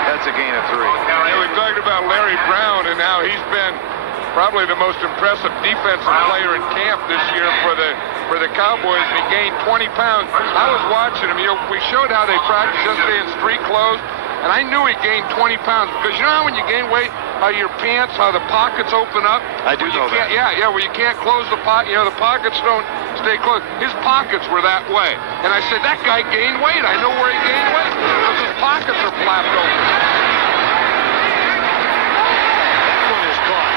That's a gain of 3. Yeah, we talked about Larry Brown, and now he's been probably the most impressive defensive player in camp this year for the Cowboys, and he gained 20 pounds. I was watching him. You know, we showed how they practiced yesterday in street clothes, and I knew he gained 20 pounds because you know how when you gain weight, how your pants, how the pockets open up? I do know that. Yeah, where you can't close the pocket. You know, the pockets don't stay closed. His pockets were that way. And I said, that guy gained weight. I know where he gained weight because his pockets are flapped open. That one is caught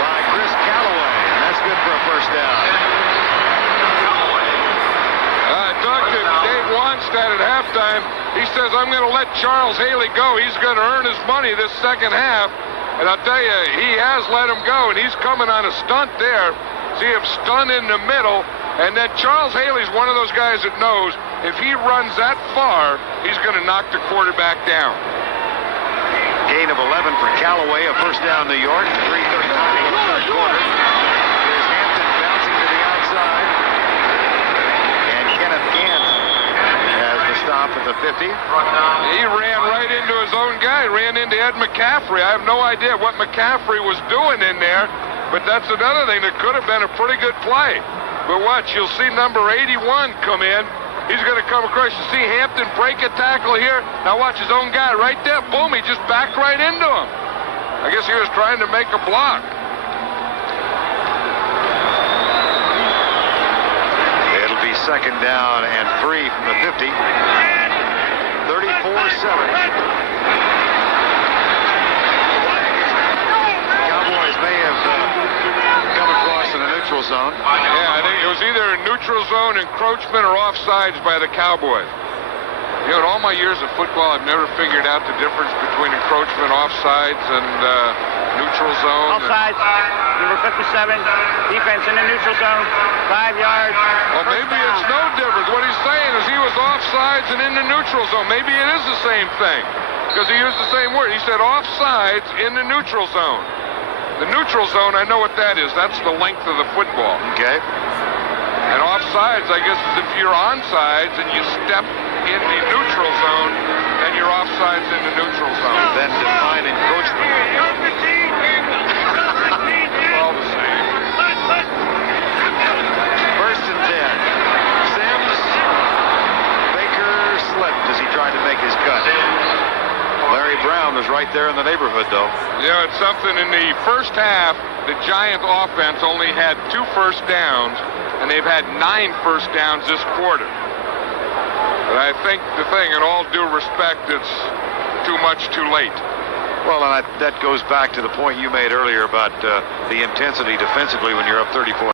by Chris Callaway, and that's good for a first down. I talked to Dave Wanstead at halftime. He says, I'm going to let Charles Haley go. He's going to earn his money this second half. And I'll tell you, he has let him go, and he's coming on a stunt there. See him stun in the middle. And then Charles Haley's one of those guys that knows if he runs that far, he's going to knock the quarterback down. Gain of 11 for Callaway, a first down New York, 3:39 in the third quarter. Here's Hampton bouncing to the outside. And Kenneth Gant has the stop at the 50. He ran right into his own guy, ran into Ed McCaffrey. I have no idea what McCaffrey was doing in there, but that's another thing that could have been a pretty good play. But watch, you'll see number 81 come in. He's going to come across. You see Hampton break a tackle here. Now watch his own guy right there. Boom, he just backed right into him. I guess he was trying to make a block. It'll be second down and 3 from the 50. 34-7. Cowboys may have come across in the neutral zone. Yeah, I think it was either a neutral zone encroachment or offsides by the Cowboys. You know, in all my years of football, I've never figured out the difference between encroachment, offsides, and neutral zone. Offsides, number 57, defense in the neutral zone, 5 yards. Well, maybe it's no difference. What he's saying is he was offsides and in the neutral zone. Maybe it is the same thing because he used the same word. He said offsides in the neutral zone. The neutral zone, I know what that is. That's the length of the football. Okay. And offsides, I guess, is if you're onside and you step in the neutral zone, then you're offsides in the neutral zone. Then define encroachment. All the same. First and 10. Sims. Baker slipped as he tried to make his cut. Larry Brown was right there in the neighborhood, though. You know, it's something in the first half, the Giant offense only had 2 first downs, and they've had 9 first downs this quarter. But I think the thing, in all due respect, it's too much too late. Well, and that goes back to the point you made earlier about the intensity defensively when you're up 34.